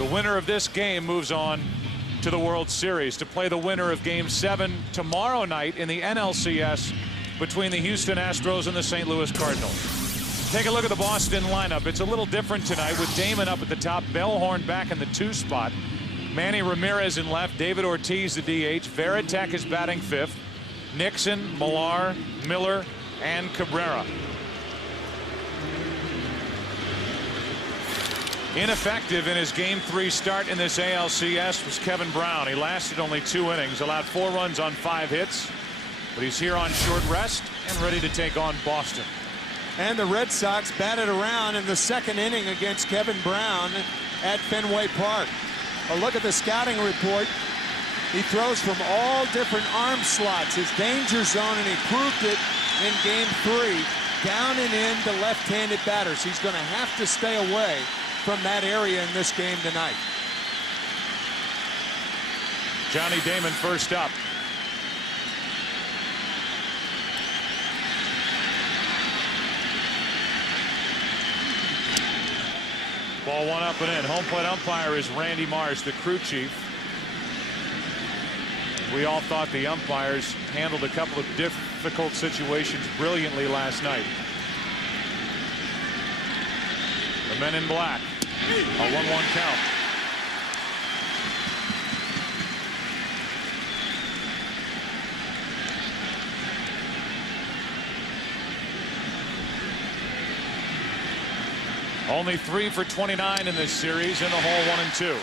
The winner of this game moves on to the World Series to play the winner of Game 7 tomorrow night in the NLCS between the Houston Astros and the St. Louis Cardinals. Take a look at the Boston lineup. It's a little different tonight with Damon up at the top, Bellhorn back in the 2 spot, Manny Ramirez in left, David Ortiz the DH, Varitek is batting 5th, Nixon, Millar, Miller, and Cabrera. Ineffective in his Game 3 start in this ALCS was Kevin Brown. He lasted only 2 innings, allowed 4 runs on 5 hits, but he's here on short rest and ready to take on Boston. And the Red Sox batted around in the 2nd inning against Kevin Brown at Fenway Park. A look at the scouting report. He throws from all different arm slots, his danger zone, and he proved it in Game 3. Down and in to left-handed batters. He's going to have to stay away from that area in this game tonight. Johnny Damon first up. Ball 1 up and in. Home plate umpire is Randy Marsh, the crew chief. We all thought the umpires handled a couple of difficult situations brilliantly last night. The men in black. A 1-1 count. Only 3 for 29 in this series in the hole 1 and 2.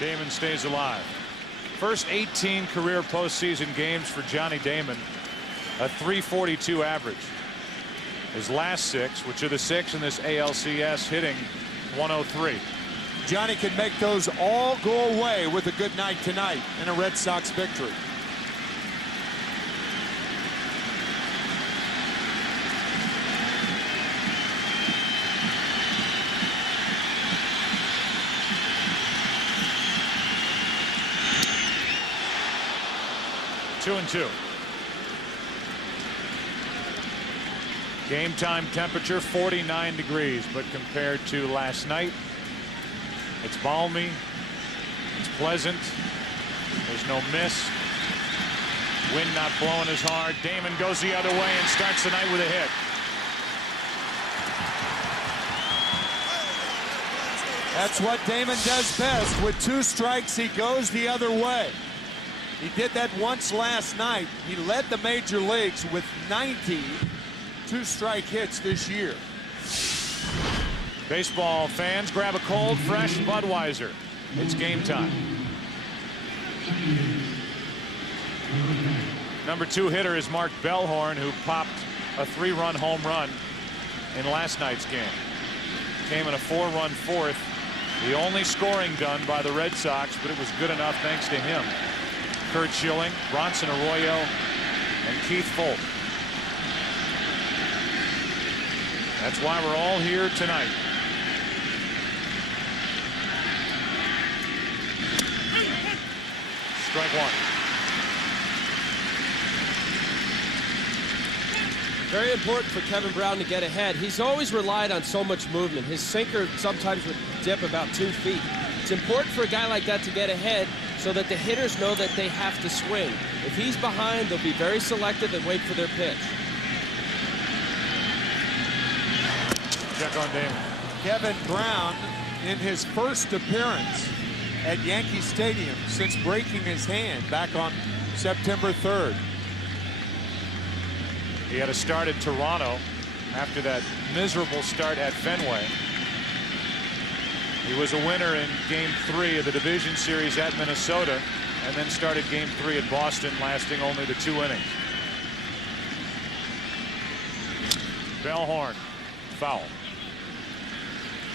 Damon stays alive. First 18 career postseason games for Johnny Damon, a .342 average. His last 6, which are the 6 in this ALCS, hitting .103. Johnny can make those all go away with a good night tonight in a Red Sox victory. Two and 2. Game time temperature 49 degrees, but compared to last night, it's balmy, it's pleasant, there's no mist, wind not blowing as hard. Damon goes the other way and starts the night with a hit. That's what Damon does best. With 2 strikes, he goes the other way. He did that once last night. He led the major leagues with 90 2-strike hits this year. Baseball fans, grab a cold, fresh Budweiser. It's game time. Number 2 hitter is Mark Bellhorn, who popped a 3-run home run in last night's game. Came in a 4-run 4th. The only scoring done by the Red Sox, but it was good enough thanks to him. Kurt Schilling, Bronson Arroyo, and Keith Folt. That's why we're all here tonight. Strike 1. Very important for Kevin Brown to get ahead. He's always relied on so much movement. His sinker sometimes would dip about 2 feet. It's important for a guy like that to get ahead so that the hitters know that they have to swing. If he's behind, they'll be very selective and wait for their pitch. Check on Damon. Kevin Brown, in his first appearance at Yankee Stadium since breaking his hand back on September 3rd. He had a start at Toronto after that miserable start at Fenway. He was a winner in Game 3 of the division series at Minnesota, and then started Game 3 at Boston, lasting only the 2 innings. Bellhorn, foul.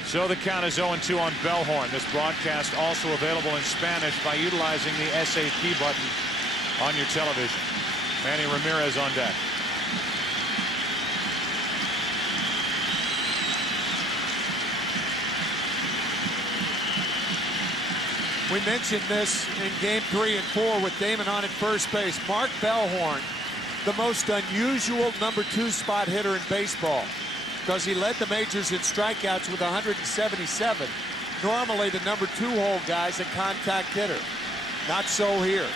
So the count is 0-2 on Bellhorn. This broadcast also available in Spanish by utilizing the SAP button on your television. Manny Ramirez on deck. We mentioned this in game 3 and 4 with Damon on at first base. Mark Bellhorn, the most unusual number 2 spot hitter in baseball, because he led the majors in strikeouts with 177. Normally the number 2 hole guy's a contact hitter. Not so here.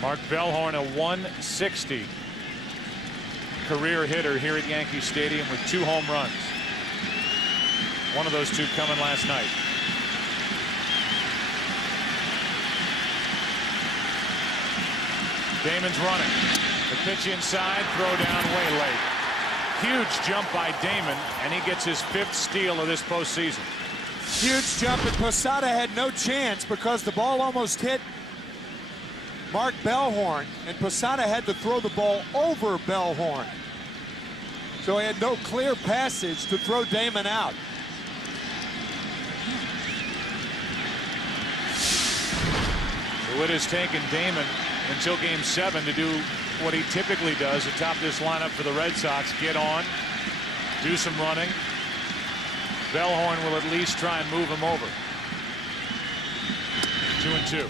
Mark Bellhorn, a 160 career hitter here at Yankee Stadium with 2 home runs. One of those 2 coming last night. Damon's running. The pitch inside, throw down way late. Huge jump by Damon, and he gets his 5th steal of this postseason. Huge jump, and Posada had no chance because the ball almost hit Mark Bellhorn, and Posada had to throw the ball over Bellhorn. So he had no clear passage to throw Damon out. It has taken Damon until game 7 to do what he typically does atop this lineup for the Red Sox. Get on, do some running. Bellhorn will at least try and move him over. 2-2.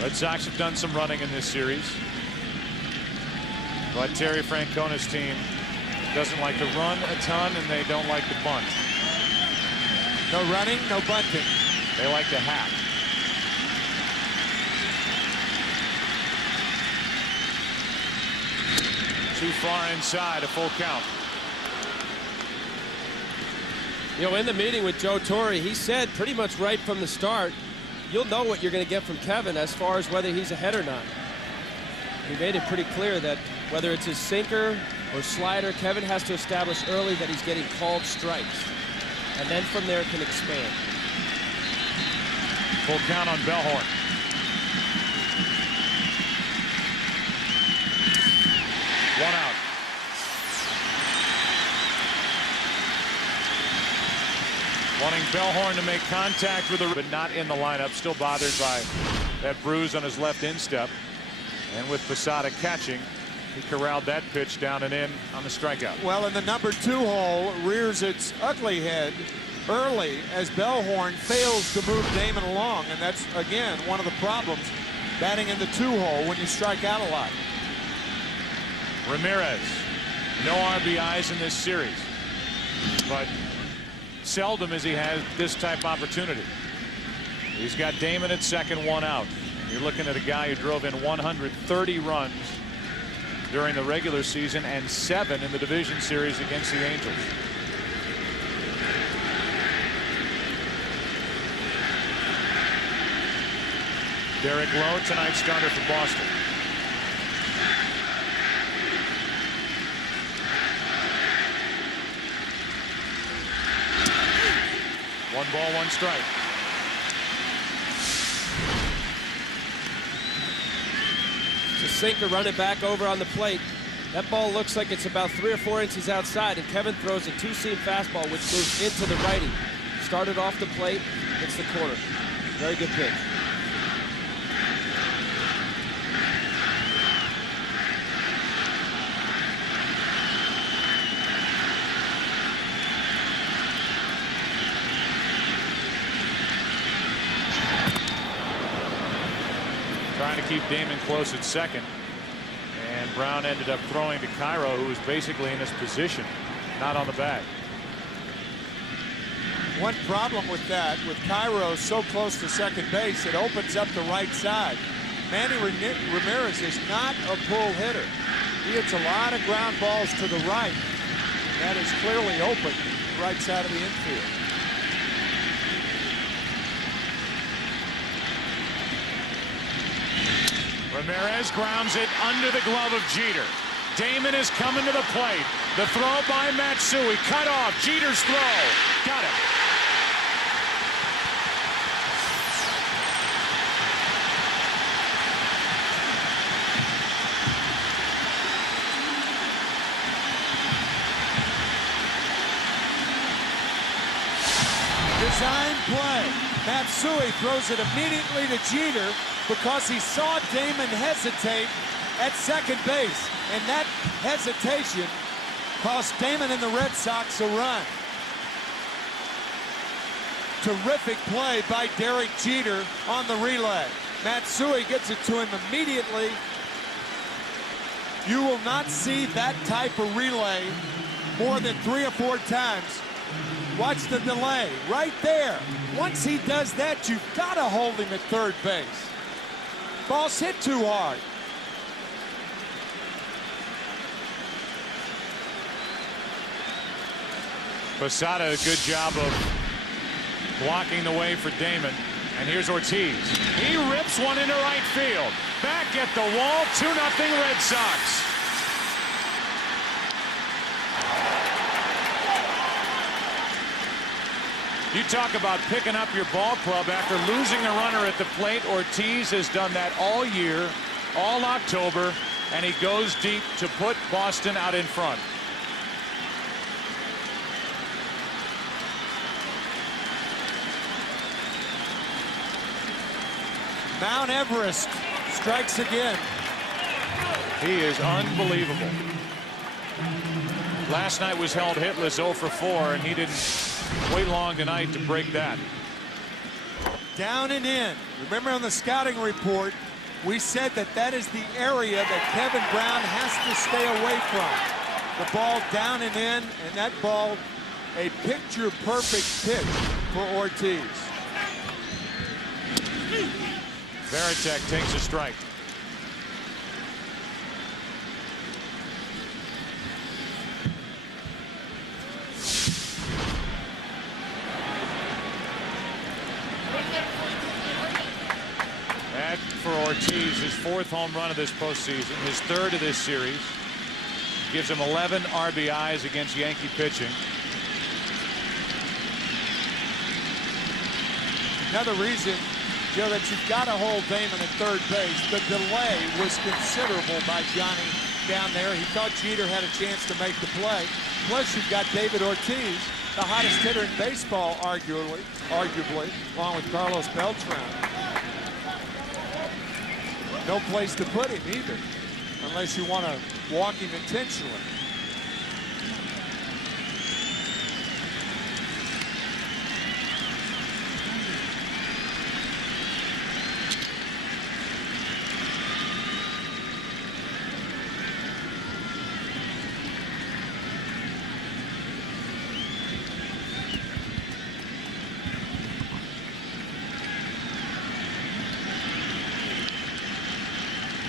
Red Sox have done some running in this series, but Terry Francona's team doesn't like to run a ton, and they don't like to bunt. No running, no bunting. They like to hack. Too far inside, a full count. You know, in the meeting with Joe Torre, he said pretty much right from the start, you'll know what you're going to get from Kevin as far as whether he's ahead or not. He made it pretty clear that whether it's his sinker or slider, Kevin has to establish early that he's getting called strikes. And then from there it can expand. Full count on Bellhorn. One out. Wanting Bellhorn to make contact with the, but not in the lineup. Still bothered by that bruise on his left instep. And with Posada catching, he corralled that pitch down and in on the strikeout. Well, and the number 2 hole rears its ugly head early as Bellhorn fails to move Damon along. And that's, again, one of the problems batting in the 2 hole when you strike out a lot. Ramirez, no RBIs in this series, but seldom as he has this type of opportunity. He's got Damon at second, 1 out. You're looking at a guy who drove in 130 runs during the regular season and 7 in the division series against the Angels. Derek Lowe, tonight's starter for Boston. One ball, 1 strike. It's a sinker running back over on the plate. That ball looks like it's about 3 or 4 inches outside, and Kevin throws a 2-seam fastball which moves into the righty. Started off the plate, hits the corner. Very good pitch. Trying to keep Damon close at second, and Brown ended up throwing to Cairo, who was basically in his position, not on the bag. One problem with that, with Cairo so close to second base, it opens up the right side. Manny Ramirez is not a pull hitter. He hits a lot of ground balls to the right. That is clearly open, right side of the infield. Ramirez grounds it under the glove of Jeter. Damon is coming to the plate. The throw by Matsui. Cut off. Jeter's throw. Got it. Design play. Matsui throws it immediately to Jeter because he saw Damon hesitate at second base. And that hesitation cost Damon and the Red Sox a run. Terrific play by Derek Jeter on the relay. Matsui gets it to him immediately. You will not see that type of relay more than 3 or 4 times. Watch the delay right there. Once he does that, you've got to hold him at third base. Ball's hit too hard. Posada, a good job of blocking the way for Damon. And here's Ortiz. He rips one into right field. Back at the wall, 2-0 Red Sox. You talk about picking up your ball club after losing a runner at the plate. Ortiz has done that all year, all October, and he goes deep to put Boston out in front. Mount Everest strikes again. He is unbelievable. Last night was held hitless 0 for 4, and he didn't wait long tonight to break that. Down and in. Remember on the scouting report, we said that that is the area that Kevin Brown has to stay away from. The ball down and in, and that ball a picture-perfect pitch for Ortiz. Varitek takes a strike. That for Ortiz, his 4th home run of this postseason, his 3rd of this series. Gives him 11 RBIs against Yankee pitching. Another reason, Joe, that you've got to hold Damon at third base. The delay was considerable by Johnny down there. He thought Jeter had a chance to make the play. Plus, you've got David Ortiz, the hottest hitter in baseball, arguably, along with Carlos Beltran. No place to put him either, unless you want to walk him intentionally.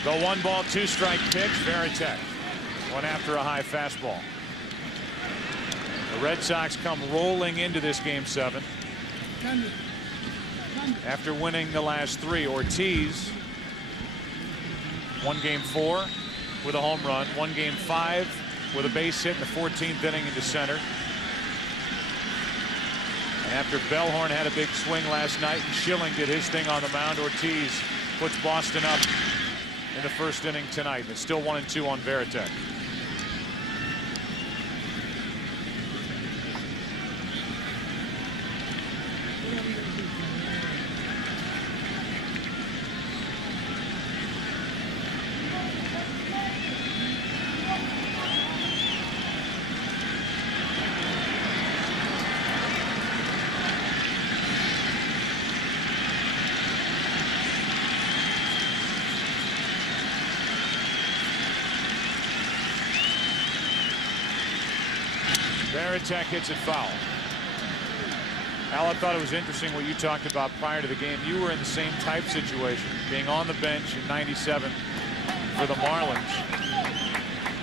The 1-ball, 2-strike pitch, Varitek. One after a high fastball. The Red Sox come rolling into this game 7. After winning the last 3, Ortiz won game 4 with a home run, won game 5 with a base hit in the 14th inning into center. And after Bellhorn had a big swing last night and Schilling did his thing on the mound, Ortiz puts Boston up in the 1st inning tonight. It's still 1-2 on Varitek. Varitek hits it foul. Al, I thought it was interesting what you talked about prior to the game. You were in the same type situation, being on the bench in '97 for the Marlins.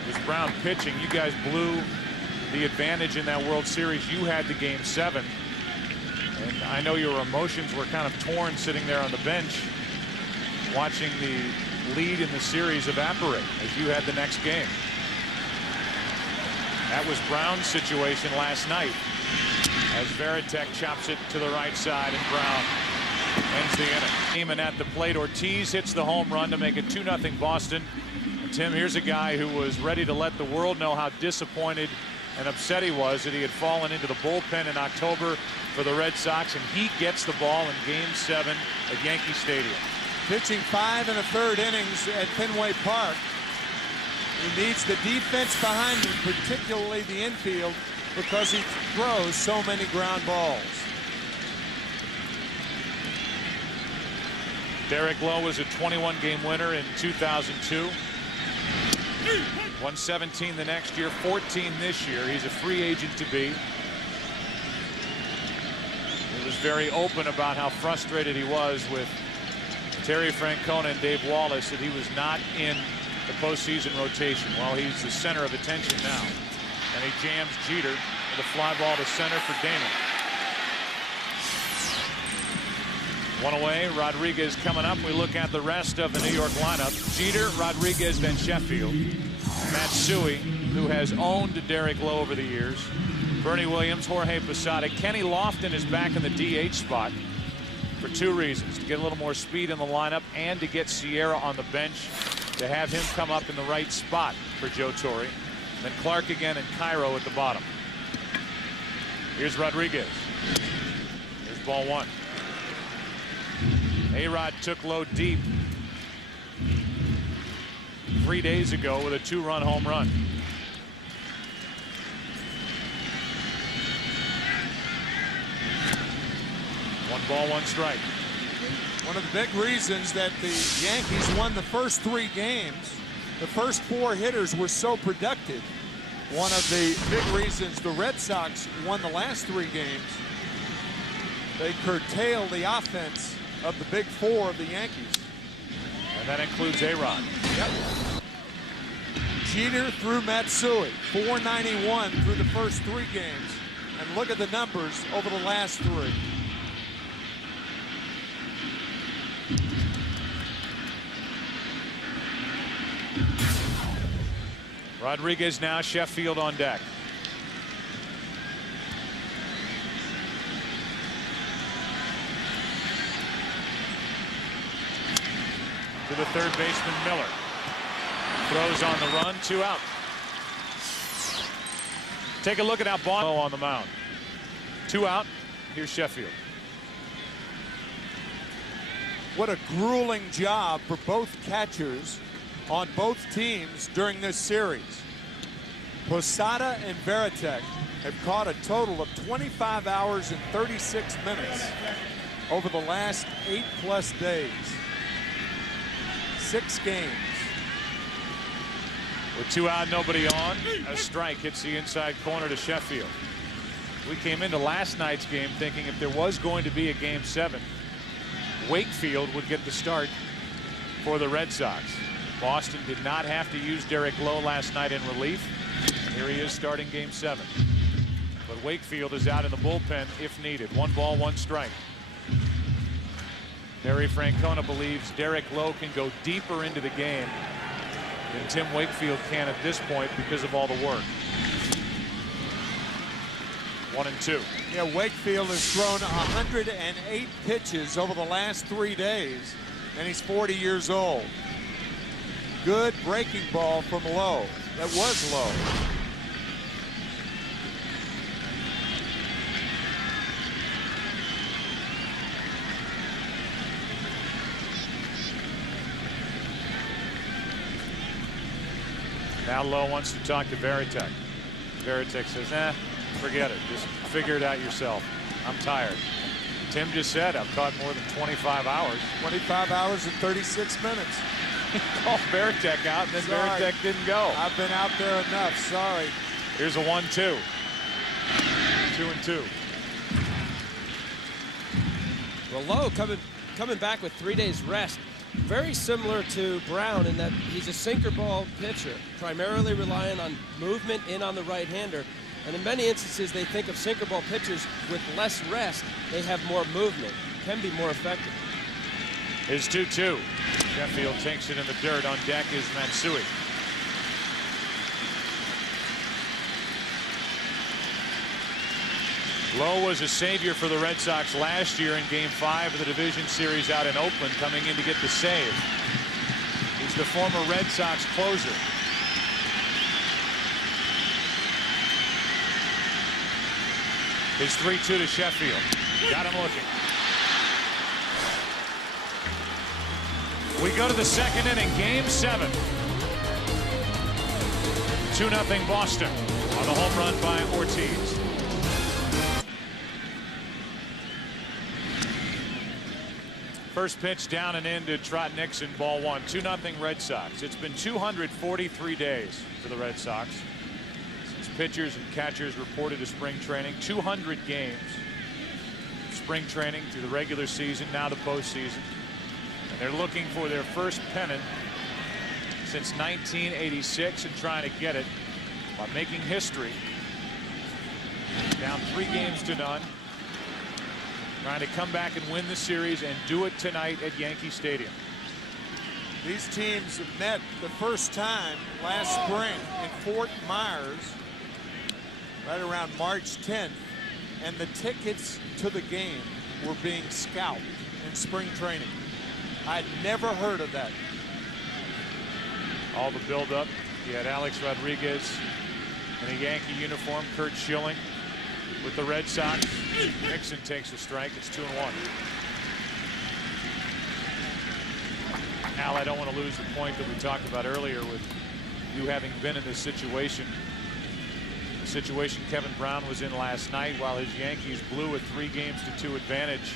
With Brown pitching, you guys blew the advantage in that World Series. You had the game 7. And I know your emotions were kind of torn sitting there on the bench, watching the lead in the series evaporate as you had the next game. That was Brown's situation last night as Varitek chops it to the right side and Brown ends the inning. And at the plate, Ortiz hits the home run to make it 2-0 Boston. And Tim, here's a guy who was ready to let the world know how disappointed and upset he was that he had fallen into the bullpen in October for the Red Sox, and he gets the ball in Game 7 at Yankee Stadium. Pitching 5 1/3 innings at Fenway Park. He needs the defense behind him, particularly the infield, because he throws so many ground balls. Derek Lowe was a 21-game winner in 2002. 117 the next year, 14 this year. He's a free agent to be. He was very open about how frustrated he was with Terry Francona and Dave Wallace that he was not in the postseason rotation. Well, he's the center of attention now. And he jams Jeter with a fly ball to center for Damon. One away, Rodriguez coming up. We look at the rest of the New York lineup. Jeter, Rodriguez, then Sheffield. Matsui, who has owned Derek Lowe over the years. Bernie Williams, Jorge Posada. Kenny Lofton is back in the DH spot for 2 reasons: to get a little more speed in the lineup and to get Sierra on the bench, to have him come up in the right spot for Joe Torre. Then Clark again and Cairo at the bottom. Here's Rodriguez. Here's ball 1. A-Rod took Lowe deep 3 days ago with a 2-run home run. One ball, 1 strike. One of the big reasons that the Yankees won the first 3 games, the first 4 hitters were so productive. One of the big reasons the Red Sox won the last 3 games, they curtailed the offense of the big 4 of the Yankees. And that includes A-Rod. Yep. Jeter through Matsui, 491 through the first 3 games. And look at the numbers over the last 3. Rodriguez now, Sheffield on deck. To the third baseman, Miller. Throws on the run, 2 out. Take a look at how Boston on the mound. 2 out. Here's Sheffield. What a grueling job for both catchers on both teams during this series. Posada and Varitek have caught a total of 25 hours and 36 minutes over the last 8+ days. 6 games. With 2 out, nobody on. A strike hits the inside corner to Sheffield. We came into last night's game thinking if there was going to be a Game 7, Wakefield would get the start for the Red Sox. Boston did not have to use Derek Lowe last night in relief. Here he is starting Game 7. But Wakefield is out in the bullpen if needed. 1 ball, 1 strike. Terry Francona believes Derek Lowe can go deeper into the game than Tim Wakefield can at this point because of all the work. 1 and 2. Yeah, Wakefield has thrown 108 pitches over the last 3 days, and he's 40 years old. Good breaking ball from Lowe. That was Lowe. Now Lowe wants to talk to Varitek. Varitek says, forget it. Just figure it out yourself. I'm tired. Tim just said I've caught more than 25 hours. 25 hours and 36 minutes. He called Varitek out, and then Varitek didn't go. I've been out there enough. Sorry. Here's a 1-2. 2 and 2. Well, Lowe coming back with 3 days rest. Very similar to Brown in that he's a sinker ball pitcher, primarily relying on movement in on the right-hander. And in many instances, they think of sinker ball pitchers with less rest, they have more movement, can be more effective. is 2-2. Sheffield takes it in the dirt. On deck is Matsui. Lowe was a savior for the Red Sox last year in Game 5 of the division series out in Oakland, coming in to get the save. He's the former Red Sox closer. His 3-2 to Sheffield. Got him looking. We go to the second inning, Game 7. 2-0 Boston on the home run by Ortiz. First pitch down and in to Trot Nixon, ball 1. 2-0 Red Sox. It's been 243 days for the Red Sox since pitchers and catchers reported to spring training. 200 games. Spring training through the regular season, now the postseason. And they're looking for their first pennant since 1986 and trying to get it by making history. Down 3-0. Trying to come back and win the series and do it tonight at Yankee Stadium. These teams met the first time last spring in Fort Myers, right around March 10th, and the tickets to the game were being scalped in spring training. I'd never heard of that. All the buildup. You had Alex Rodriguez in a Yankee uniform, Kurt Schilling with the Red Sox. Nixon takes a strike. It's 2-1. Al, I don't want to lose the point that we talked about earlier with you having been in this situation. The situation Kevin Brown was in last night while his Yankees blew a 3-2 advantage.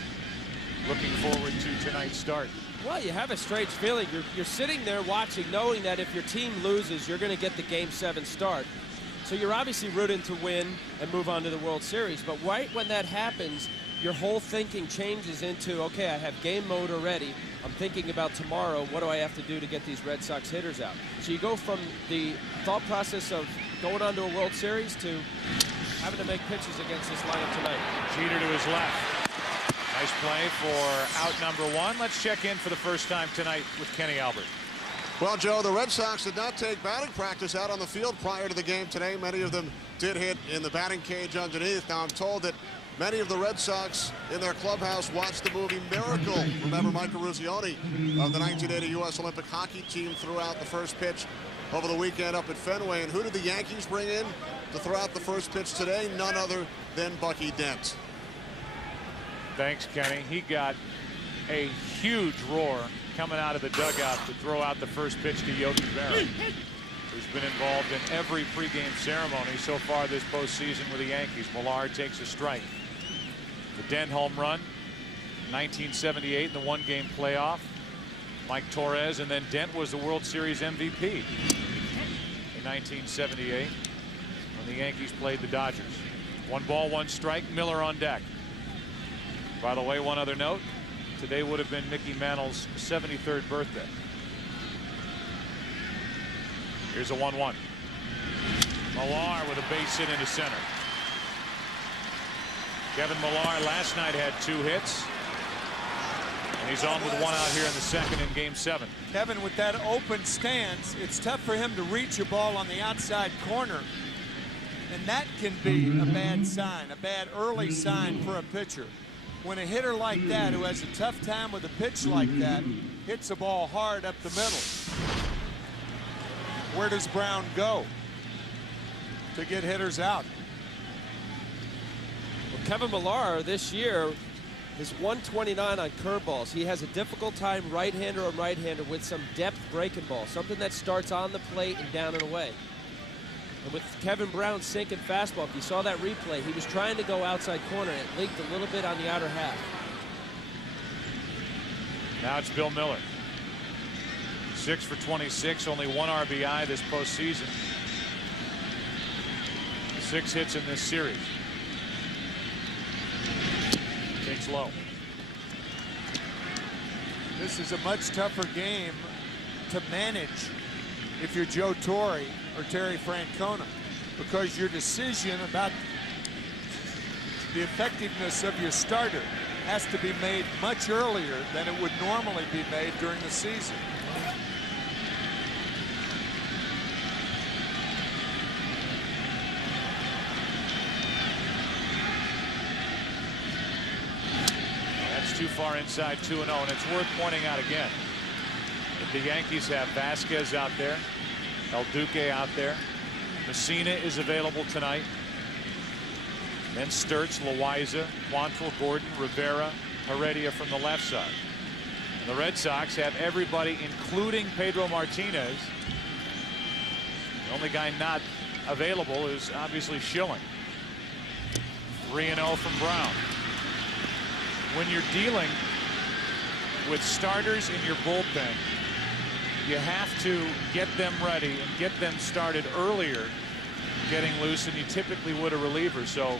Looking forward to tonight's start. Well, you have a strange feeling. You're sitting there watching, knowing that if your team loses, you're going to get the Game 7 start. So you're obviously rooting to win and move on to the World Series. But right when that happens, your whole thinking changes into, okay, I have game mode already. I'm thinking about tomorrow. What do I have to do to get these Red Sox hitters out? So you go from the thought process of going on to a World Series to having to make pitches against this lineup tonight. Jeter to his left. Nice play for out number 1. Let's check in for the first time tonight with Kenny Albert. Well, Joe, the Red Sox did not take batting practice out on the field prior to the game today. Many of them did hit in the batting cage underneath. Now I'm told that many of the Red Sox in their clubhouse watched the movie Miracle. Remember Michael Ruzioni of the 1980 U.S. Olympic hockey team threw out the first pitch over the weekend up at Fenway. And who did the Yankees bring in to throw out the first pitch today? None other than Bucky Dent. Thanks, Kenny. He got a huge roar coming out of the dugout to throw out the first pitch to Yogi Berra, who's been involved in every pregame ceremony so far this postseason with the Yankees. Millard takes a strike. The Dent home run, 1978 in the one-game playoff. Mike Torres, and then Dent was the World Series MVP in 1978 when the Yankees played the Dodgers. 1 ball, 1 strike. Miller on deck. By the way, one other note. Today would have been Mickey Mantle's 73rd birthday. Here's a 1-1. Millar with a base hit into center. Kevin Millar last night had 2 hits. And he's on with 1 out here in the second in Game 7. Kevin, with that open stance, it's tough for him to reach a ball on the outside corner. And that can be a bad sign, a bad early sign for a pitcher. When a hitter like that, who has a tough time with a pitch like that, hits a ball hard up the middle. Where does Brown go to get hitters out? Well, Kevin Millar this year is 129 on curveballs. He has a difficult time right-hander on right-hander with some depth breaking ball, something that starts on the plate and down and away. And with Kevin Brown's sinking fastball, if you saw that replay, he was trying to go outside corner and it leaked a little bit on the outer half. Now it's Bill Miller. 6 for 26, only 1 RBI this postseason. 6 hits in this series. Takes low. This is a much tougher game to manage if you're Joe Torre or Terry Francona, because your decision about the effectiveness of your starter has to be made much earlier than it would normally be made during the season. That's too far inside 2-0, and it's worth pointing out again that the Yankees have Vasquez out there, El Duque out there, Messina is available tonight. Then Sturts, Loaiza, Quantrill, Gordon, Rivera, Heredia from the left side. And the Red Sox have everybody, including Pedro Martinez. The only guy not available is obviously Schilling. 3-0 from Brown. When you're dealing with starters in your bullpen, you have to get them ready and get them started earlier, getting loose than you typically would a reliever. So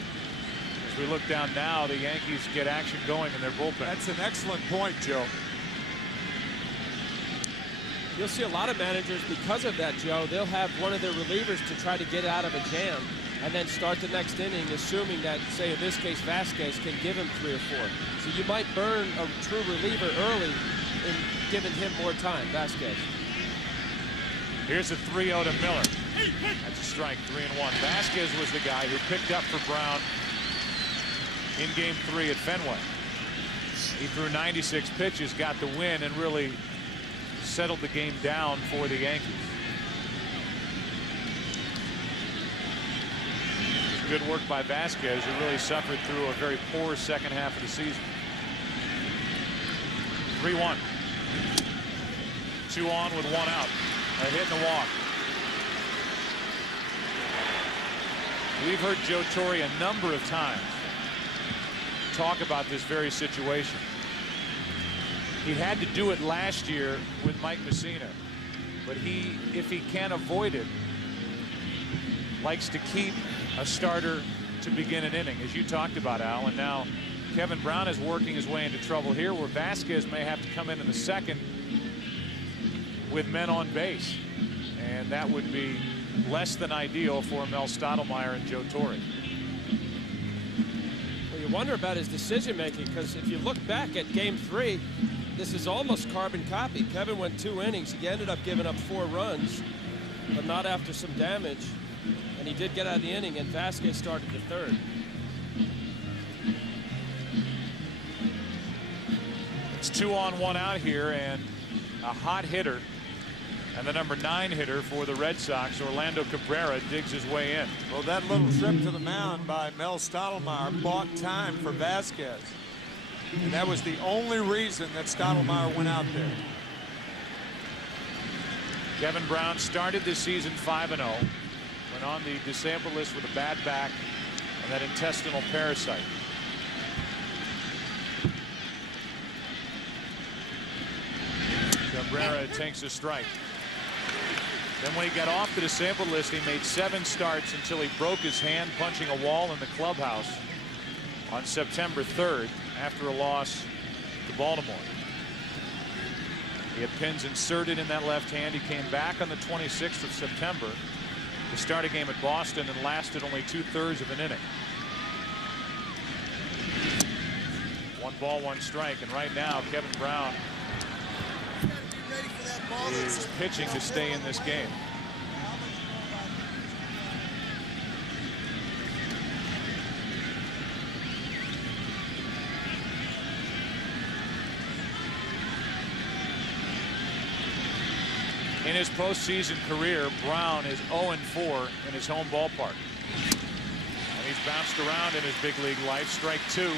as we look down now, the Yankees get action going in their bullpen. That's an excellent point, Joe. You'll see a lot of managers, because of that, Joe, they'll have one of their relievers to try to get out of a jam and then start the next inning, assuming that, say, in this case, Vasquez can give him 3 or 4. So you might burn a true reliever early in giving him more time, Vasquez. Here's a 3-0 to Miller. That's a strike, 3-1. Vasquez was the guy who picked up for Brown in Game 3 at Fenway. He threw 96 pitches, got the win, and really settled the game down for the Yankees. Good work by Vasquez, who really suffered through a very poor second half of the season. 3-1. 2 on with 1 out. A hit and a walk. We've heard Joe Torre a number of times talk about this very situation. He had to do it last year with Mike Messina, but he, if he can't avoid it, likes to keep a starter to begin an inning, as you talked about, Al. And now Kevin Brown is working his way into trouble here, where Vasquez may have to come in the second with men on base, and that would be less than ideal for Mel Stottlemyre and Joe Torre. Well, you wonder about his decision making, because if you look back at Game 3, this is almost carbon copy. Kevin went 2 innings. He ended up giving up 4 runs, but not after some damage, and he did get out of the inning, and Vasquez started the 3rd. It's 2 on 1 out here, and a hot hitter, and the number 9 hitter for the Red Sox, Orlando Cabrera, digs his way in. Well, that little trip to the mound by Mel Stottlemyre bought time for Vasquez, and that was the only reason that Stottlemyre went out there. Kevin Brown started this season 5-0, went on the disabled list with a bad back and that intestinal parasite. Cabrera takes a strike. Then when he got off the disabled list, he made 7 starts until he broke his hand punching a wall in the clubhouse on September 3rd after a loss to Baltimore. He had pins inserted in that left hand. He came back on the 26th of September to start a game at Boston and lasted only 2/3 of an inning. 1 ball, 1 strike, and right now Kevin Brown is pitching to stay in this game. In his postseason career, Brown is 0-4 in his home ballpark. And he's bounced around in his big league life. Strike 2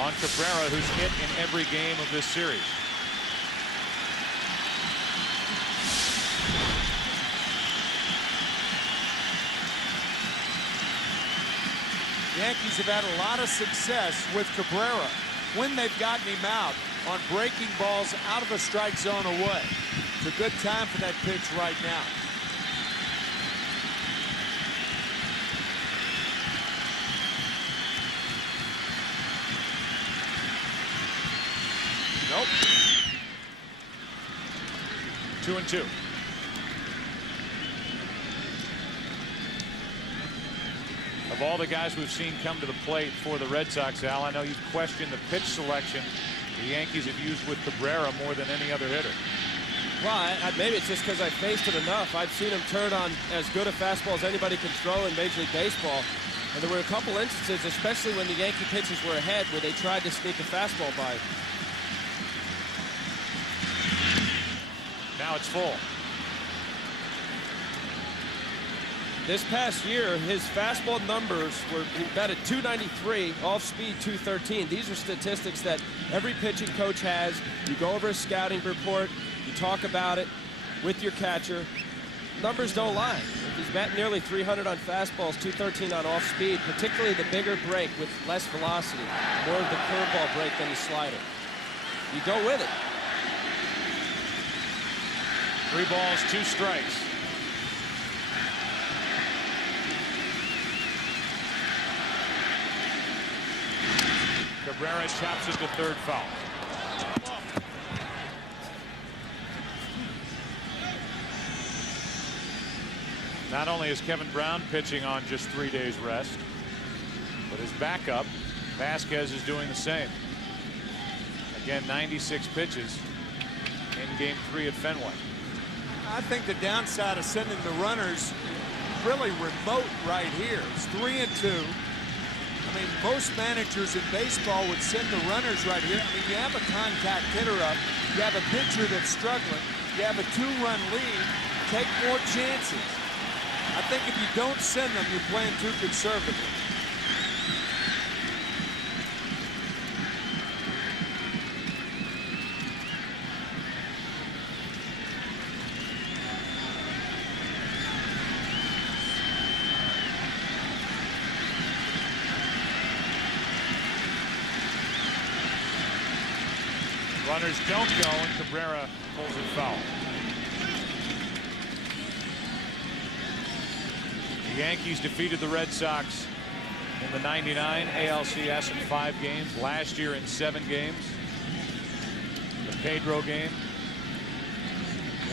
on Cabrera, who's hit in every game of this series. The Yankees have had a lot of success with Cabrera when they've gotten him out on breaking balls out of a strike zone away. It's a good time for that pitch right now. Nope. 2-2. A Of all the guys we've seen come to the plate for the Red Sox, Al, I know you've questioned the pitch selection the Yankees have used with Cabrera more than any other hitter. Well, maybe it's just because I faced him enough. I've seen him turn on as good a fastball as anybody can throw in Major League Baseball. And there were a couple instances, especially when the Yankee pitchers were ahead, where they tried to sneak a fastball by. Now it's full. This past year, his fastball numbers were batted .293, off speed .213. These are statistics that every pitching coach has. You go over a scouting report, you talk about it with your catcher. Numbers don't lie. He's batting nearly 300 on fastballs, .213 on off speed, particularly the bigger break with less velocity, more of the curveball break than his slider. You go with it. 3 balls, 2 strikes. Cabrera chops it to third foul. Not only is Kevin Brown pitching on just 3 days rest, but his backup, Vasquez, is doing the same. Again, 96 pitches in Game 3 at Fenway. I think the downside of sending the runners really remote right here. It's 3-2. I mean, most managers in baseball would send the runners right here. I mean, you have a contact hitter up, you have a pitcher that's struggling, you have a 2-run lead, take more chances. I think if you don't send them, you're playing too conservatively. Runners don't go, and Cabrera pulls it foul. The Yankees defeated the Red Sox in the '99 ALCS in 5 games. Last year in 7 games. The Pedro game,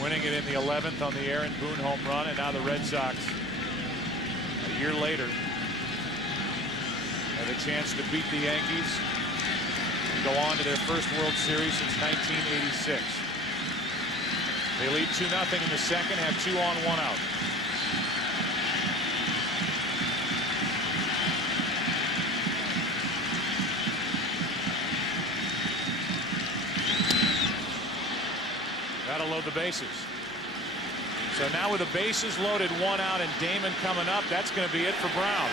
winning it in the 11th on the Aaron Boone home run, and now the Red Sox, a year later, have a chance to beat the Yankees and go on to their first World Series since 1986. They lead 2-0 in the second, have 2 on, 1 out. That'll load the bases. So now with the bases loaded, 1 out, and Damon coming up, that's going to be it for Brown.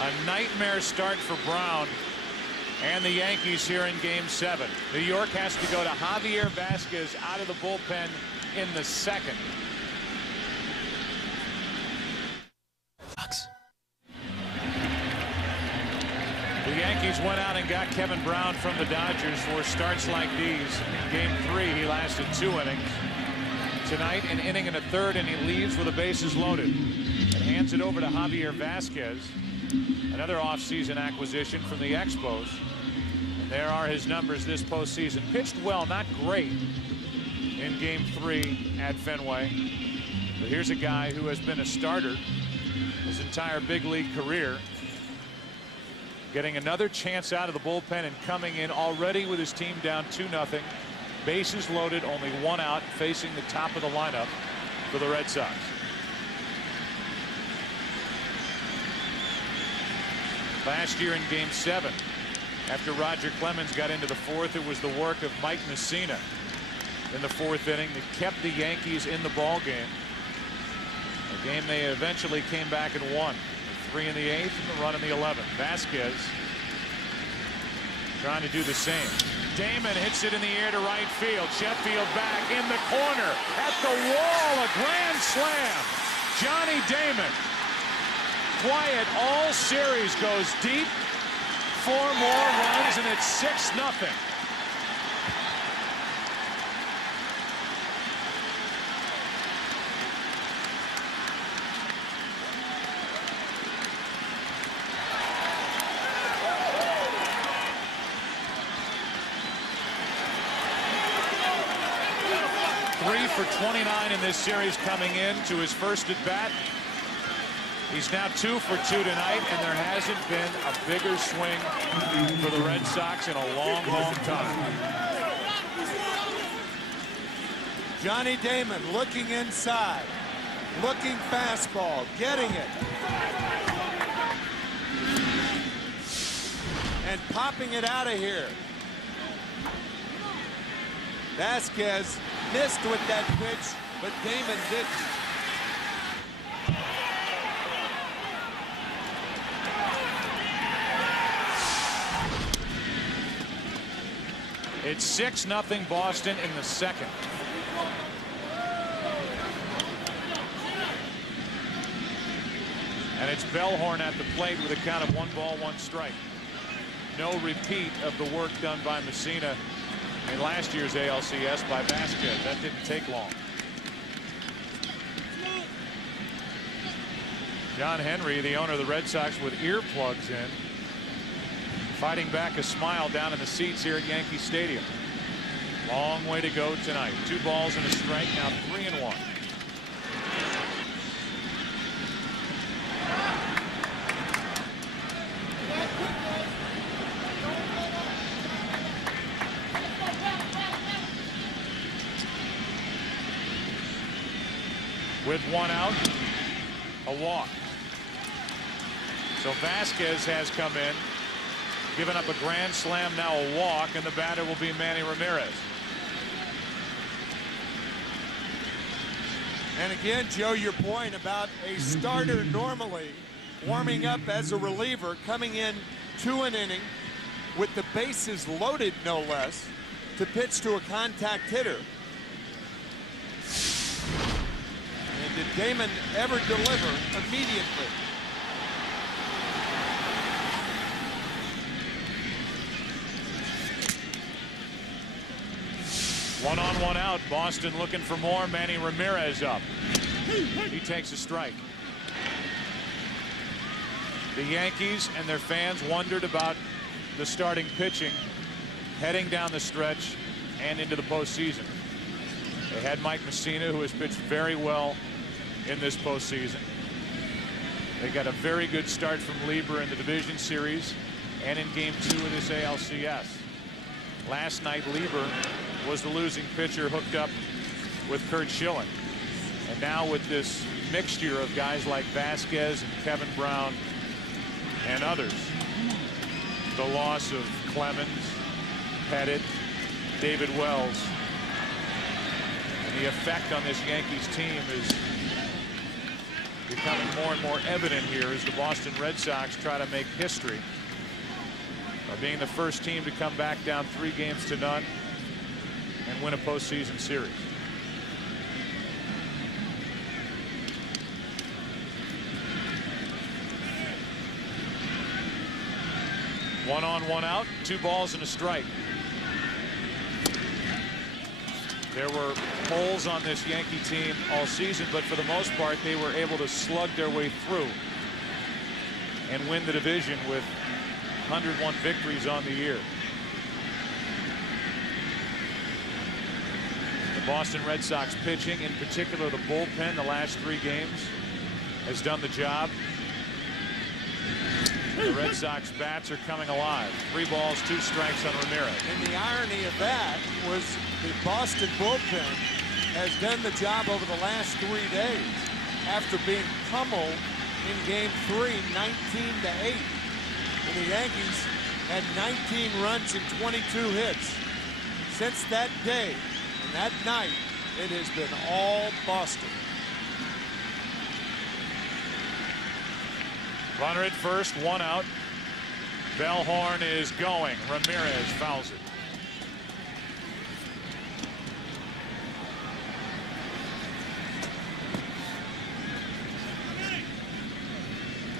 A nightmare start for Brown and the Yankees here in Game 7. New York has to go to Javier Vasquez out of the bullpen in the second. The Yankees went out and got Kevin Brown from the Dodgers for starts like these. In Game 3, he lasted 2 innings. Tonight, an inning and a third, and he leaves with the bases loaded and hands it over to Javier Vasquez, another offseason acquisition from the Expos. And there are his numbers this postseason. Pitched well, not great in Game 3 at Fenway. But here's a guy who has been a starter his entire big league career, getting another chance out of the bullpen and coming in already with his team down 2-0. Bases loaded, only 1 out, facing the top of the lineup for the Red Sox. Last year in Game 7, after Roger Clemens got into the 4th, it was the work of Mike Messina in the 4th inning that kept the Yankees in the ball game. A game they eventually came back and won. 3 in the 8th and the run in the 11th. Vasquez trying to do the same. Damon hits it in the air to right field. Sheffield back in the corner at the wall. A grand slam. Johnny Damon, quiet all series, goes deep. 4 more runs and it's 6-0. for 29 in this series coming in to his first at bat. He's now 2 for 2 tonight, and there hasn't been a bigger swing for the Red Sox in a long, long time. Johnny Damon looking inside, looking fastball, getting it, and popping it out of here. Vasquez missed with that pitch, but Damon didn't. It's 6-0 Boston in the second. And it's Bellhorn at the plate with a count of 1 ball, 1 strike. No repeat of the work done by Messina in last year's ALCS by Vasquez. That didn't take long. John Henry, the owner of the Red Sox, with earplugs in, fighting back a smile down in the seats here at Yankee Stadium. Long way to go tonight. 2 balls and a strike, now 3-1. With 1 out, a walk. So Vasquez has come in, given up a grand slam, now a walk, and the batter will be Manny Ramirez. And again, Joe, your point about a starter normally warming up as a reliever, coming in to an inning with the bases loaded, no less, to pitch to a contact hitter. And did Damon ever deliver immediately? One on, one out. Boston looking for more. Manny Ramirez up. He takes a strike. The Yankees and their fans wondered about the starting pitching heading down the stretch and into the postseason. They had Mike Messina, who has pitched very well in this postseason. They got a very good start from Lieber in the division series and in game 2 of this ALCS. Last night, Lieber was the losing pitcher hooked up with Kurt Schilling. And now with this mixture of guys like Vasquez and Kevin Brown and others, the loss of Clemens, Pettit, David Wells, and the effect on this Yankees team is becoming more and more evident here as the Boston Red Sox try to make history by being the first team to come back down 3-0 and win a postseason series. One on, one out, 2 balls and a strike. There were holes on this Yankee team all season, but for the most part, they were able to slug their way through and win the division with 101 victories on the year. The Boston Red Sox pitching, in particular the bullpen, the last 3 games, has done the job. The Red Sox bats are coming alive. 3 balls, 2 strikes on Ramirez. And the irony of that was the Boston bullpen has done the job over the last 3 days after being pummeled in game 3, 19-8. And the Yankees had 19 runs and 22 hits. Since that day and that night, it has been all Boston. Runner at first, 1 out. Bellhorn is going. Ramirez fouls it.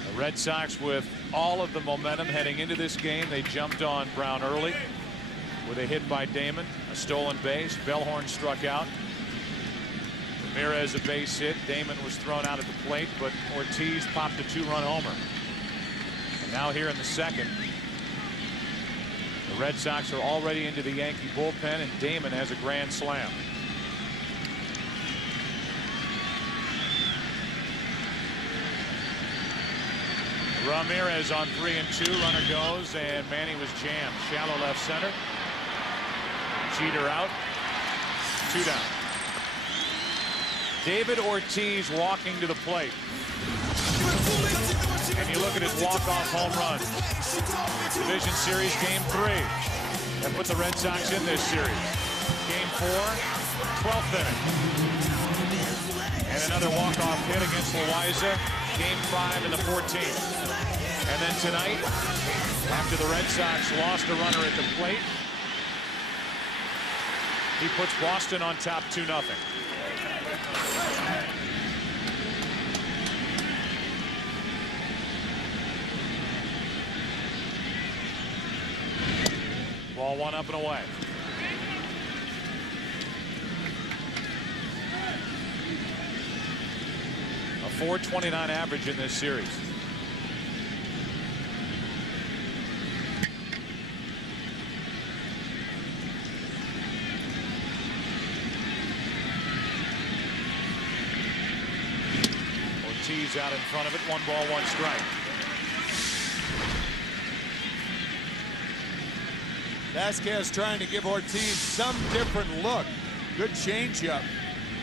The Red Sox with all of the momentum heading into this game. They jumped on Brown early with a hit by Damon, a stolen base. Bellhorn struck out. Ramirez a base hit. Damon was thrown out at the plate, but Ortiz popped a 2-run homer. And now here in the second, the Red Sox are already into the Yankee bullpen, and Damon has a grand slam. Ramirez on 3-2. Runner goes, and Manny was jammed. Shallow left center. Jeter out. 2 down. David Ortiz walking to the plate. And you look at his walk-off home run. Division Series Game 3. That put the Red Sox in this series. Game 4, 12th inning. And another walk-off hit against Loaiza. Game 5 in the 14th. And then tonight, after the Red Sox lost a runner at the plate, he puts Boston on top 2-0. Ball 1 up and away. A .429 average in this series. Ortiz out in front of it. 1 ball, 1 strike. Vasquez trying to give Ortiz some different look. Good changeup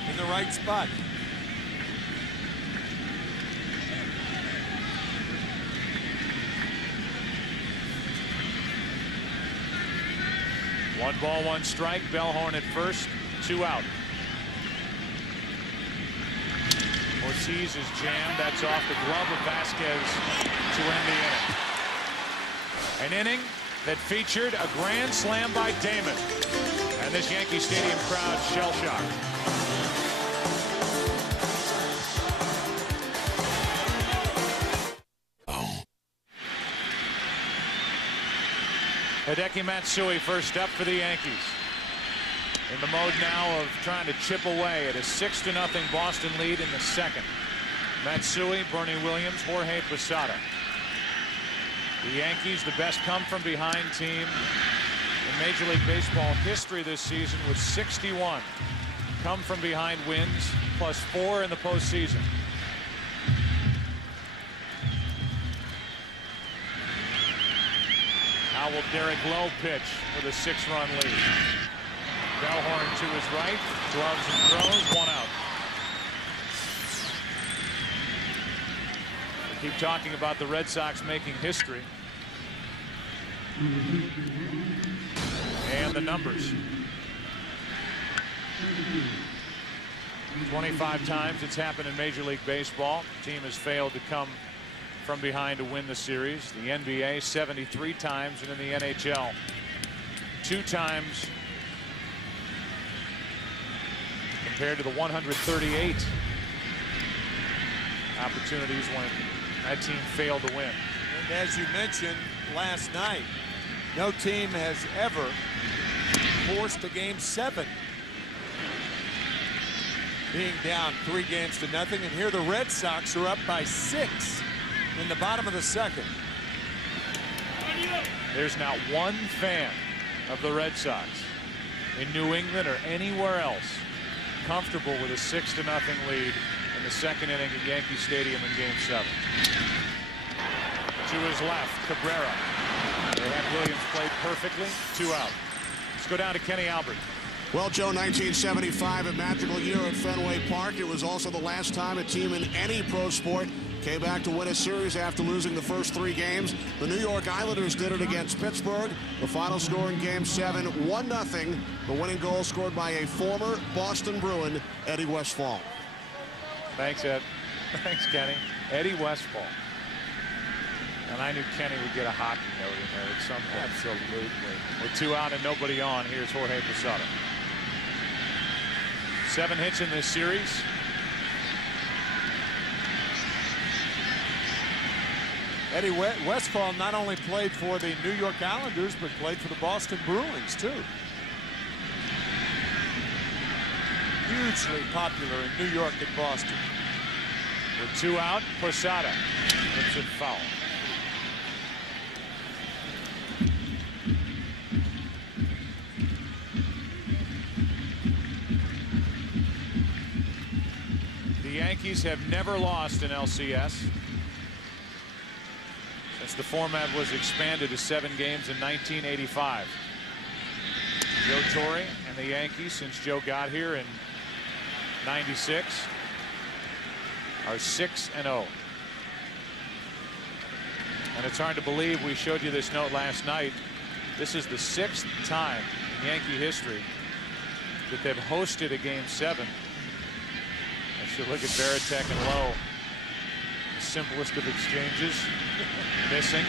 in the right spot. One ball, 1 strike. Bellhorn at first. 2 out. Ortiz is jammed. That's off the glove of Vasquez to end the inning. An inning that featured a grand slam by Damon. And this Yankee Stadium crowd shell-shocked. Hideki Matsui first up for the Yankees. In the mode now of trying to chip away at a 6-0 Boston lead in the second. Matsui, Bernie Williams, Jorge Posada. The Yankees, the best come-from-behind team in Major League Baseball history this season with 61 come-from-behind wins, plus 4 in the postseason. How will Derek Lowe pitch with a 6-run lead? Bellhorn to his right, gloves and throws, 1 out. Keep talking about the Red Sox making history. And the numbers. 25 times it's happened in Major League Baseball. The team has failed to come from behind to win the series. The NBA 73 times, and in the NHL 2 times compared to the 138 opportunities when that team failed to win. And as you mentioned last night, no team has ever forced a Game 7 being down 3-0. And here the Red Sox are up by 6 in the bottom of the second. There's not one fan of the Red Sox in New England or anywhere else comfortable with a 6-0 lead in the second inning at Yankee Stadium in Game 7. To his left, Cabrera. They had Williams played perfectly. 2 out. Let's go down to Kenny Albert. Well, Joe, 1975, a magical year at Fenway Park. It was also the last time a team in any pro sport came back to win a series after losing the first 3 games. The New York Islanders did it against Pittsburgh. The final score in Game 7, 1-0. The winning goal scored by a former Boston Bruin, Eddie Westfall. Thanks, Ed. Thanks, Kenny. Eddie Westfall. And I knew Kenny would get a hockey note in there at some point. Absolutely. With 2 out and nobody on, here's Jorge Posada. 7 hits in this series. Eddie Westfall not only played for the New York Islanders, but played for the Boston Bruins, too. Hugely popular in New York and Boston. With 2 out, Posada hits it foul. The Yankees have never lost in LCS. since the format was expanded to 7 games in 1985. Joe Torre and the Yankees, since Joe got here in '96, are 6-0. And it's hard to believe we showed you this note last night. This is the 6th time in Yankee history that they've hosted a Game 7. I should look at Varitek and Lowe. The simplest of exchanges. Missing.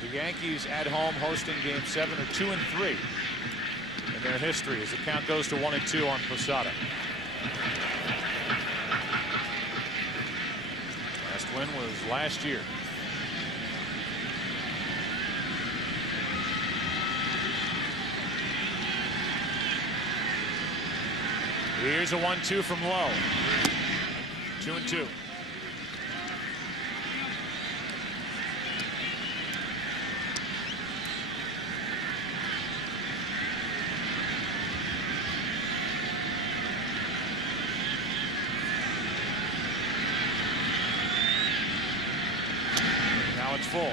The Yankees at home hosting Game 7 are 2-3 in their history as the count goes to 1-2 on Posada. Last win was last year. Here's a 1-2 from Lowe. 2-2. Now it's full.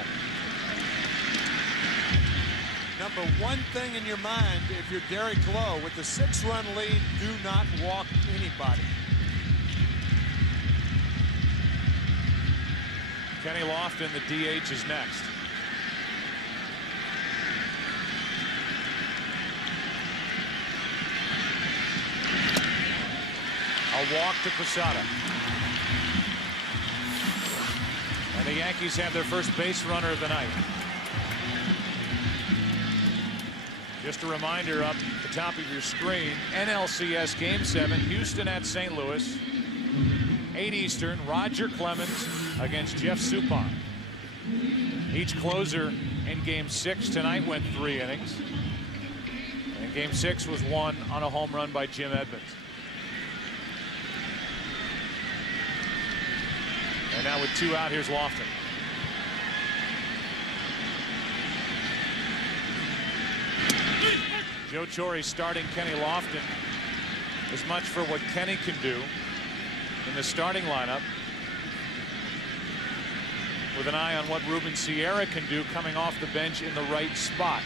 Number one thing in your mind, if you're Derek Lowe, with the 6-run lead, do not walk anybody. Kenny Lofton, the DH, is next. A walk to Posada. And the Yankees have their first base runner of the night. Just a reminder up at the top of your screen, NLCS Game 7, Houston at St. Louis, 8 Eastern, Roger Clemens against Jeff Suppan. Each closer in Game 6 tonight went 3 innings. And Game 6 was won on a home run by Jim Edmonds. And now with 2 out, here's Lofton. Joe Torre starting Kenny Lofton as much for what Kenny can do in the starting lineup, with an eye on what Ruben Sierra can do coming off the bench in the right spot.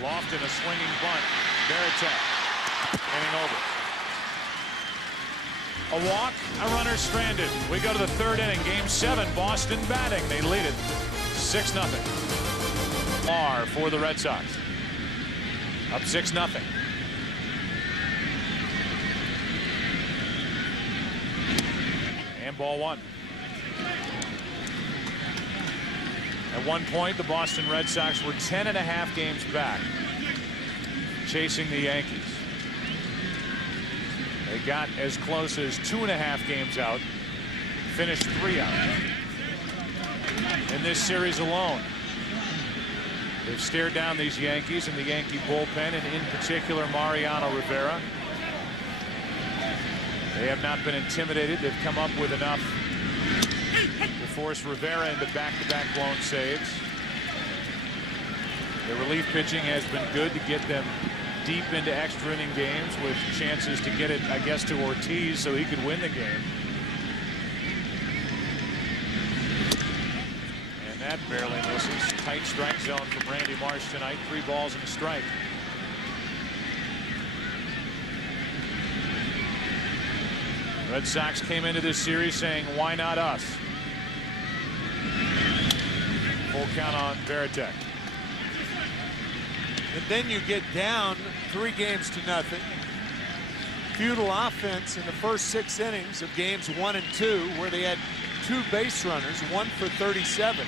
Lofton, a swinging bunt. Varitek inning over. A walk, a runner stranded. We go to the 3rd inning. Game 7, Boston batting. They lead it 6-0. R for the Red Sox. Up 6-0. And ball 1. At one point, the Boston Red Sox were 10.5 games back, chasing the Yankees. They got as close as 2.5 games out, finished 3 out. In this series alone, they've stared down these Yankees and the Yankee bullpen, and in particular Mariano Rivera. They have not been intimidated. They've come up with enough to force Rivera into back-to-back blown saves. The relief pitching has been good to get them deep into extra inning games with chances to get it, I guess, to Ortiz so he could win the game. And that barely misses. Tight strike zone from Randy Marsh tonight. 3 balls and a strike. Red Sox came into this series saying, why not us? Full count on Varitek. And then you get down 3 games to nothing. Futile offense in the first 6 innings of games 1 and 2, where they had 2 base runners, 1 for 37.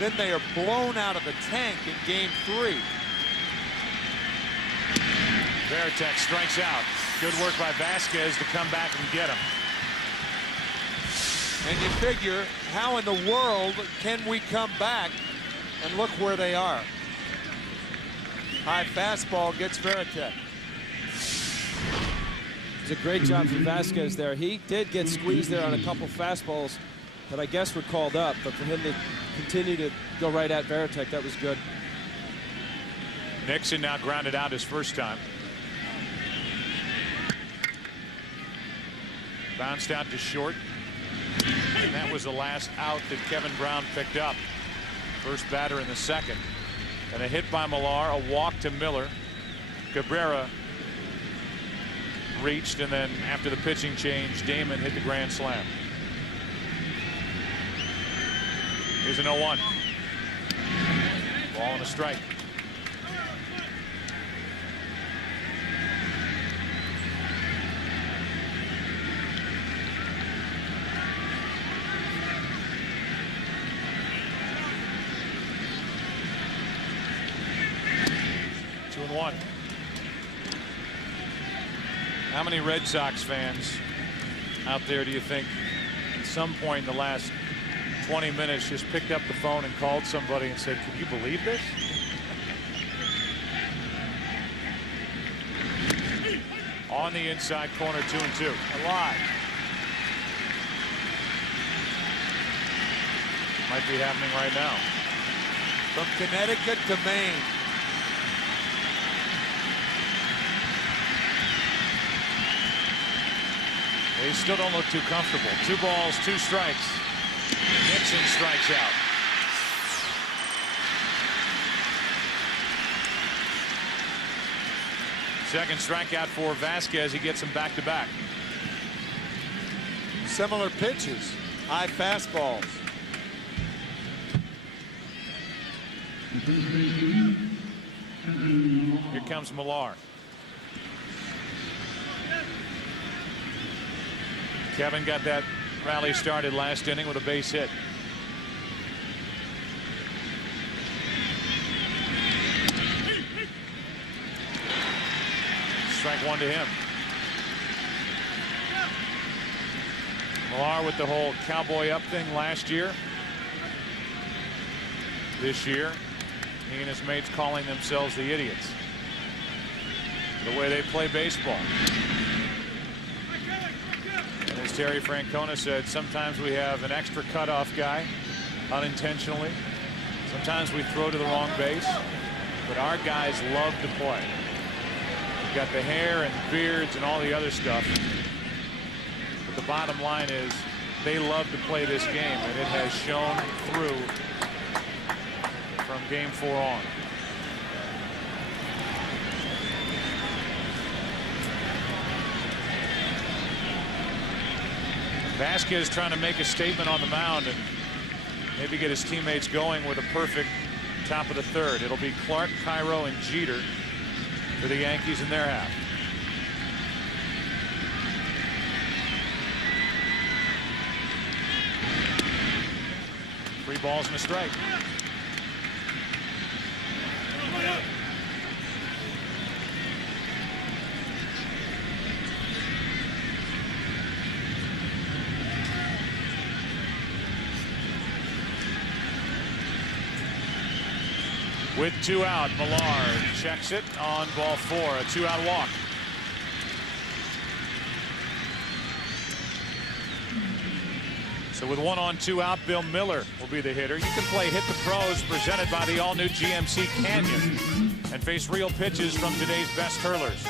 Then they are blown out of the tank in game 3. Varitek strikes out. Good work by Vasquez to come back and get him. And you figure, how in the world can we come back? And look where they are. High fastball gets Varitek. It's a great job from Vasquez there. He did get squeezed there on a couple fastballs that I guess were called up, but for him to continue to go right at Varitek, that was good. Nixon now grounded out his first time. Bounced out to short. And that was the last out that Kevin Brown picked up. First batter in the second. And a hit by Millar, a walk to Miller. Cabrera reached, and then after the pitching change, Damon hit the grand slam. Here's an 0-1. Ball and a strike. Two and one. How many Red Sox fans out there do you think at some point in the last 20 minutes just picked up the phone and called somebody and said, "Can you believe this?" On the inside corner, 2-2. A lot. Might be happening right now. From Connecticut to Maine. They still don't look too comfortable. 2 balls, 2 strikes. Nixon strikes out. Second strikeout for Vasquez. He gets him back to back. Similar pitches. High fastballs. Here comes Millar. Kevin got that rally started last inning with a base hit. Strike 1 to him. Millar with the whole cowboy up thing last year. This year, he and his mates calling themselves the idiots. The way they play baseball. And as Terry Francona said, sometimes we have an extra cutoff guy unintentionally. Sometimes we throw to the wrong base. But our guys love to play. We've got the hair and beards and all the other stuff. But the bottom line is they love to play this game, and it has shown through from game 4 on. Vasquez trying to make a statement on the mound and maybe get his teammates going with a perfect top of the third. It'll be Clark, Cairo, and Jeter for the Yankees in their half. Three balls and a strike. With 2 out, Millar checks it on ball 4, a 2-out walk. So with 1 on, 2 out, Bill Miller will be the hitter. You can play Hit the Pros presented by the all-new GMC Canyon and face real pitches from today's best hurlers.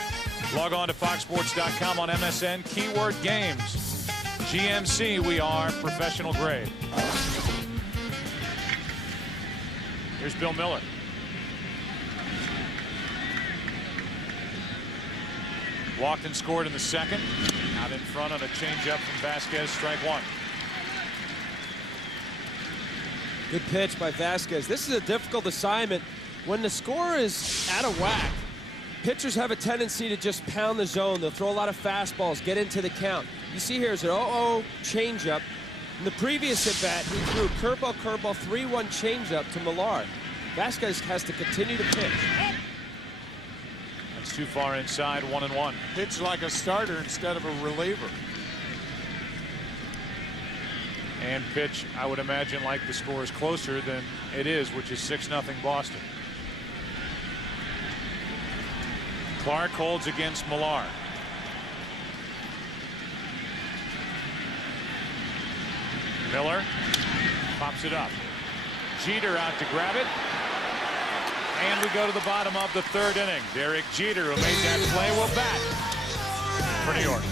Log on to foxsports.com on MSN, keyword games. GMC, we are professional grade. Here's Bill Miller. Walked and scored in the second. Out in front on a changeup from Vasquez, strike 1. Good pitch by Vasquez. This is a difficult assignment. When the score is out of whack, pitchers have a tendency to just pound the zone. They'll throw a lot of fastballs, get into the count. You see here is an 0-0 changeup. In the previous at bat, he threw curveball, 3-1 changeup to Millar. Vasquez has to continue to pitch. That's too far inside, 1-1. Pitch like a starter instead of a reliever. And pitch, I would imagine, like the score is closer than it is, which is 6-0 Boston. Clark holds against Millar. Miller pops it up. Jeter out to grab it. And we go to the bottom of the 3rd inning. Derek Jeter, who made that play, will bat for New York.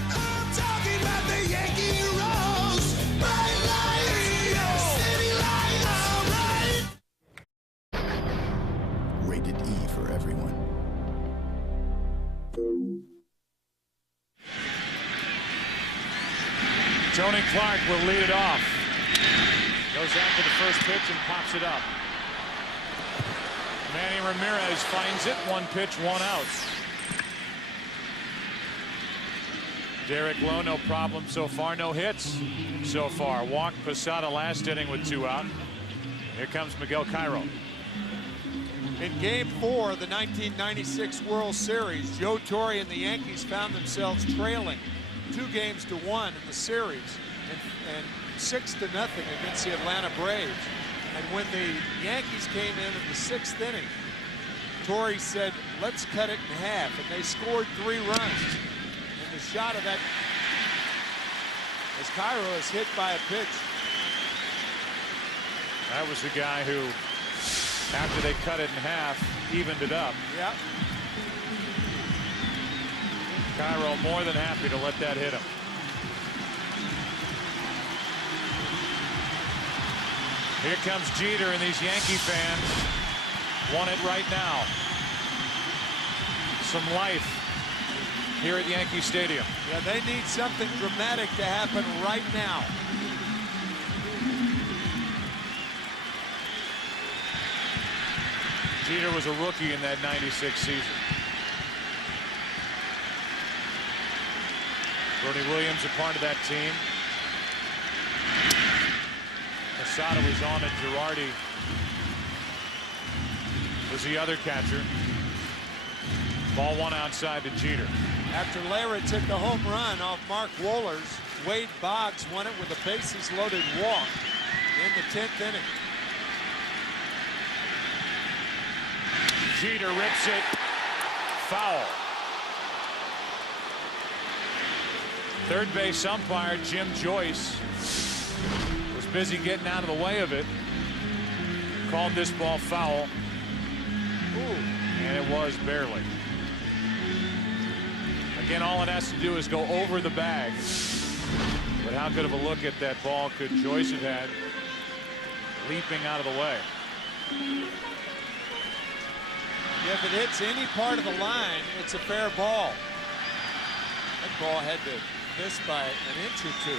Tony Clark will lead it off. Goes after the first pitch and pops it up. Manny Ramirez finds it. 1 pitch, 1 out. Derek Lowe, no problem so far. No hits so far. Walked Posada last inning with 2 out. Here comes Miguel Cairo. In Game 4 of the 1996 World Series, Joe Torre and the Yankees found themselves trailing 2-1 in the series and 6-0 against the Atlanta Braves. And when the Yankees came in the 6th inning, Torre said, let's cut it in half. And they scored 3 runs. And the shot of that, as Cairo is hit by a pitch. That was the guy who, after they cut it in half, evened it up. Yep. Cairo more than happy to let that hit him. Here comes Jeter, and these Yankee fans want it right now. Some life here at Yankee Stadium. Yeah, they need something dramatic to happen right now. Jeter was a rookie in that '96 season. Bernie Williams a part of that team. Posada was on it. Girardi was the other catcher. Ball 1 outside to Jeter. After Lara took the home run off Mark Wohlers, Wade Boggs won it with a bases-loaded walk in the 10th inning. Jeter rips it foul. Third base umpire Jim Joyce was busy getting out of the way of it. Called this ball foul. And it was barely. Again, all it has to do is go over the bag. But how good of a look at that ball could Joyce have had leaping out of the way? Yeah, if it hits any part of the line, it's a fair ball. That ball had to miss by 1 inch or 2.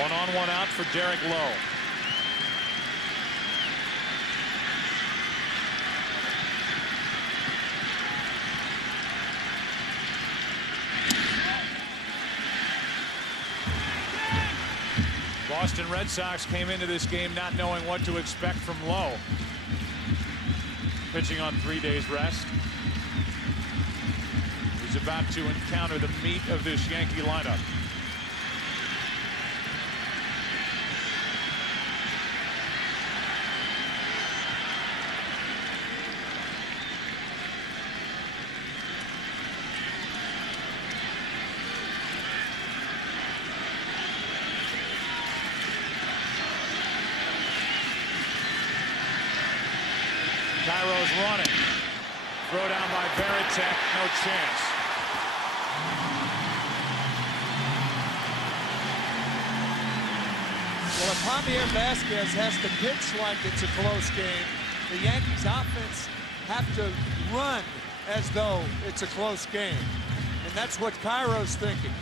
One on, one out for Derek Lowe. Boston Red Sox came into this game not knowing what to expect from Lowe. Pitching on 3 days rest. He's about to encounter the meat of this Yankee lineup. Cairo's running. Throw down by Varitek. No chance. Well, if Javier Vasquez has to pitch like it's a close game, the Yankees offense have to run as though it's a close game. And that's what Cairo's thinking.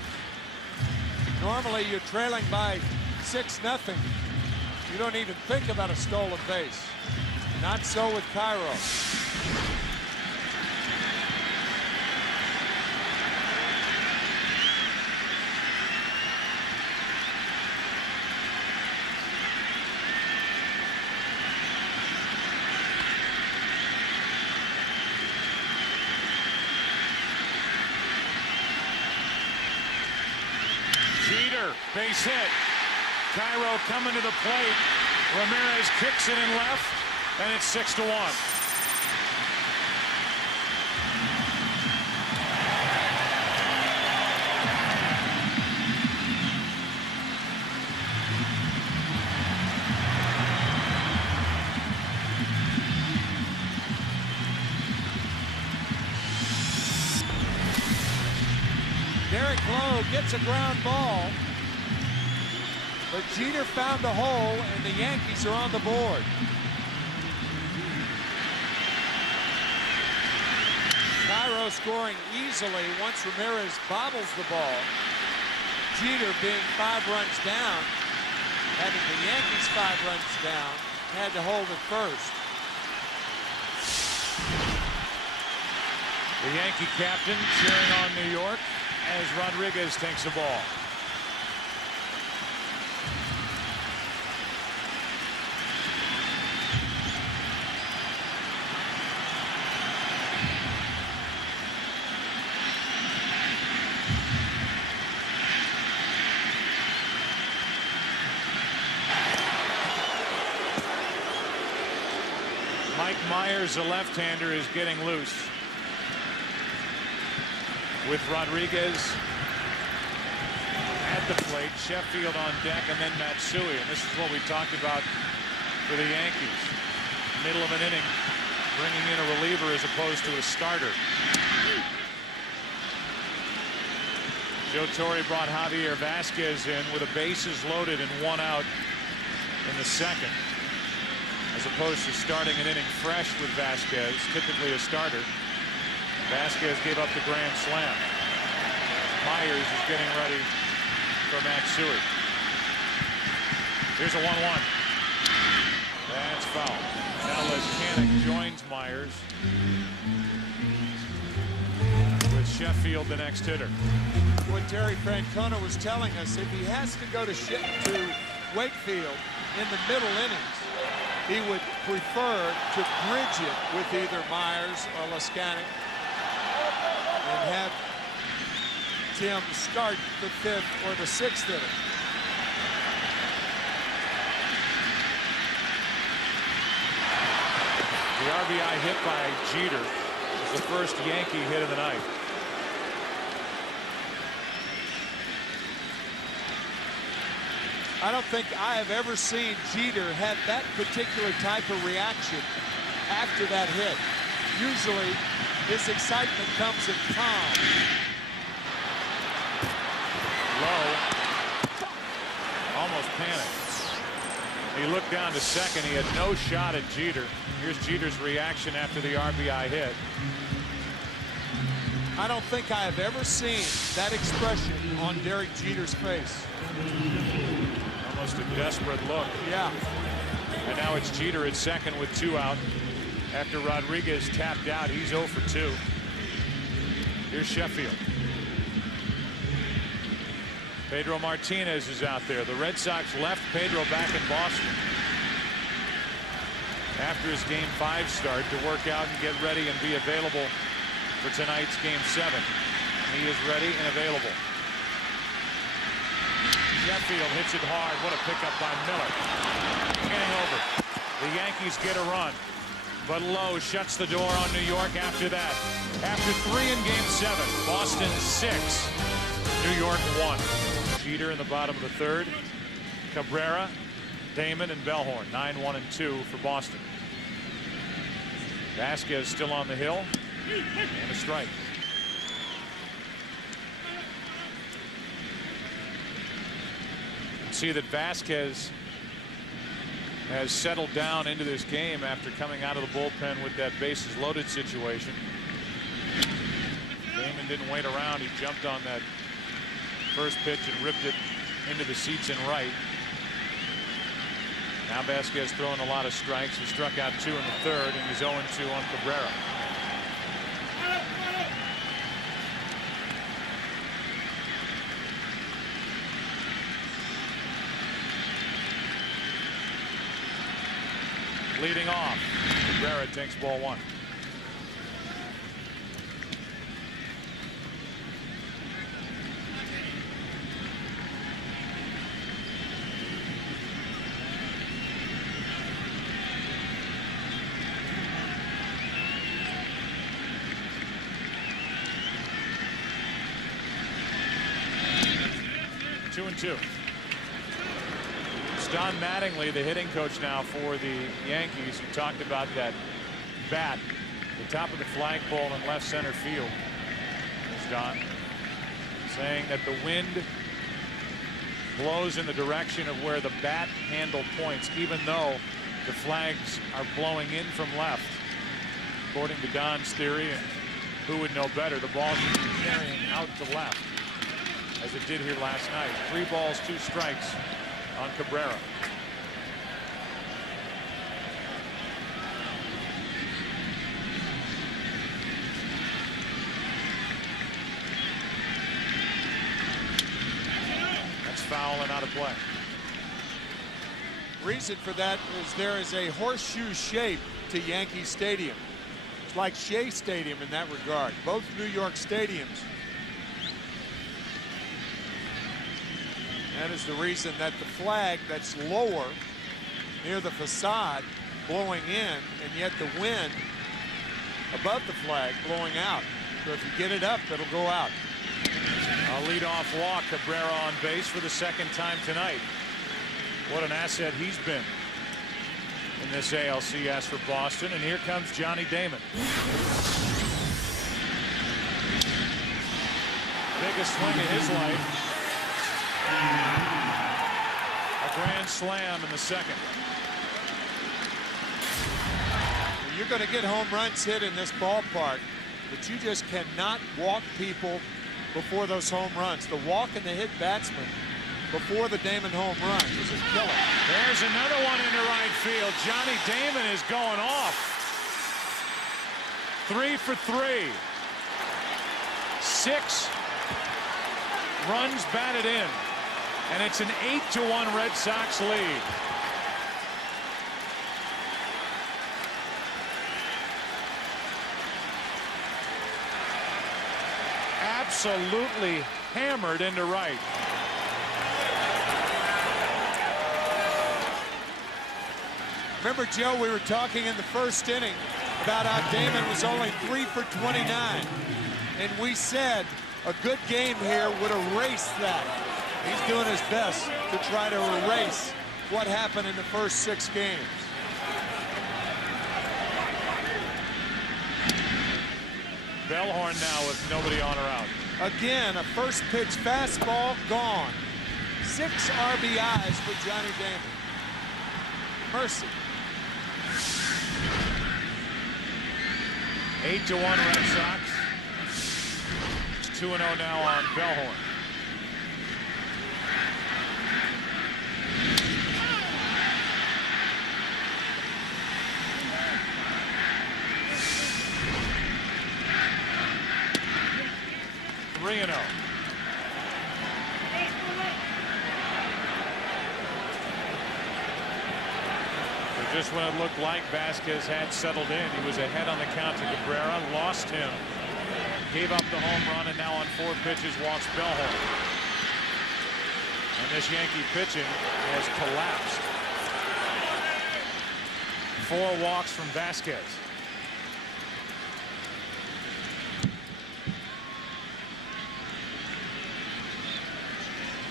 Normally you're trailing by 6-0. You don't even think about a stolen base. Not so with Cairo. Jeter, base hit. Cairo coming to the plate. Ramirez kicks it in left. And it's 6-1. Derek Lowe gets a ground ball, but Jeter found the hole, and the Yankees are on the board. Cairo scoring easily once Ramirez bobbles the ball. Jeter being 5 runs down, having the Yankees 5 runs down, had to hold it first. The Yankee captain cheering on New York as Rodriguez takes the ball. Mike Myers, the left-hander, is getting loose with Rodriguez at the plate, Sheffield on deck, and then Matsui. And this is what we talked about for the Yankees. Middle of an inning, bringing in a reliever as opposed to a starter. Joe Torre brought Javier Vasquez in with the bases loaded and 1 out in the second, as opposed to starting an inning fresh with Vasquez, typically a starter. Vasquez gave up the grand slam. Myers is getting ready for Matsui. Here's a 1-1. That's foul. Now Leskanic joins Myers with Sheffield, the next hitter. What Terry Francona was telling us, if he has to go to Wakefield in the middle innings, he would prefer to bridge it with either Myers or Leskanic and have Tim start the 5th or the 6th inning. The RBI hit by Jeter is the first Yankee hit of the night. I don't think I have ever seen Jeter have that particular type of reaction after that hit. Usually his excitement comes in calm. Low. Almost panicked. He looked down to second. He had no shot at Jeter. Here's Jeter's reaction after the RBI hit. I don't think I have ever seen that expression on Derek Jeter's face. Almost a desperate look. Yeah. And now it's Jeter at second with 2 out. After Rodriguez tapped out, he's 0 for 2. Here's Sheffield. Pedro Martinez is out there. The Red Sox left Pedro back in Boston after his Game 5 start to work out and get ready and be available for tonight's Game 7. He is ready and available. Sheffield hits it hard. What a pickup by Miller. Getting over. The Yankees get a run, but Lowe shuts the door on New York after that. After 3 in Game 7, Boston 6, New York 1. Jeter in the bottom of the 3rd. Cabrera, Damon, and Bellhorn. 9-1 and 2 for Boston. Vasquez still on the hill, and a strike. See that Vasquez has settled down into this game after coming out of the bullpen with that bases loaded situation. Damon didn't wait around. He jumped on that first pitch and ripped it into the seats in right. Now Vasquez throwing a lot of strikes. He struck out 2 in the 3rd, and he's 0-2 on Cabrera. Leading off, Cabrera takes ball 1. Two and 2. Don Mattingly, the hitting coach now for the Yankees, who talked about that bat, the top of the flagpole in left center field. There's Don saying that the wind blows in the direction of where the bat handle points, even though the flags are blowing in from left, according to Don's theory. And who would know better? The ball should be carrying out to left, as it did here last night. 3 balls, 2 strikes on Cabrera. That's foul and out of play. Reason for that is there is a horseshoe shape to Yankee Stadium. It's like Shea Stadium in that regard. Both New York stadiums. That is the reason that the flag that's lower near the facade blowing in, and yet the wind above the flag blowing out. So if you get it up, it'll go out. A leadoff walk. Cabrera on base for the 2nd time tonight. What an asset he's been in this ALCS for Boston. And here comes Johnny Damon. Biggest swing of his life. A grand slam in the 2nd. You're going to get home runs hit in this ballpark, but you just cannot walk people before those home runs. The walk and the hit batsman before the Damon home run is a killer. There's another one into right field. Johnny Damon is going off. 3 for 3. 6 runs batted in, and it's an 8-1 Red Sox lead. Absolutely hammered into right. Remember, Joe, we were talking in the 1st inning about how Damon was only 3 for 29. And we said a good game here would erase that. He's doing his best to try to erase what happened in the first 6 games. Bellhorn now with nobody on or out. Again, a first pitch fastball gone. 6 RBIs for Johnny Damon. Mercy. 8-1 Red Sox. It's 2-0 now on Bellhorn. Just when it looked like Vasquez had settled in, he was ahead on the count to Cabrera, lost him, gave up the home run, and now on 4 pitches walks Bellhorn. And this Yankee pitching has collapsed. 4 walks from Vasquez.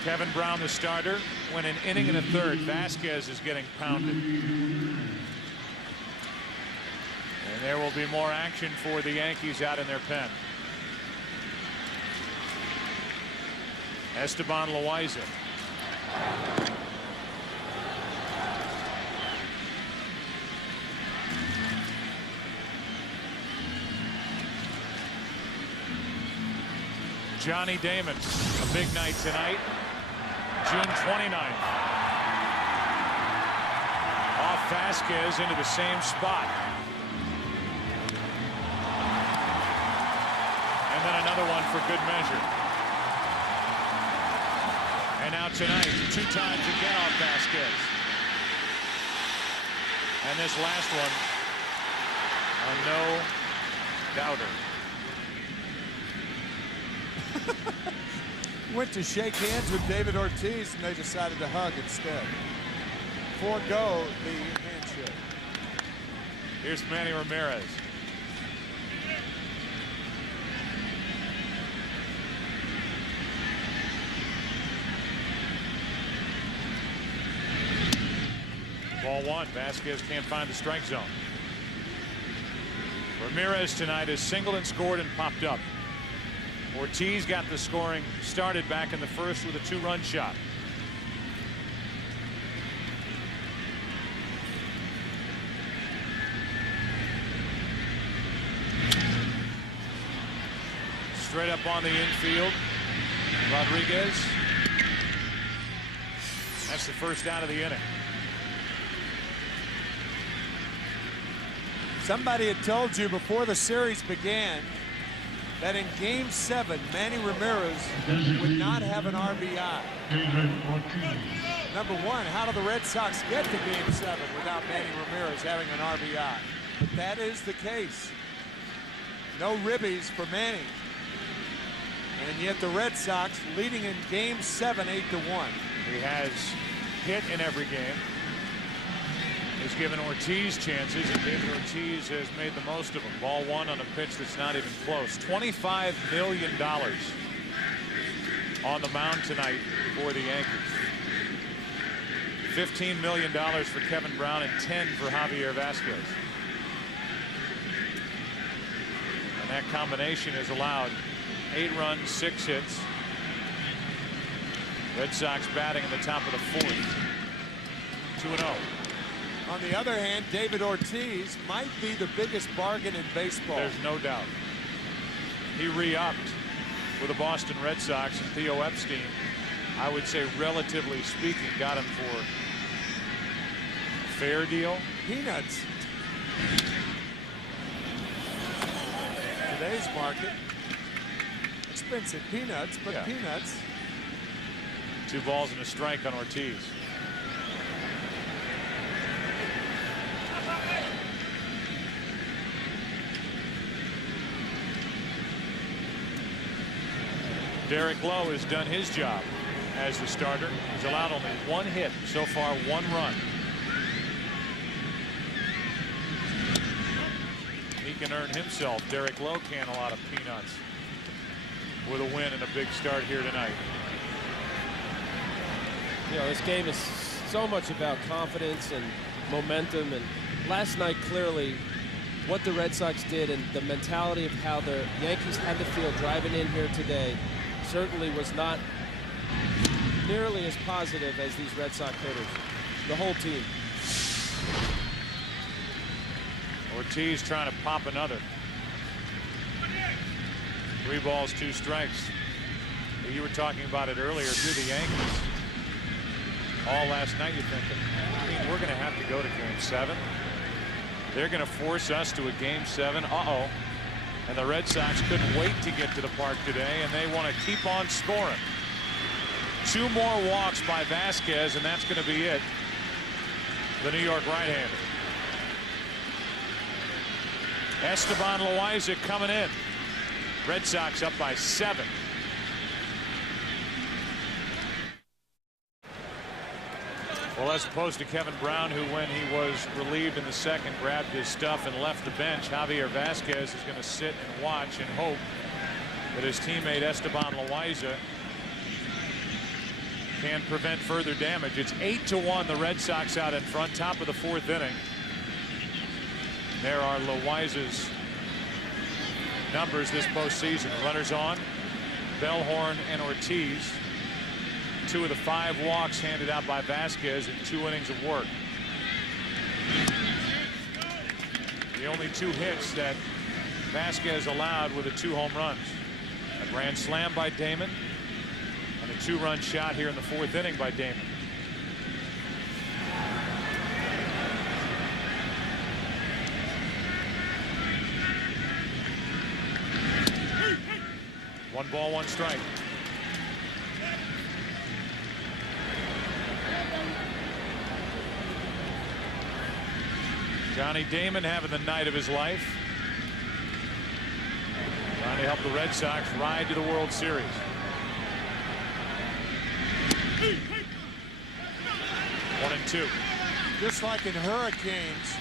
Kevin Brown, the starter, went an inning and a third. Vasquez is getting pounded. And there will be more action for the Yankees out in their pen. Esteban Loaiza. Johnny Damon, a big night tonight. June 29th. Off Vasquez into the same spot. And then another one for good measure. And now tonight, 2 times again off Vasquez. And this last one, a no-doubter. Went to shake hands with David Ortiz, and they decided to hug instead. Forego the handshake. Here's Manny Ramirez. Ball 1. Vasquez can't find the strike zone. Ramirez tonight has singled and scored and popped up. Ortiz got the scoring started back in the first with a 2-run shot. Straight up on the infield. Rodriguez. That's the first out of the inning. Somebody had told you before the series began that in Game 7, Manny Ramirez would not have an RBI. Number one, how do the Red Sox get to Game 7 without Manny Ramirez having an RBI? But that is the case. No ribbies for Manny. And yet the Red Sox leading in Game 7, 8-1. He has hit in every game. He's given Ortiz chances, and David Ortiz has made the most of them. Ball one on a pitch that's not even close. $25 million on the mound tonight for the Yankees. $15 million for Kevin Brown and $10 for Javier Vasquez. And that combination has allowed 8 runs, 6 hits. Red Sox batting in the top of the 4th. 2-0. On the other hand, David Ortiz might be the biggest bargain in baseball. There's no doubt. He re-upped with the Boston Red Sox, and Theo Epstein, I would say, relatively speaking, got him for a fair deal. Peanuts. Today's market. Expensive peanuts, but yeah. Peanuts. 2 balls and a strike on Ortiz. Derek Lowe has done his job as the starter. He's allowed only 1 hit so far, 1 run. He can earn himself, Derek Lowe can, a lot of peanuts with a win and a big start here tonight. You know, this game is so much about confidence and momentum, and last night clearly what the Red Sox did and the mentality of how the Yankees had to feel driving in here today certainly was not nearly as positive as these Red Sox hitters. The whole team. Ortiz trying to pop another. 3 balls, 2 strikes. You were talking about it earlier. If you're the Yankees, all last night you're thinking, I mean, we're going to have to go to Game 7. They're going to force us to a Game 7. Uh-oh. And the Red Sox couldn't wait to get to the park today, and they want to keep on scoring. 2 more walks by Vasquez, and that's going to be it. The New York right-hander. Esteban Loaiza coming in. Red Sox up by 7. Well, as opposed to Kevin Brown, who when he was relieved in the second grabbed his stuff and left the bench, Javier Vasquez is going to sit and watch and hope that his teammate Esteban Loaiza can prevent further damage. It's 8-1, the Red Sox out in front, top of the 4th inning. There are Loaiza's numbers this postseason. Runners on, Bellhorn and Ortiz. 2 of the 5 walks handed out by Vasquez in 2 innings of work. The only 2 hits that Vasquez allowed were the 2 home runs. A grand slam by Damon and a 2-run shot here in the 4th inning by Damon. One ball, 1 strike. Johnny Damon having the night of his life. Trying to help the Red Sox ride to the World Series. 1-2. Just like in hurricanes,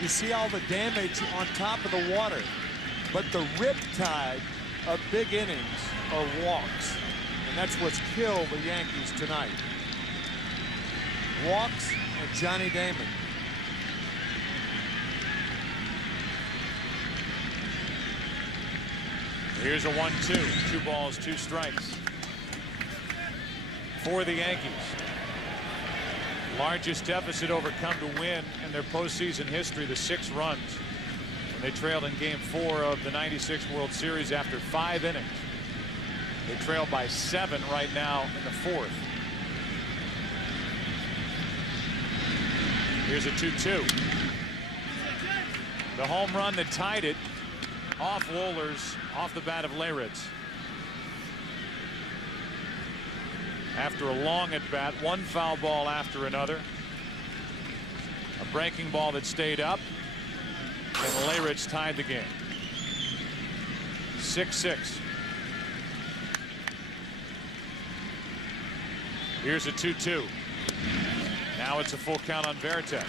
you see all the damage on top of the water. But the riptide of big innings are walks. And that's what's killed the Yankees tonight. Walks and Johnny Damon. Here's a 1-2. 2 balls, 2 strikes for the Yankees. Largest deficit overcome to win in their postseason history, the 6 runs when they trailed in Game 4 of the '96 World Series after 5 innings. They trail by 7 right now in the 4th. Here's a 2-2. The home run that tied it off Wohlers, off the bat of Leyritz. After a long at bat, one foul ball after another. A breaking ball that stayed up, and Leyritz tied the game. 6-6. Here's a 2-2. Now it's a full count on Veritek.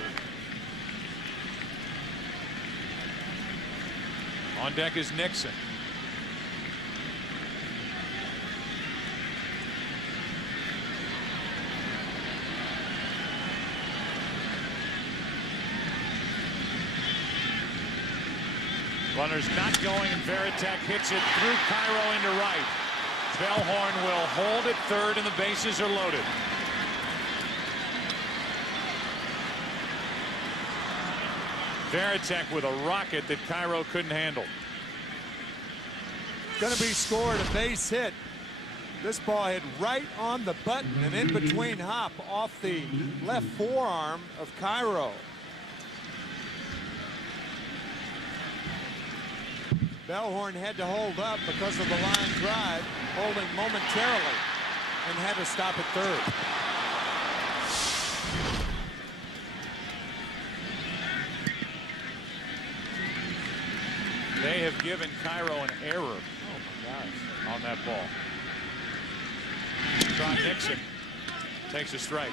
On deck is Nixon. Runners not going, and Veritek hits it through Cairo into right. Bellhorn will hold at third, and the bases are loaded. Veritek with a rocket that Cairo couldn't handle. Going to be scored, a base hit. This ball hit right on the button and in between hop off the left forearm of Cairo. Bellhorn had to hold up because of the line drive, holding momentarily, and had to stop at third. They have given Cairo an error. Oh my gosh, on that ball. John Nixon takes a strike.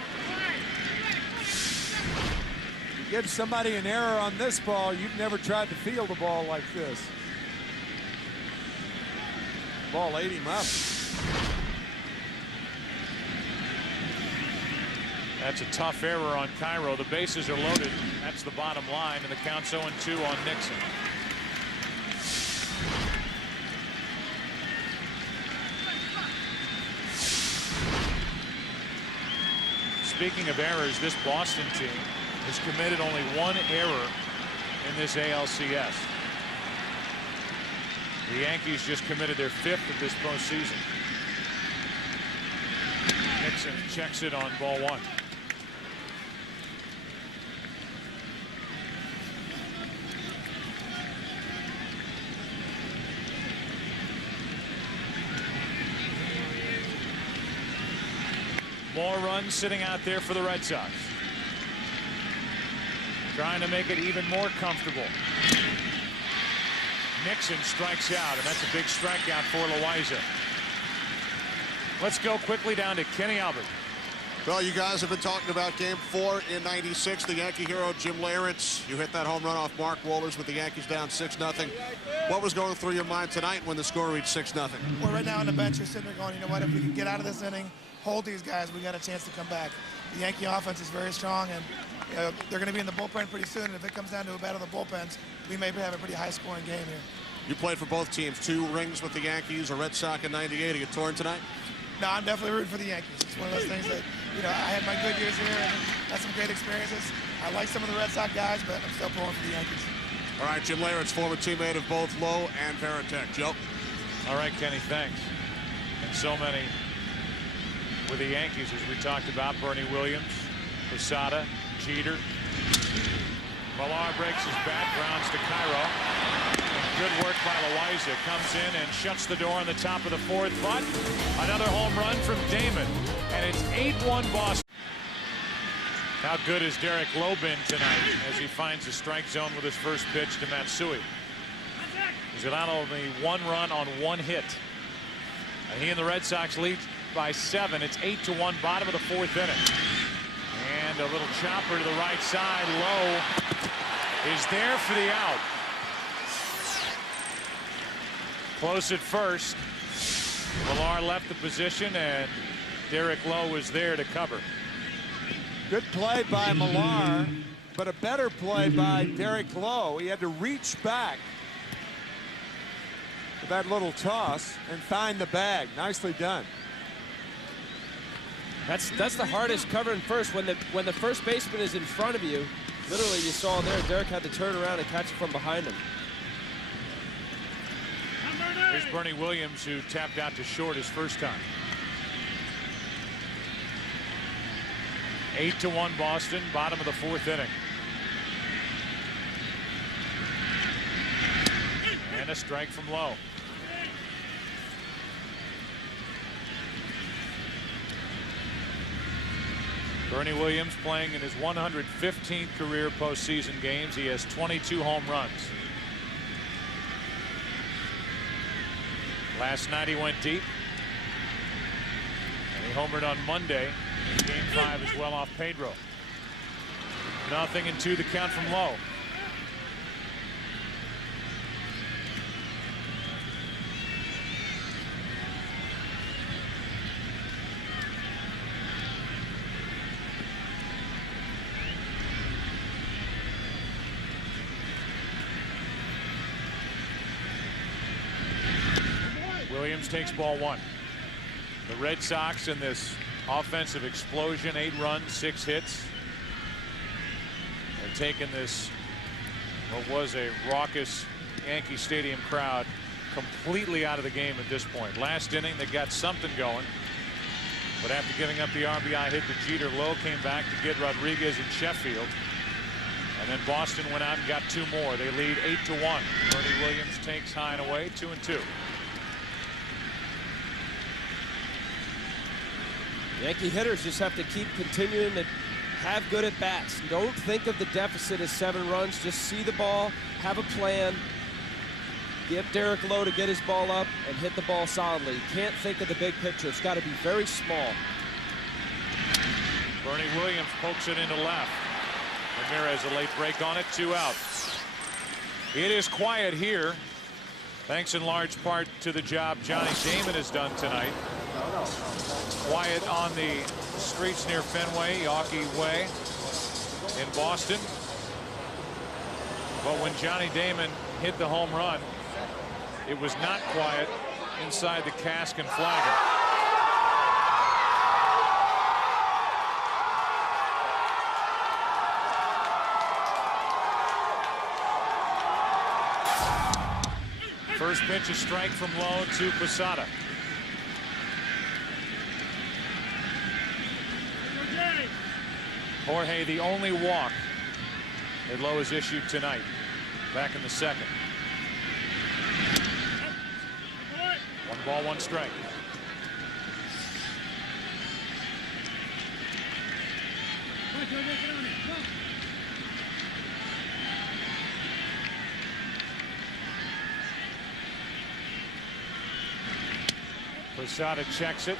You give somebody an error on this ball, you've never tried to field a ball like this. Ball ate him up. That's a tough error on Cairo. The bases are loaded. That's the bottom line, and the count's 0-2 on Nixon. Speaking of errors, this Boston team has committed only one error in this ALCS. The Yankees just committed their 5th of this postseason. Nixon checks it on ball 1. More runs sitting out there for the Red Sox. Trying to make it even more comfortable. Nixon strikes out, and that's a big strikeout for Loaiza. Let's go quickly down to Kenny Albert. Well, you guys have been talking about Game 4 in '96. The Yankee hero Jim Leyritz. You hit that home run off Mark Wohlers with the Yankees down 6-0. What was going through your mind tonight when the score reached 6-0? Well, right now on the bench, you're sitting there going, you know what, if we can get out of this inning, hold these guys, we got a chance to come back. The Yankee offense is very strong, and they're going to be in the bullpen pretty soon. And if it comes down to a battle of the bullpens, we may have a pretty high-scoring game here. You played for both teams, 2 rings with the Yankees, a Red Sox in '98. Are you torn tonight? No, I'm definitely rooting for the Yankees. It's one of those things that, I had my good years here and had some great experiences. I like some of the Red Sox guys, but I'm still pulling for the Yankees. All right, Jim Leyritz, former teammate of both Lowe and Veritek. Joe? All right, Kenny, thanks. And so many with the Yankees, as we talked about. Bernie Williams, Posada, Jeter. Millar breaks his bat, grounds to Cairo. Good work by Loaiza. Comes in and shuts the door on the top of the 4th. But another home run from Damon, and it's 8-1 Boston. How good has Derek Lowe been tonight as he finds the strike zone with his first pitch to Matsui? He's allowed only 1 run on 1 hit. And he and the Red Sox lead by 7. It's 8-1, bottom of the 4th inning. And a little chopper to the right side. Lowe is there for the out. Close at first. Millar left the position, and Derek Lowe was there to cover. Good play by Millar, but a better play by Derek Lowe. He had to reach back for that little toss and find the bag. Nicely done. That's the hardest covering first. When the first baseman is in front of you, literally you saw there, Derek had to turn around and catch it from behind him. Here's Bernie Williams, who tapped out to short his first time. 8-1 Boston, bottom of the 4th inning. And a strike from Lowe. Bernie Williams playing in his 115th career postseason games. He has 22 home runs. Last night he went deep. And he homered on Monday in Game 5 as well off Pedro. 0-2 the count from Lowe. Williams takes ball 1. The Red Sox in this offensive explosion, 8 runs, 6 hits. They're taking this, what was a raucous Yankee Stadium crowd, completely out of the game at this point. Last inning, they got something going. But after giving up the RBI hit to Jeter, Lowe came back to get Rodriguez and Sheffield. And then Boston went out and got 2 more. They lead 8-1. Bernie Williams takes high and away, 2-2. Yankee hitters just have to keep continuing to have good at bats. Don't think of the deficit as 7 runs. Just see the ball, have a plan, get Derek Lowe to get his ball up and hit the ball solidly. You can't think of the big picture. It's got to be very small. Bernie Williams pokes it into left. Ramirez a late break on it, 2 out. It is quiet here, thanks in large part to the job Johnny Damon has done tonight. Quiet on the streets near Fenway, Yawkey Way in Boston. But when Johnny Damon hit the home run, it was not quiet inside the cask and flagon. First pitch, a strike from Lowe to Posada. Jorge, the only walk that Lowe has issued tonight, back in the 2nd. 1 ball, 1 strike. Posada checks it.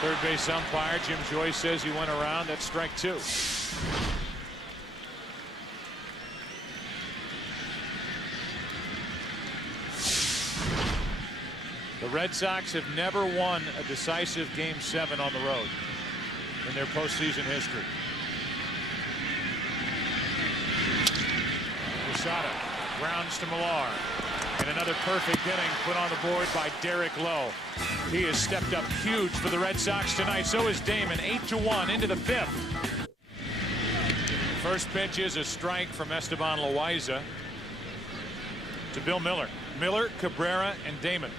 Third base umpire Jim Joyce says he went around. That's strike 2. The Red Sox have never won a decisive Game 7 on the road in their postseason history. Posada grounds to Millar. And another perfect inning put on the board by Derek Lowe. He has stepped up huge for the Red Sox tonight. So is Damon. 8-1 into the 5th. First pitch is a strike from Esteban Loaiza to Bill Miller. Miller, Cabrera, and Damon.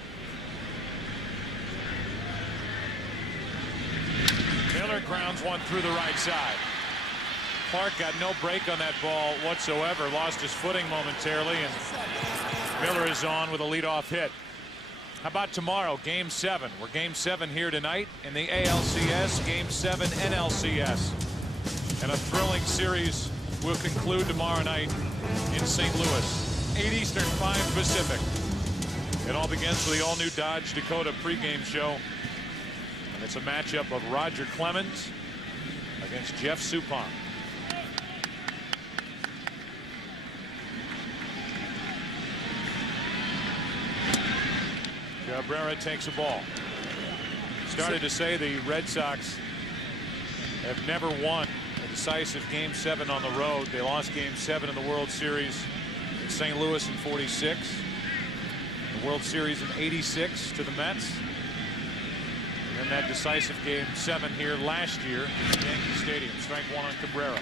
Miller grounds one through the right side. Clark got no break on that ball whatsoever. Lost his footing momentarily, and Miller is on with a leadoff hit. How about tomorrow, Game 7? We're Game 7 here tonight in the ALCS, Game 7 NLCS. And a thrilling series will conclude tomorrow night in St. Louis. 8 Eastern, 5 Pacific. It all begins with the all-new Dodge Dakota pregame show. And it's a matchup of Roger Clemens against Jeff Suppan. Cabrera takes a ball. Started to say the Red Sox have never won a decisive Game 7 on the road. They lost Game 7 in the World Series in St. Louis in '46. The World Series in '86 to the Mets. And then that decisive Game 7 here last year at Yankee Stadium. Strike 1 on Cabrera.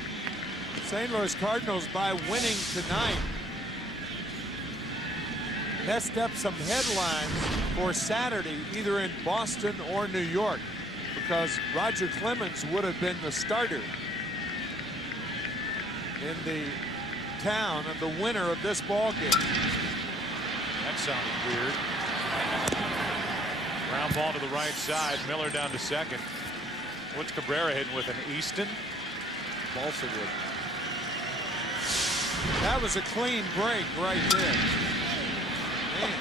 St. Louis Cardinals, by winning tonight, messed up some headlines for Saturday, either in Boston or New York, because Roger Clemens would have been the starter in the town of the winner of this ball game. That sounded weird. Ground ball to the right side. Miller down to second. What's Cabrera hitting with, an Easton? Balsa wood. That was a clean break right there. Man.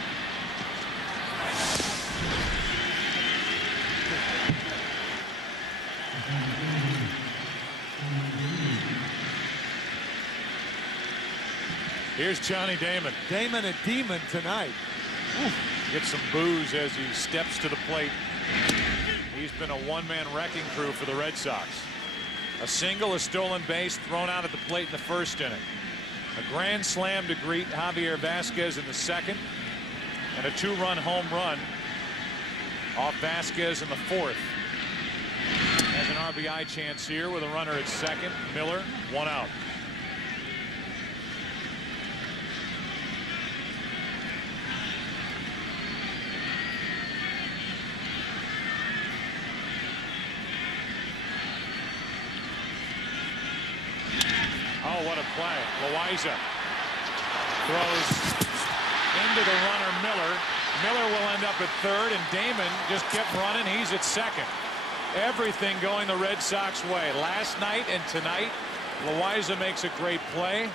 Here's Johnny Damon. Damon a demon tonight. Oof. Gets some boos as he steps to the plate. He's been a one-man wrecking crew for the Red Sox. A single, a stolen base thrown out at the plate in the first inning. A grand slam to greet Javier Vasquez in the second. And a two-run home run off Vasquez in the fourth. Has an RBI chance here with a runner at second. Miller, one out. Oh, what a play. Loaiza throws into the runner Miller. Miller will end up at third, and Damon just kept running. He's at second. Everything going the Red Sox way. Last night and tonight, Loaiza makes a great play.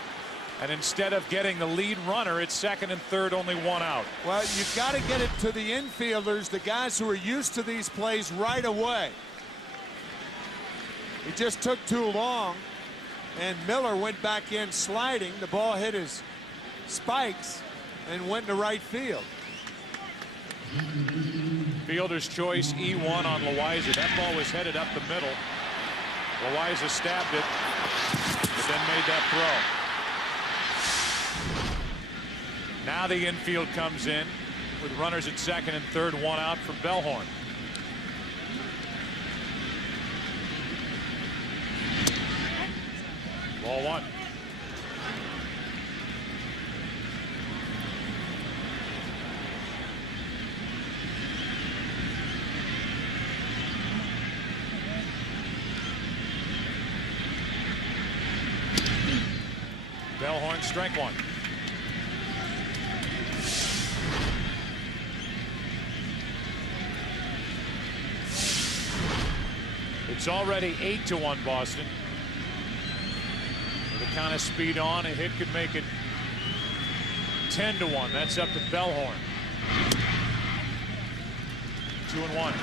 And instead of getting the lead runner at second and third, only one out. Well, you've got to get it to the infielders, the guys who are used to these plays, right away. It just took too long. And Miller went back in sliding. The ball hit his spikes and went to right field. Fielder's choice, E1 on Loaiza. That ball was headed up the middle. Loaiza stabbed it, but then made that throw. Now the infield comes in with runners at second and third, one out for Bellhorn. Ball one. Bellhorn, strike one. It's already 8-1 Boston. The kind of speed on, a hit could make it 10-1. That's up to Bellhorn. 2-1.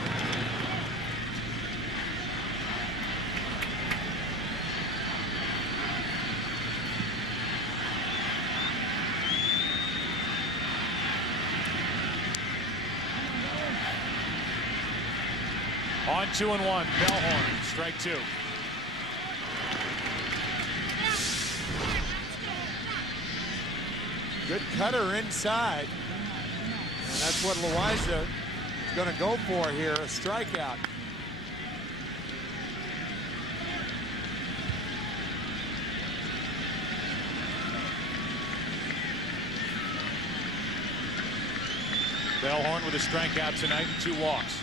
On 2-1, Bellhorn, strike two. Good cutter inside. And that's what Loaiza is going to go for here, a strikeout. Bellhorn with a strikeout tonight and 2 walks.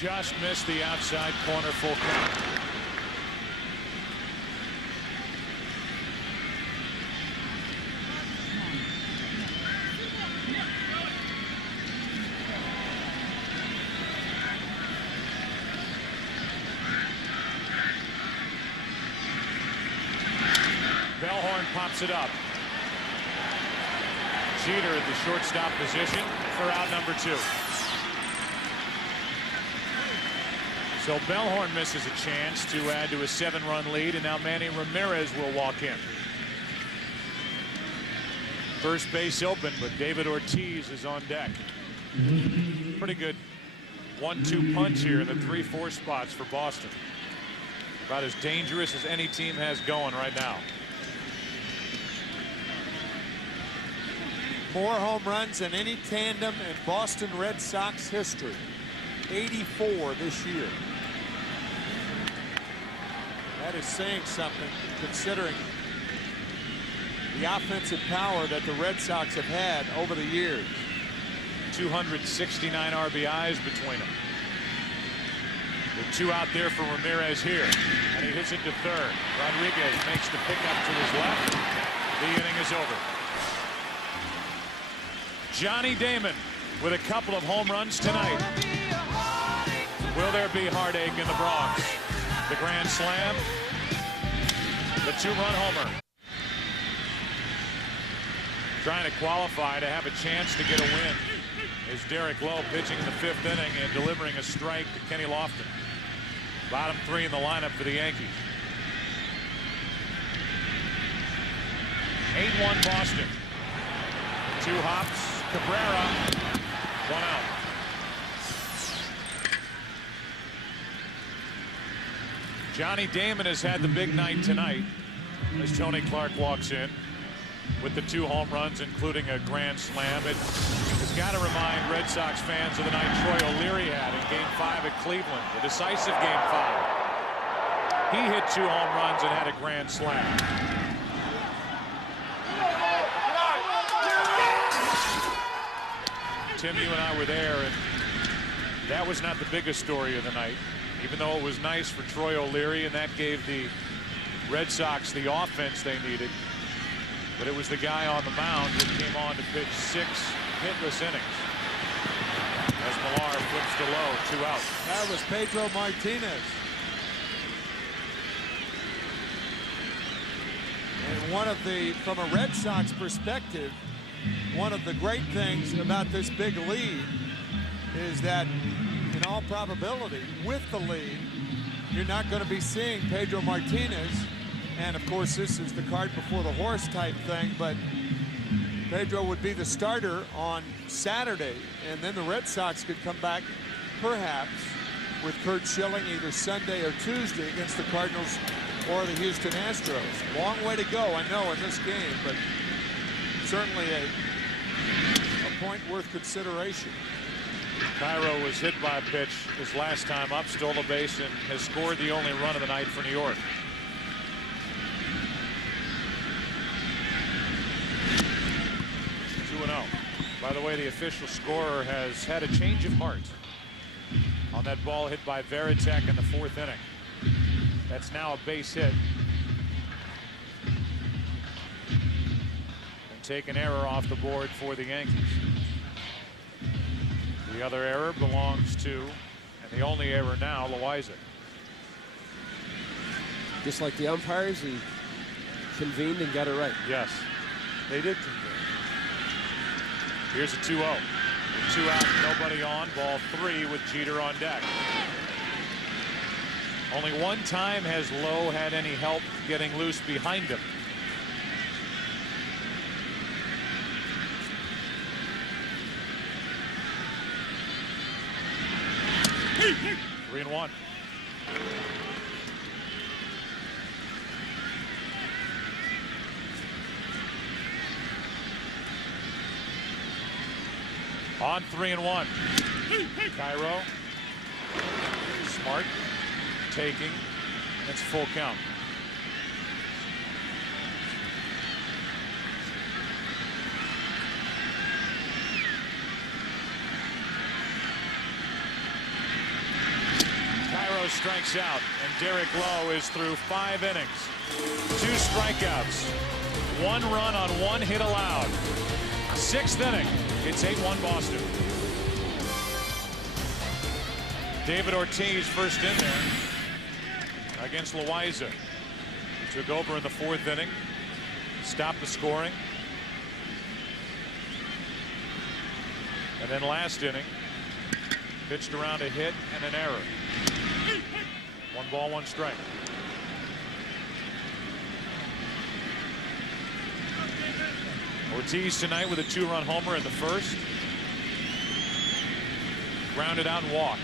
Just missed the outside corner, full count. Bellhorn pops it up. Jeter at the shortstop position for out number 2. So Bellhorn misses a chance to add to a 7-run lead, and now Manny Ramirez will walk in. First base open, but David Ortiz is on deck. Pretty good 1-2 punch here in the 3-4 spots for Boston. About as dangerous as any team has going right now. More home runs than any tandem in Boston Red Sox history. 84 this year. That is saying something, considering the offensive power that the Red Sox have had over the years. 269 RBIs between them. The two out there for Ramirez here, and he hits it to third. Rodriguez makes the pickup to his left. The inning is over. Johnny Damon with a couple of home runs tonight. Will there be heartache in the Bronx? The grand slam, the two-run homer. Trying to qualify to have a chance to get a win is Derek Lowe, pitching in the 5th inning and delivering a strike to Kenny Lofton. Bottom 3 in the lineup for the Yankees. 8-1 Boston. 2 hops. Cabrera. 1 out. Johnny Damon has had the big night tonight as Tony Clark walks in with the 2 home runs, including a grand slam. It has got to remind Red Sox fans of the night Troy O'Leary had in Game 5 at Cleveland, the decisive Game 5. He hit 2 home runs and had a grand slam. Tim, you and I were there, and that was not the biggest story of the night, even though it was nice for Troy O'Leary, and that gave the Red Sox the offense they needed. But it was the guy on the mound that came on to pitch 6 hitless innings. As Millar flips to Lowe, 2 out. That was Pedro Martinez. And one of the, from a Red Sox perspective, one of the great things about this big lead is that in all probability, with the lead, you're not going to be seeing Pedro Martinez. And of course, this is the cart before the horse type thing, but Pedro would be the starter on Saturday, and then the Red Sox could come back perhaps with Curt Schilling either Sunday or Tuesday against the Cardinals or the Houston Astros. Long way to go, I know, in this game, but certainly a point worth consideration. Cairo was hit by a pitch his last time up, stole a base, and has scored the only run of the night for New York. 2-0. By the way, the official scorer has had a change of heart on that ball hit by Varitek in the 4th inning. That's now a base hit. And take an error off the board for the Yankees. The other error belongs to, and the only error now, Loaiza. Just like the umpires, he convened and got it right. Yes, they did convene. Here's a 2-0. 2 out, nobody on. Ball 3 with Jeter on deck. Only one time has Lowe had any help getting loose behind him. Three and 1. On 3 and 1. Cairo. Smart. Taking. It's full count. Cairo strikes out, and Derek Lowe is through 5 innings. 2 strikeouts. 1 run on 1 hit allowed. 6th inning. It's 8-1 Boston. David Ortiz first in there against Loaiza. Took over in the 4th inning. Stopped the scoring. And then last inning, pitched around a hit and an error. 1 ball, 1 strike. Ortiz tonight with a 2-run homer in the 1st. Grounded out and walked.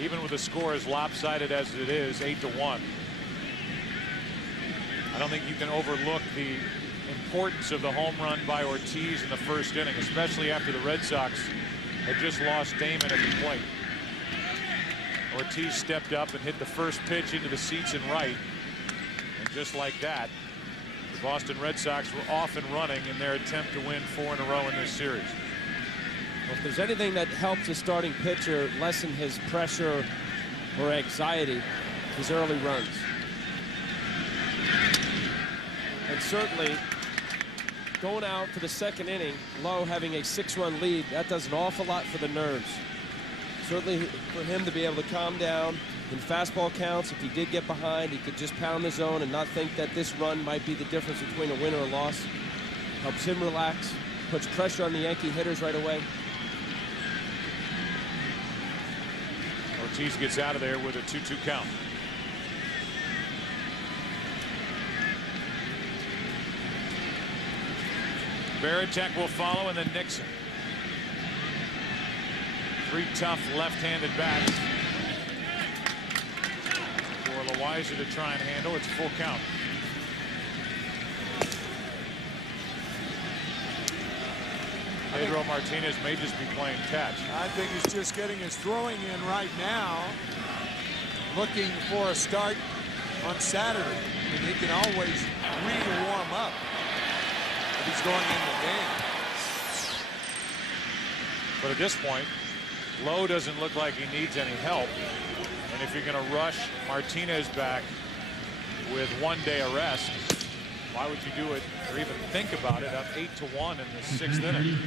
Even with the score as lopsided as it is, 8-1. I don't think you can overlook the importance of the home run by Ortiz in the 1st inning, especially after the Red Sox had just lost Damon at the plate. Ortiz stepped up and hit the first pitch into the seats and right. And just like that, the Boston Red Sox were off and running in their attempt to win 4 in a row in this series. Well, if there's anything that helps a starting pitcher lessen his pressure or anxiety, his early runs. And certainly, going out for the second inning, low, having a 6-run lead, that does an awful lot for the nerves. Certainly for him to be able to calm down in fastball counts. If he did get behind, he could just pound the zone and not think that this run might be the difference between a win or a loss. Helps him relax, puts pressure on the Yankee hitters right away. Ortiz gets out of there with a 2-2 count. Varitek will follow, and then Nixon. 3 tough left-handed bats for Loaiza to try and handle. It's a full count. Pedro Martinez may just be playing catch. I think he's just getting his throwing in right now, looking for a start on Saturday. And he can always re-warm up if he's going in the game. But at this point, Lowe doesn't look like he needs any help. And if you're going to rush Martinez back with 1 day of rest, why would you do it or even think about it up 8-1 in the 6th inning?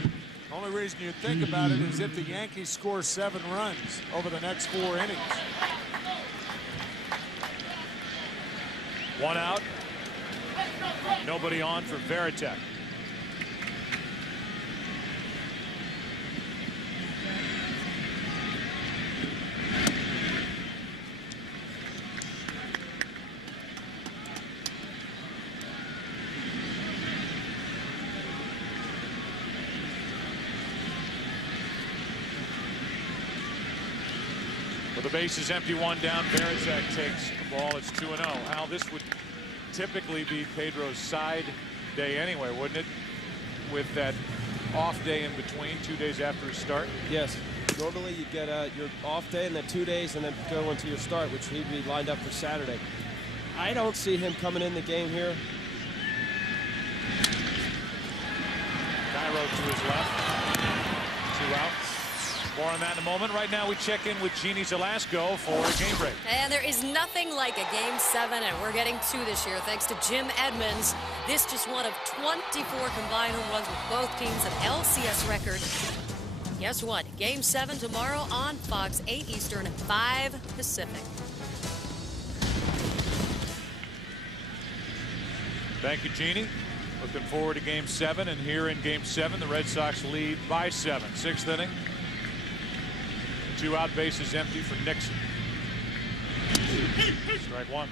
Only reason you'd think about it is if the Yankees score 7 runs over the next 4 innings. 1 out. Nobody on for Varitek. With the bases empty, 1 down, Varitek takes the ball. It's 2-0. Al, this would typically be Pedro's side day anyway, wouldn't it? With that off day in between, 2 days after his start. Yes. Normally you get your off day and then 2 days and then go into your start, which he'd be lined up for Saturday. I don't see him coming in the game here. Cairo to his left. 2 out. More on that in a moment. Right now we check in with Jeannie Zelasco for a game break. And there is nothing like a Game 7, and we're getting 2 this year thanks to Jim Edmonds. This just one of 24 combined home runs with both teams, an LCS record. Guess what? Game 7 tomorrow on Fox, 8 Eastern, 5 Pacific. Thank you, Jeannie. Looking forward to Game 7, and here in Game 7, the Red Sox lead by 7. 6th inning. 2 out, bases empty for Nixon. Strike 1.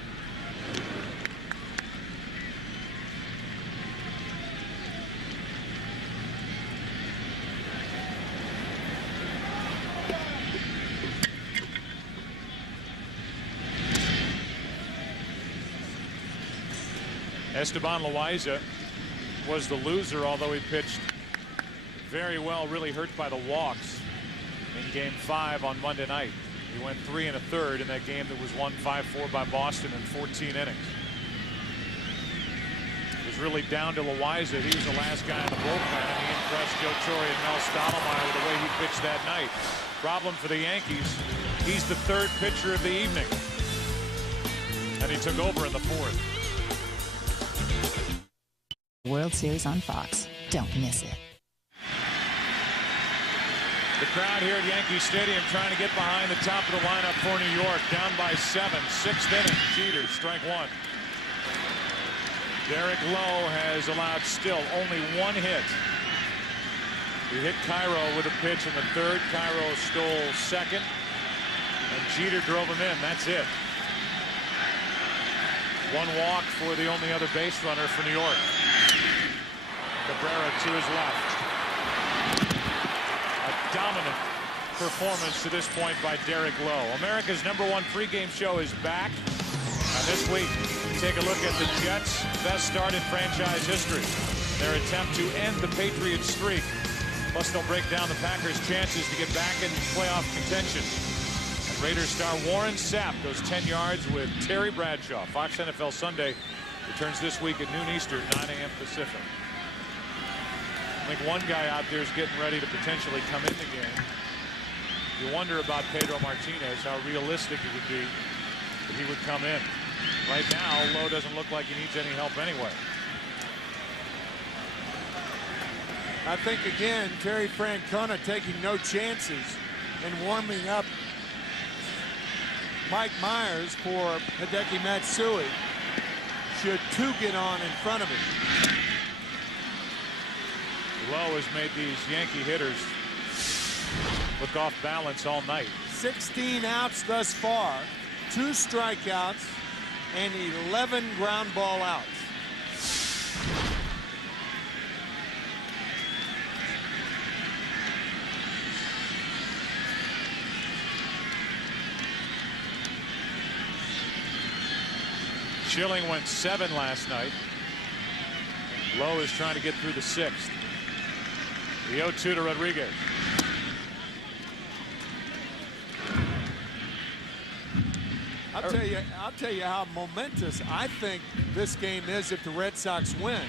Esteban Loaiza was the loser, although he pitched very well, really hurt by the walks in Game 5 on Monday night. He went 3 1/3 in that game that was won 5-4 by Boston in 14 innings. It was really down to Loaiza. He was the last guy in the bullpen, and he impressed Joe Torre and Mel Stottlemyre with the way he pitched that night. Problem for the Yankees, he's the 3rd pitcher of the evening, and he took over in the 4th. World Series on Fox. Don't miss it. The crowd here at Yankee Stadium trying to get behind the top of the lineup for New York. Down by 7. 6th inning. Jeter, strike 1. Derek Lowe has allowed still only 1 hit. He hit Cairo with a pitch in the 3rd. Cairo stole 2nd. And Jeter drove him in. That's it. 1 walk for the only other base runner for New York. Cabrera to his left. Dominant performance to this point by Derek Lowe. America's #1 pregame show is back. And this week, take a look at the Jets' best start in franchise history. Their attempt to end the Patriots streak. Plus, they'll break down the Packers' chances to get back in playoff contention. And Raiders star Warren Sapp goes 10 yards with Terry Bradshaw. Fox NFL Sunday returns this week at noon Eastern, 9 a.m. Pacific. I think one guy out there is getting ready to potentially come in the game. You wonder about Pedro Martinez, how realistic it would be that he would come in. Right now, Lowe doesn't look like he needs any help anyway. I think, again, Terry Francona taking no chances and warming up Mike Myers for Hideki Matsui. Should two get on in front of him. Lowe has made these Yankee hitters look off balance all night. 16 outs thus far, 2 strikeouts, and 11 ground ball outs. Schilling went 7 last night. Lowe is trying to get through the 6th. The 0-2 to Rodriguez. I'll tell you how momentous I think this game is if the Red Sox win.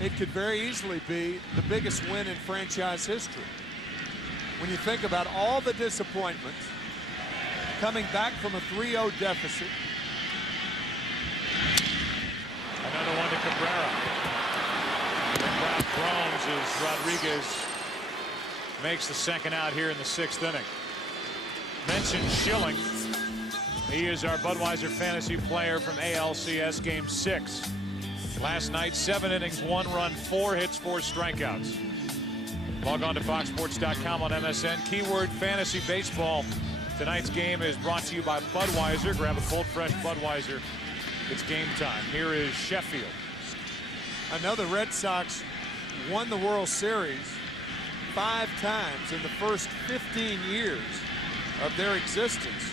It could very easily be the biggest win in franchise history. When you think about all the disappointments, coming back from a 3-0 deficit. Another one to Cabrera. The crowd groans as Rodriguez makes the second out here in the 6th inning. Mentioned Schilling. He is our Budweiser fantasy player from ALCS Game 6. Last night, 7 innings, 1 run, 4 hits, 4 strikeouts. Log on to foxsports.com on MSN. Keyword fantasy baseball. Tonight's game is brought to you by Budweiser. Grab a cold, fresh Budweiser. It's game time. Here is Sheffield. I know the Red Sox won the World Series 5 times in the first 15 years of their existence.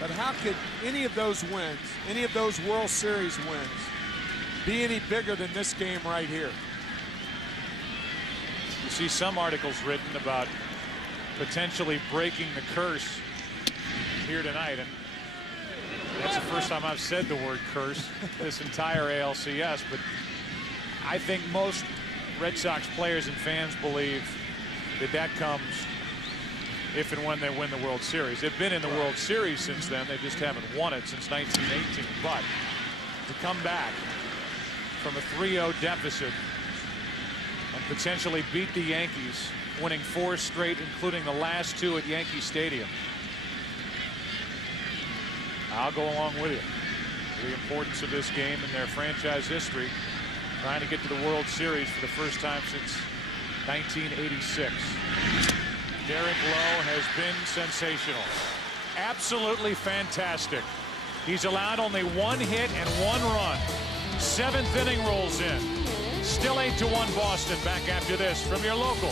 But how could any of those wins, any of those World Series wins, be any bigger than this game right here? You see some articles written about potentially breaking the curse here tonight, and that's the first time I've said the word curse this entire ALCS, but I think most Red Sox players and fans believe that that comes if and when they win the World Series. They've been in the World Series since then. They just haven't won it since 1918. But to come back from a 3-0 deficit and potentially beat the Yankees, winning 4 straight, including the last 2 at Yankee Stadium, I'll go along with you. The importance of this game in their franchise history, trying to get to the World Series for the first time since 1986. Derek Lowe has been sensational. Absolutely fantastic. He's allowed only 1 hit and 1 run. 7th inning rolls in. Still 8-1 Boston. Back after this from your local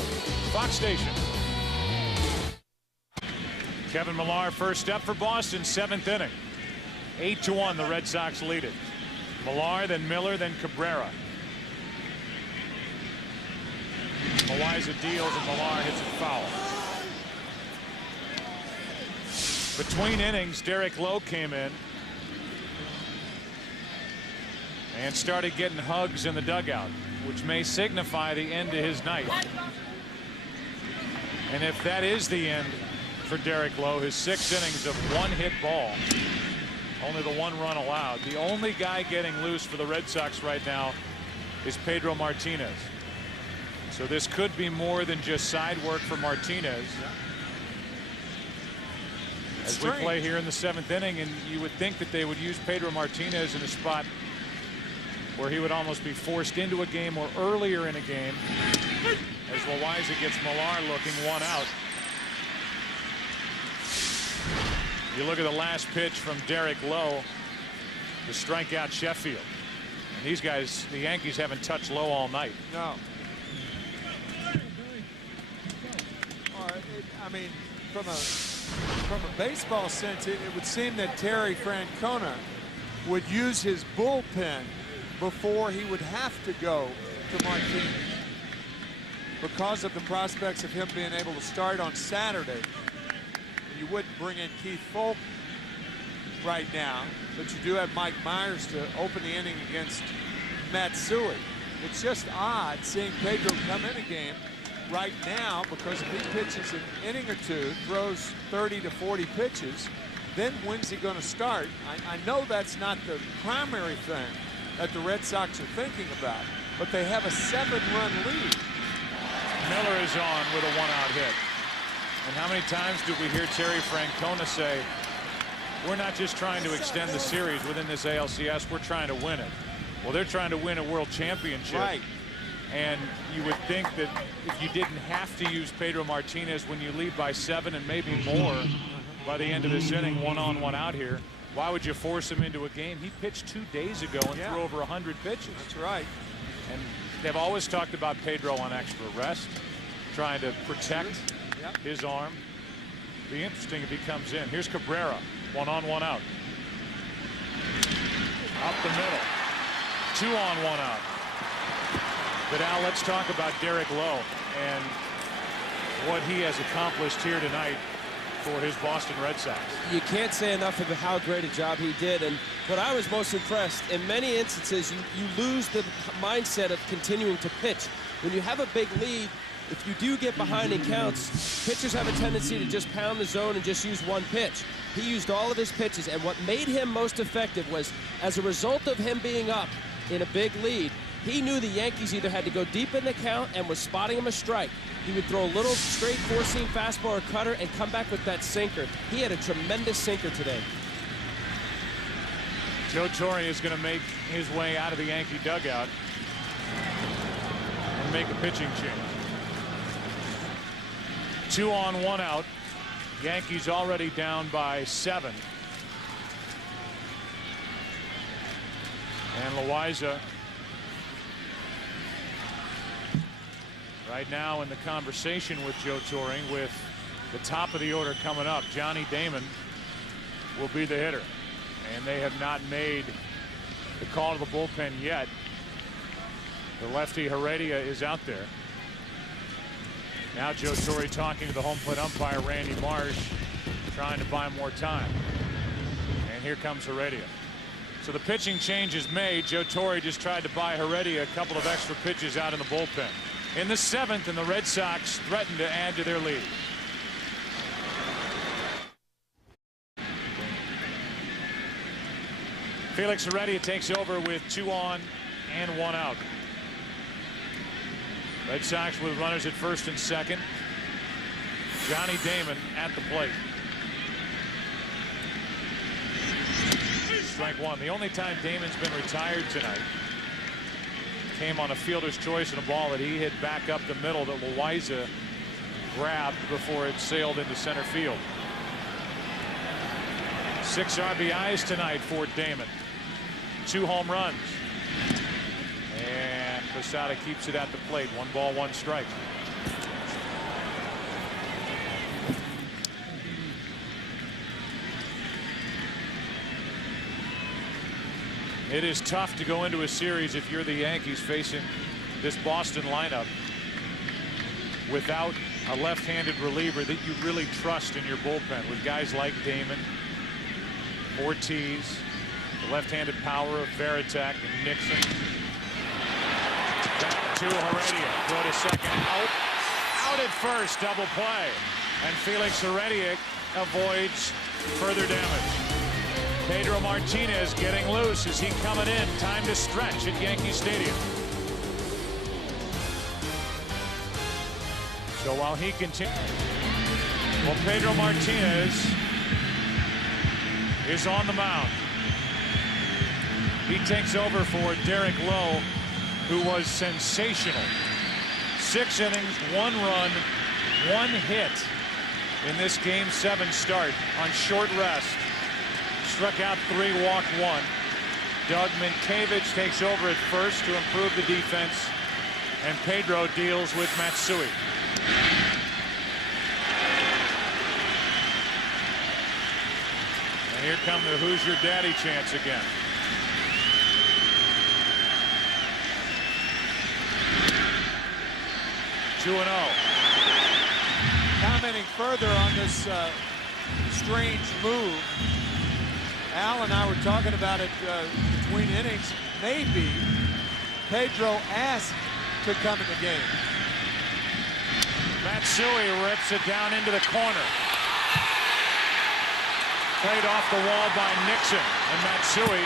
Fox station. Kevin Millar first step for Boston, 7th inning. 8-1 the Red Sox lead it. Millar, then Miller, then Cabrera. Loaiza deals and Millar hits it foul. Between innings, Derek Lowe came in and started getting hugs in the dugout, which may signify the end to his night. And if that is the end for Derek Lowe, his 6 innings of 1-hit ball, only the 1 run allowed. The only guy getting loose for the Red Sox right now is Pedro Martinez. So this could be more than just side work for Martinez. As we play here in the 7th inning, and you would think that they would use Pedro Martinez in a spot where he would almost be forced into a game or earlier in a game, as Loaiza gets Millar looking, 1 out. You look at the last pitch from Derek Lowe to strike out Sheffield. And these guys, the Yankees, haven't touched Lowe all night. No. I mean, from a baseball sense, it would seem that Terry Francona would use his bullpen before he would have to go to Martinez. because of the prospects of him being able to start on Saturday. You wouldn't bring in Keith Folk right now, but you do have Mike Myers to open the inning against Matsui. It's just odd seeing Pedro come in a game right now, because if he pitches an inning or two, throws 30 to 40 pitches, then when's he going to start? I know that's not the primary thing that the Red Sox are thinking about, but they have a 7-run lead. Miller is on with a 1-out hit. And how many times did we hear Terry Francona say, we're not just trying to extend the series within this ALCS, we're trying to win it. Well, they're trying to win a world championship. Right. And you would think that if you didn't have to use Pedro Martinez when you lead by 7 and maybe more by the end of this inning, 1 on 1 out here, why would you force him into a game? He pitched 2 days ago and threw over 100 pitches. That's right. And they've always talked about Pedro on extra rest, trying to protect his arm. Be interesting if he comes in. Here's Cabrera, 1 on 1 out. Up the middle. 2 on 1 out. But Al, let's talk about Derek Lowe and what he has accomplished here tonight for his Boston Red Sox. You can't say enough of how great a job he did. And what I was most impressed, in many instances, you lose the mindset of continuing to pitch. When you have a big lead, if you do get behind in counts, pitchers have a tendency to just pound the zone and just use one pitch. He used all of his pitches, and what made him most effective was, as a result of him being up in a big lead, he knew the Yankees either had to go deep in the count and was spotting him a strike. He would throw a little straight four-seam fastball or cutter and come back with that sinker. He had a tremendous sinker today. Joe Torre is going to make his way out of the Yankee dugout and make a pitching change. 2 on 1 out. Yankees already down by 7. And Loaiza right now in the conversation with Joe Torre, with the top of the order coming up. Johnny Damon will be the hitter, and they have not made the call to the bullpen yet. The lefty Heredia is out there. Now Joe Torre talking to the home plate umpire Randy Marsh, trying to buy more time. And here comes Heredia. So the pitching change is made. Joe Torre just tried to buy Heredia a couple of extra pitches out in the bullpen. In the 7th, and the Red Sox threaten to add to their lead. Felix Heredia takes over with 2 on and 1 out. Red Sox with runners at first and second. Johnny Damon at the plate. Strike 1. The only time Damon's been retired tonight came on a fielder's choice and a ball that he hit back up the middle that Loaiza grabbed before it sailed into center field. 6 RBIs tonight for Damon. 2 home runs. And Posada keeps it at the plate. 1 ball, 1 strike. It is tough to go into a series if you're the Yankees facing this Boston lineup without a left-handed reliever that you really trust in your bullpen, with guys like Damon, Ortiz, the left-handed power of Veritek and Nixon. Back to Heredia. Throw to second. Out at first. Double play. And Felix Heredia avoids further damage. Pedro Martinez getting loose. Is he coming in? Time to stretch at Yankee Stadium. So while he continues, well, Pedro Martinez is on the mound. He takes over for Derek Lowe, who was sensational. 6 innings, 1 run, 1 hit in this Game 7 start on short rest. Struck out 3, walked 1. Doug Minkiewicz takes over at first to improve the defense, and Pedro deals with Matsui. And here come the Who's Your Daddy chants again. 2-0. Commenting further on this strange move, Al and I were talking about it between innings. Maybe Pedro asked to come in the game. Matsui rips it down into the corner. Played off the wall by Nixon, and Matsui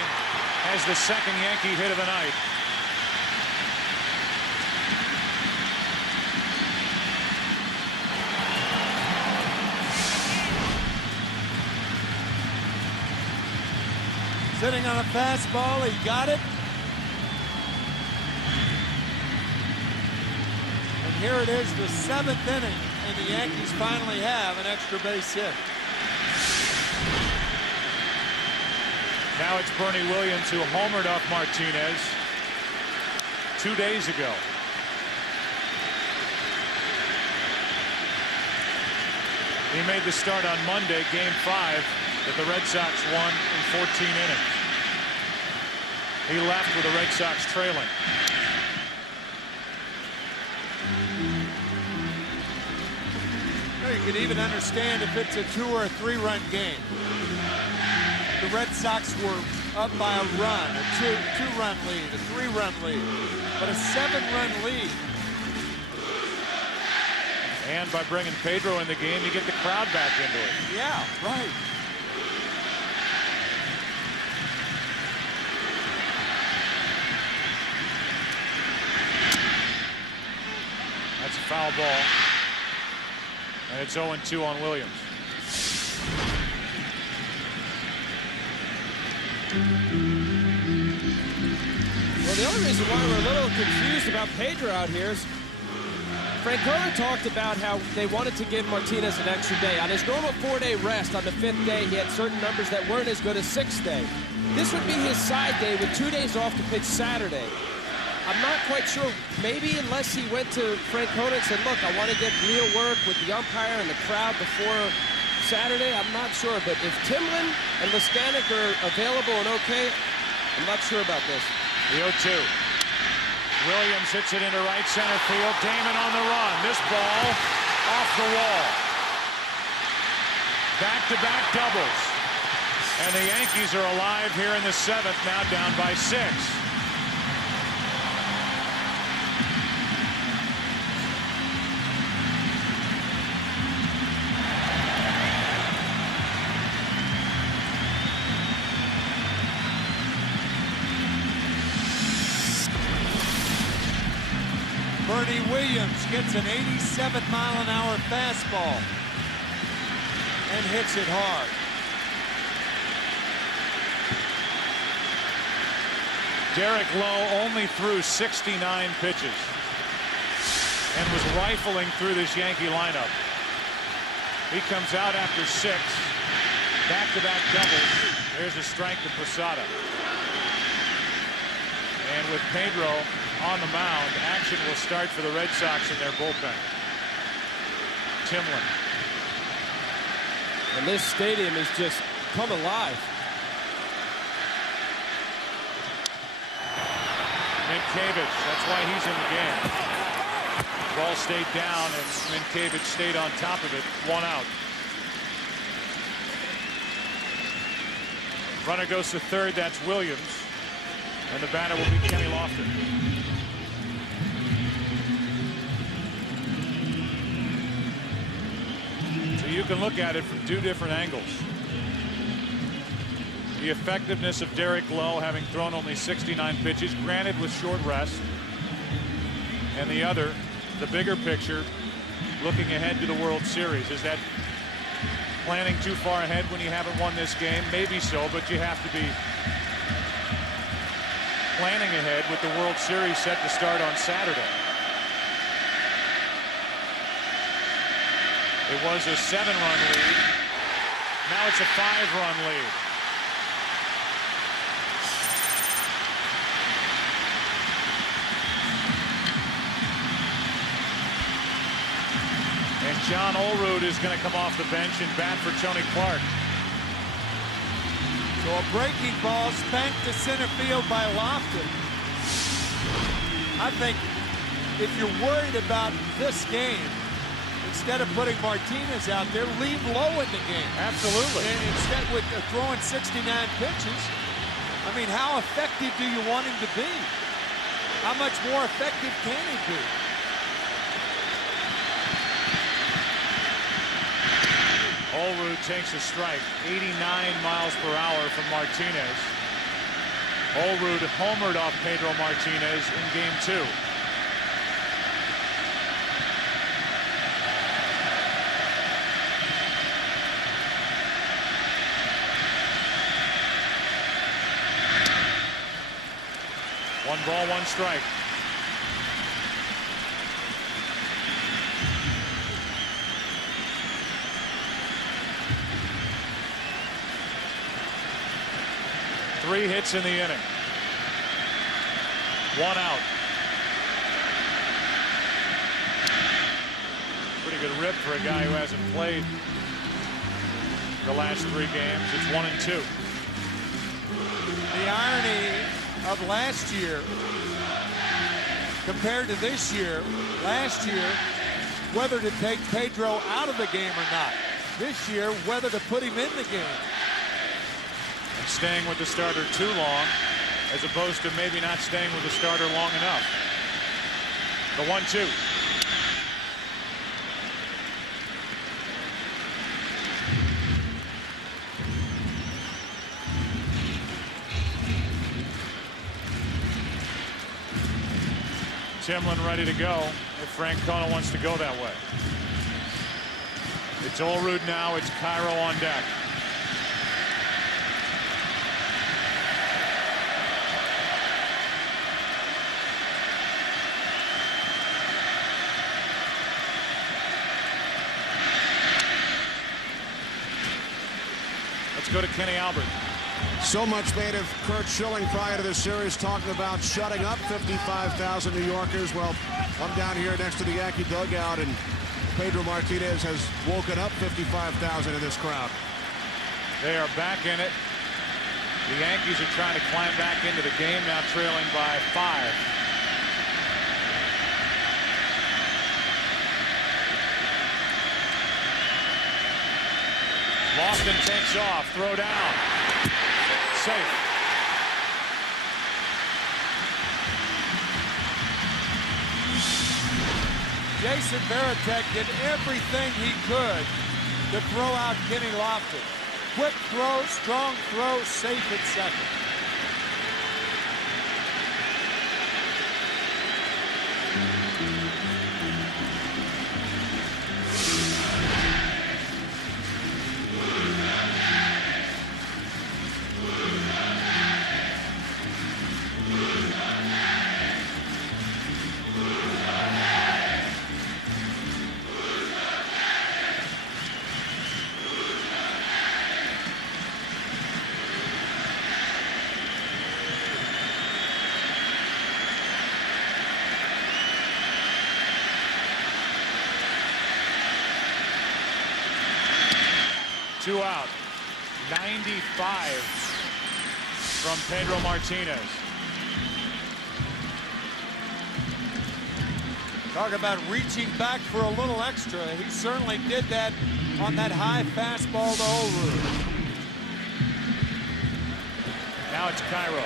has the second Yankee hit of the night. Sitting on a fastball, he got it. And here it is, the 7th inning, and the Yankees finally have an extra base hit. Now it's Bernie Williams who homered off Martinez 2 days ago. He made the start on Monday, Game 5, that the Red Sox won in 14 innings. He left with the Red Sox trailing. You could even understand if it's a 2 or a 3-run game. The Red Sox were up by a run, a two-run lead, a 3-run lead, but a 7-run lead. And by bringing Pedro in the game, you get the crowd back into it. Yeah, right. That's a foul ball. And it's 0-2 on Williams. Well, the only reason why we're a little confused about Pedro out here is Francona talked about how they wanted to give Martinez an extra day. On his normal 4-day rest on the 5th day, he had certain numbers that weren't as good as 6th day. This would be his side day with 2 days off to pitch Saturday. I'm not quite sure. Maybe unless he went to Francona and said, look, I want to get real work with the umpire and the crowd before Saturday. I'm not sure. But if Timlin and Leskanic are available and okay, I'm not sure about this. The 0-2. Williams hits it into right center field. Damon on the run. This ball off the wall. Back-to-back doubles. And the Yankees are alive here in the 7th, now down by 6. Bernie Williams gets an 87-mile-an-hour fastball and hits it hard. Derek Lowe only threw 69 pitches and was rifling through this Yankee lineup. He comes out after 6. Back-to-back doubles. There's a strike to Posada. And with Pedro on the mound, action will start for the Red Sox in their bullpen. Timlin. And this stadium has just come alive. Minkiewicz, that's why he's in the game. Ball stayed down, and Minkiewicz stayed on top of it. 1 out. Runner goes to third. That's Williams. And the batter will be Kenny Lofton. So you can look at it from 2 different angles. The effectiveness of Derek Lowe, having thrown only 69 pitches, granted with short rest. And the other, the bigger picture, looking ahead to the World Series. Is that planning too far ahead when you haven't won this game? Maybe so, but you have to be planning ahead with the World Series set to start on Saturday. It was a 7-run lead. Now it's a 5-run lead. And John Olerud is going to come off the bench and bat for Tony Clark. So a breaking ball spanked to center field by Lofton. I think if you're worried about this game, instead of putting Martinez out there, leave Lowe in the game. Absolutely. And instead with throwing 69 pitches, I mean, how effective do you want him to be? How much more effective can he be? Olerud takes a strike. 89 miles per hour from Martinez. Olerud homered off Pedro Martinez in game 2. One ball, one strike. Three hits in the inning. One out. Pretty good rip for a guy who hasn't played the last 3 games. It's 1-2. The irony of last year compared to this year, last year, whether to take Pedro out of the game or not. This year, whether to put him in the game. And staying with the starter too long, as opposed to maybe not staying with the starter long enough. The 1-2. Timlin ready to go if Francona wants to go that way. It's Olerud now. It's Cairo on deck. Let's go to Kenny Albert. So much made of Curt Schilling prior to this series, talking about shutting up 55,000 New Yorkers. Well, I'm down here next to the Yankee dugout, and Pedro Martinez has woken up 55,000 in this crowd. They are back in it. The Yankees are trying to climb back into the game, now trailing by 5. Lofton takes off, throw down. Safe. Jason Varitek did everything he could to throw out Kenny Lofton. Quick throw, strong throw, safe at second. Two out. 95 from Pedro Martinez. Talk about reaching back for a little extra. He certainly did that on that high fastball to Olerud. Now it's Cairo.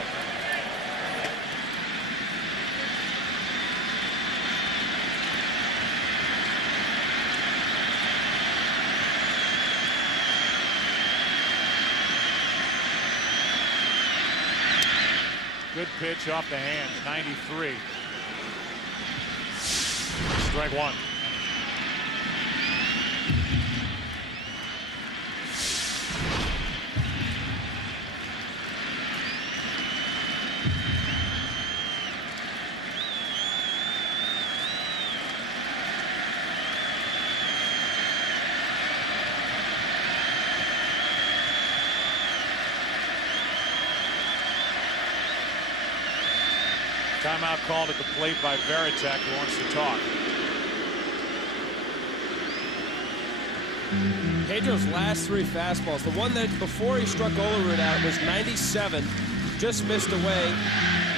Good pitch off the hands, 93. Strike one. Timeout called at the plate by Varitek, who wants to talk. Pedro's last 3 fastballs, the one that before he struck Olerud out was 97, just missed away.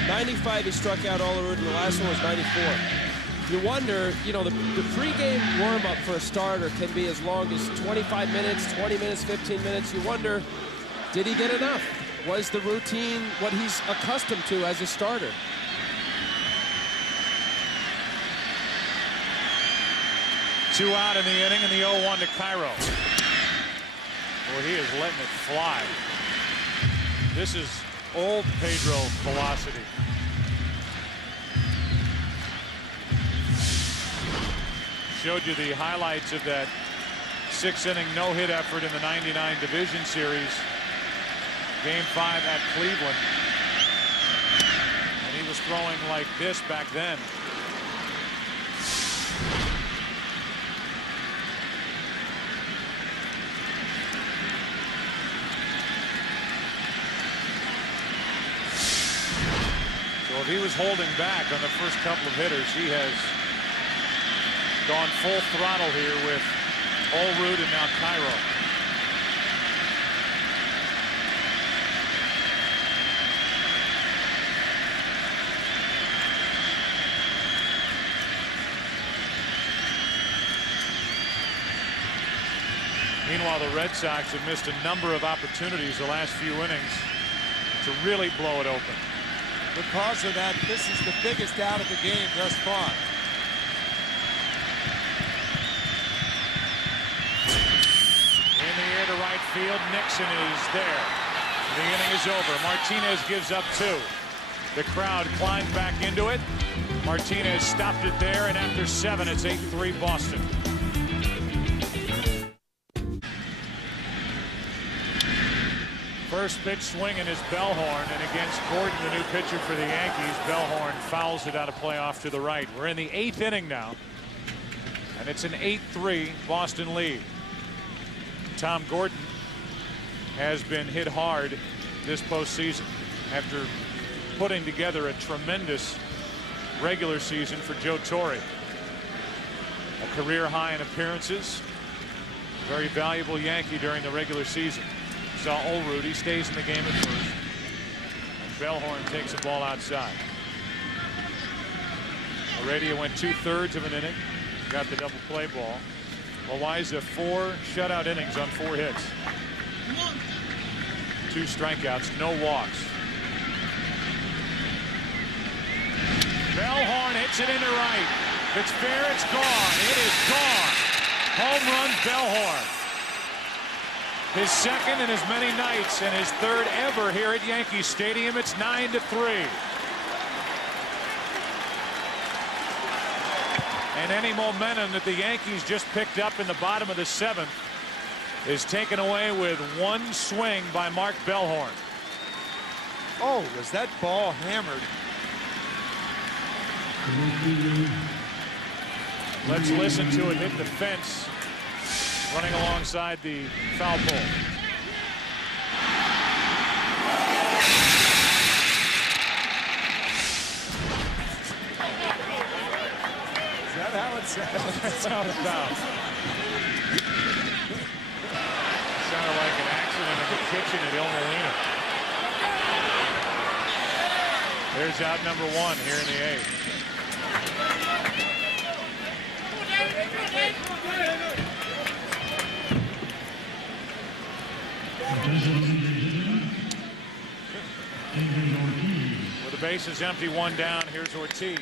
95 he struck out Olerud, and the last one was 94. you wonder, you know, the pregame warm-up for a starter can be as long as 25 minutes, 20 minutes, 15 minutes. You wonder, did he get enough? Was the routine what he's accustomed to as a starter? Two out in the inning, and the 0-1 to Cairo. Well, he is letting it fly. This is old Pedro velocity. Showed you the highlights of that 6-inning no-hit effort in the '99 Division Series. Game 5 at Cleveland. And he was throwing like this back then. So if he was holding back on the first couple of hitters, he has gone full throttle here with Olrud and now Cairo. Meanwhile, the Red Sox have missed a number of opportunities the last few innings to really blow it open. Because of that, this is the biggest out of the game thus far. In the air to right field, Nixon is there. The inning is over. Martinez gives up 2. The crowd climbed back into it. Martinez stopped it there, and after 7, it's 8-3 Boston. First pitch swinging is Bellhorn, and against Gordon, the new pitcher for the Yankees, Bellhorn fouls it out of play off to the right. We're in the 8th inning now, and it's an 8-3 Boston lead. Tom Gordon has been hit hard this postseason after putting together a tremendous regular season for Joe Torre. A career high in appearances. Very valuable Yankee during the regular season. Saw Olrud, he stays in the game at first. And Bellhorn takes the ball outside. Heredia went 2/3 of an inning. Got the double play ball. Loaiza 4 shutout innings on 4 hits. 2 strikeouts, no walks. Bellhorn hits it into right. If it's fair, it's gone. It is gone. Home run, Bellhorn. His second in as many nights and his 3rd ever here at Yankee Stadium. It's 9-3. And any momentum that the Yankees just picked up in the bottom of the 7th is taken away with 1 swing by Mark Bellhorn. Oh, was that ball hammered? Let's listen to it hit the fence, running alongside the foul pole. Is that how it sounds? That's how it sounds. Sounded like an accident in the kitchen at Il Molino. There's out number 1 here in the 8th. With the bases empty, 1 down, here's Ortiz.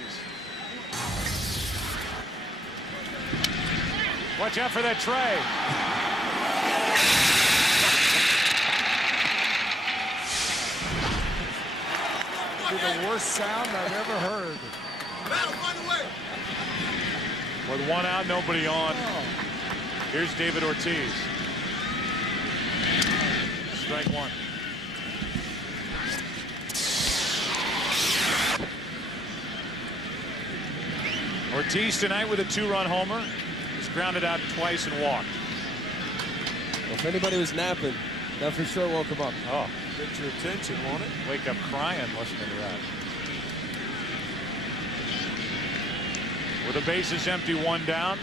Watch out for that tray. It's the worst sound I've ever heard. With 1 out, nobody on. Here's David Ortiz. Strike 1. Ortiz tonight with a 2-run homer. He's grounded out twice and walked. Well, if anybody was napping, that for sure woke him up. Oh, Get your attention, won't it? wake up crying listening to that. With the bases empty, 1 down.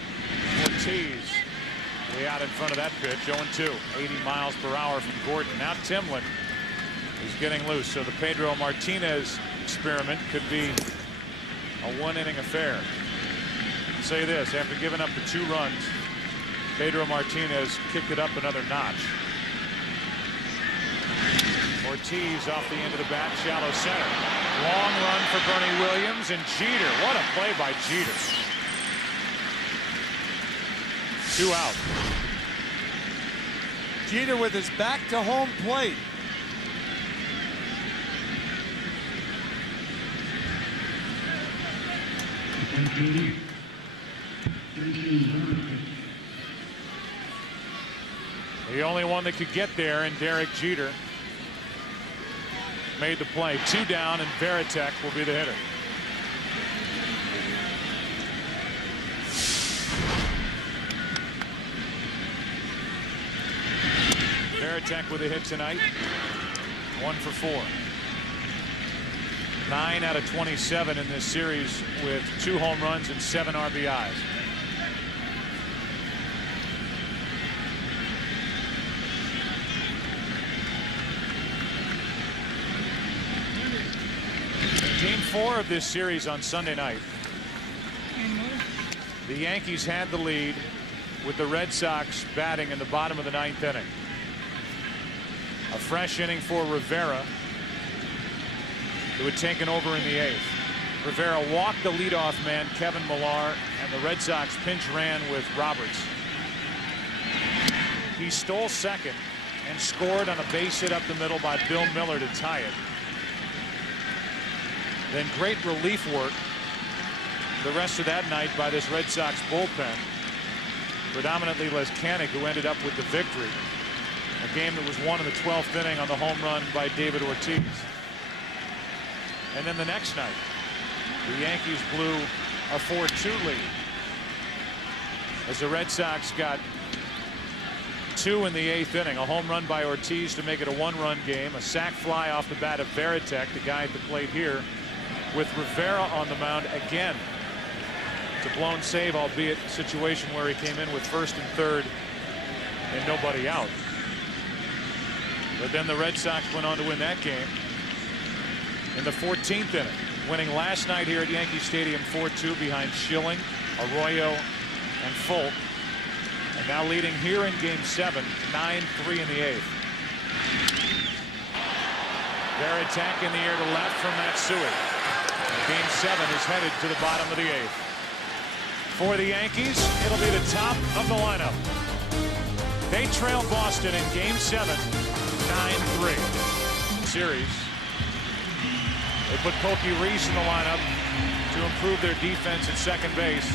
Ortiz way out in front of that pitch. 0-2. 80 miles per hour from Gordon. Now Timlin is getting loose. So the Pedro Martinez experiment could be a 1-inning affair. say this, after giving up the 2 runs, Pedro Martinez kicked it up another notch. Ortiz off the end of the bat, shallow center. Long run for Bernie Williams, and Jeter. What a play by Jeter. 2 out. Jeter with his back to home plate. The only one that could get there, and Derek Jeter made the play. 2 down, and Varitek will be the hitter. Varitek with a hit tonight. 1 for 4. 9 out of 27 in this series with 2 home runs and 7 RBIs. Game 4 of this series on Sunday night. The Yankees had the lead with the Red Sox batting in the bottom of the 9th inning. A fresh inning for Rivera, who had taken over in the 8th. Rivera walked the leadoff man, Kevin Millar, and the Red Sox pinch ran with Roberts. He stole second and scored on a base hit up the middle by Bill Miller to tie it. Then great relief work the rest of that night by this Red Sox bullpen, predominantly Leskanic, who ended up with the victory. A game that was won in the 12th inning on the home run by David Ortiz. And then the next night, the Yankees blew a 4-2 lead as the Red Sox got 2 in the 8th inning. A home run by Ortiz to make it a 1-run game. A sac fly off the bat of Varitek, the guy at the plate here, with Rivera on the mound again. It's a blown save, albeit a situation where he came in with 1st and 3rd and nobody out. But then the Red Sox went on to win that game in the 14th inning, winning last night here at Yankee Stadium 4-2 behind Schilling, Arroyo, and Folk. And now leading here in Game 7, 9-3 in the 8th. Varitek in the air to left from Matsui. Game 7 is headed to the bottom of the 8th. For the Yankees, it'll be the top of the lineup. They trail Boston in Game 7, 9-3. Series. They put Pokey Reese in the lineup to improve their defense at second base.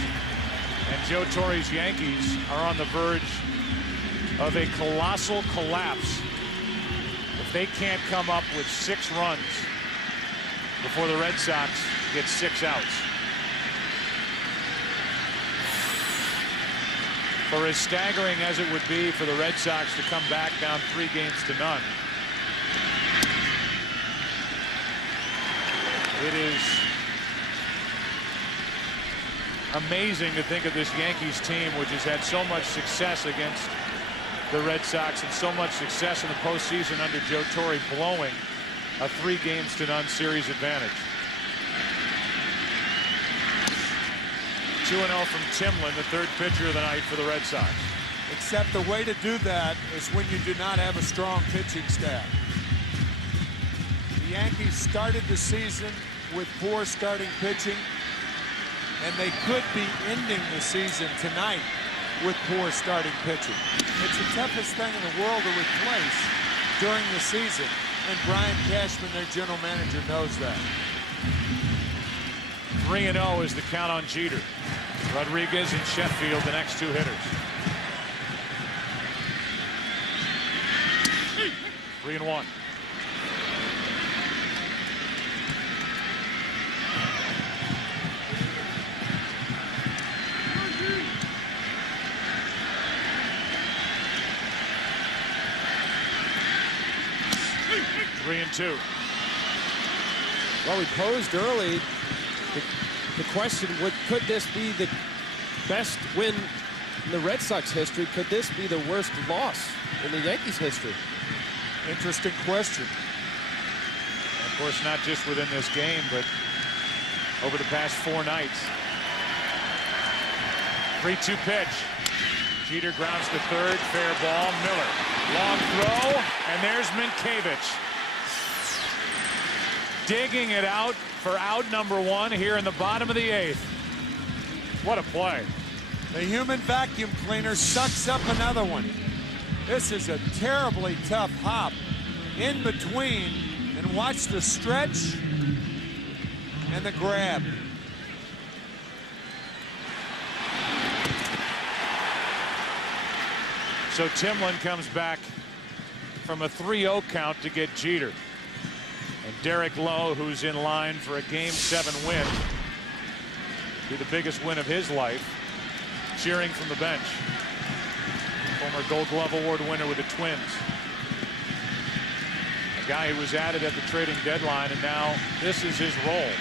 And Joe Torre's Yankees are on the verge of a colossal collapse if they can't come up with 6 runs before the Red Sox get 6 outs. For as staggering as it would be for the Red Sox to come back down 3-0, it is amazing to think of this Yankees team, which has had so much success against the Red Sox and so much success in the postseason under Joe Torre, blowing a 3-0 series advantage. 2-0 from Timlin, the 3rd pitcher of the night for the Red Sox. Except the way to do that is when you do not have a strong pitching staff. The Yankees started the season with poor starting pitching, and they could be ending the season tonight with poor starting pitching. It's the toughest thing in the world to replace during the season, and Brian Cashman, their general manager, knows that. 3-0 is the count on Jeter. Rodriguez and Sheffield, the next 2 hitters. 3-1. and 2. Well, we posed early the question, could this be the best win in the Red Sox history? Could this be the worst loss in the Yankees history? Interesting question. Of course, not just within this game, but over the past 4 nights. 3-2 pitch. Jeter grounds to third. Fair ball. Miller. Long throw. And there's Minkiewicz. Digging it out for out number 1 here in the bottom of the 8th. What a play. The human vacuum cleaner sucks up another one. This is a terribly tough hop in between. And watch the stretch and the grab. So Timlin comes back from a 3-0 count to get Jeter. And Derek Lowe, who's in line for a Game 7 win, be the biggest win of his life, cheering from the bench. Former Gold Glove Award winner with the Twins. A guy who was added at the trading deadline, and now this is his role.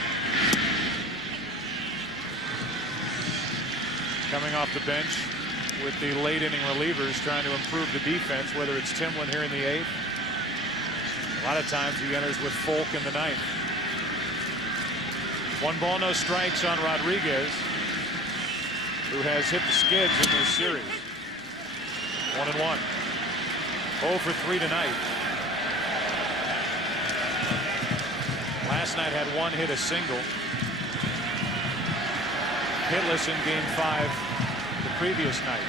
Coming off the bench with the late inning relievers trying to improve the defense, whether it's Timlin here in the 8th. A lot of times he enters with Folk in the 9th. 1 ball, no strikes on Rodriguez, who has hit the skids in this series. 1-1. 0 for 3 tonight. Last night had 1 hit, a single. Hitless in Game 5 the previous night.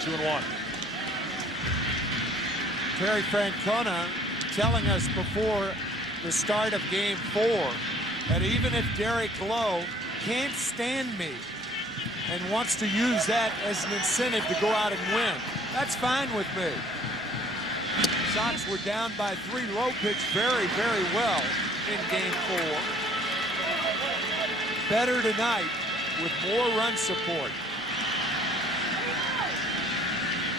2-1. Terry Francona telling us before the start of Game 4 that even if Derek Lowe can't stand me and wants to use that as an incentive to go out and win, that's fine with me. Sox were down by 3. Lowe pitched very, very well in Game 4. Better tonight with more run support.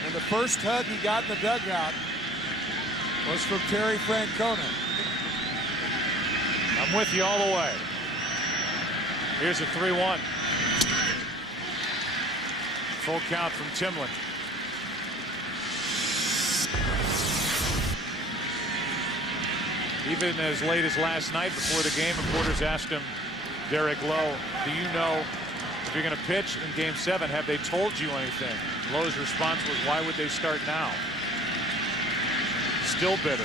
And the first hug he got in the dugout was from Terry Francona. I'm with you all the way. Here's a 3-1. Full count from Timlin. Even as late as last night before the game, reporters asked him, Derek Lowe, do you know if you're going to pitch in Game 7? Have they told you anything? Lowe's response was, why would they start now? Still bitter.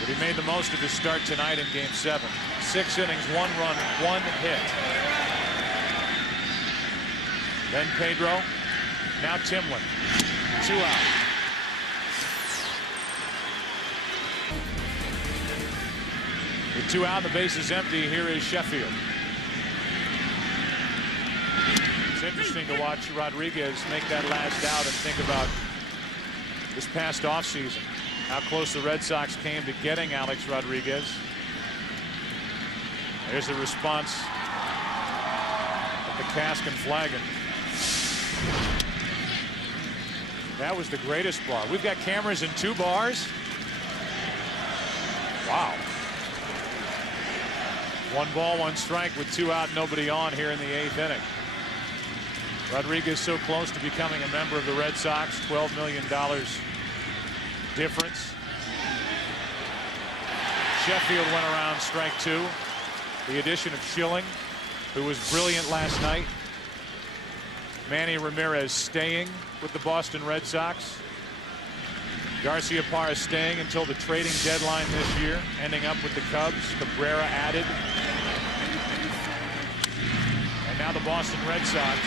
But he made the most of his start tonight in Game 7. 6 innings, 1 run, 1 hit. Then Pedro. Now Timlin. 2 out. With 2 out, the base is empty. Here is Sheffield. It's interesting to watch Rodriguez make that last out and think about this past offseason, how close the Red Sox came to getting Alex Rodriguez. There's a response at the cask and flagon. That was the greatest bar. We've got cameras in 2 bars. Wow. 1 ball, 1 strike with 2 out, nobody on here in the 8th inning. Rodriguez so close to becoming a member of the Red Sox. $12 million difference. Sheffield went around strike 2. The addition of Schilling, who was brilliant last night. Manny Ramirez staying with the Boston Red Sox. Garcia Parra staying until the trading deadline this year, ending up with the Cubs. Cabrera added. And now the Boston Red Sox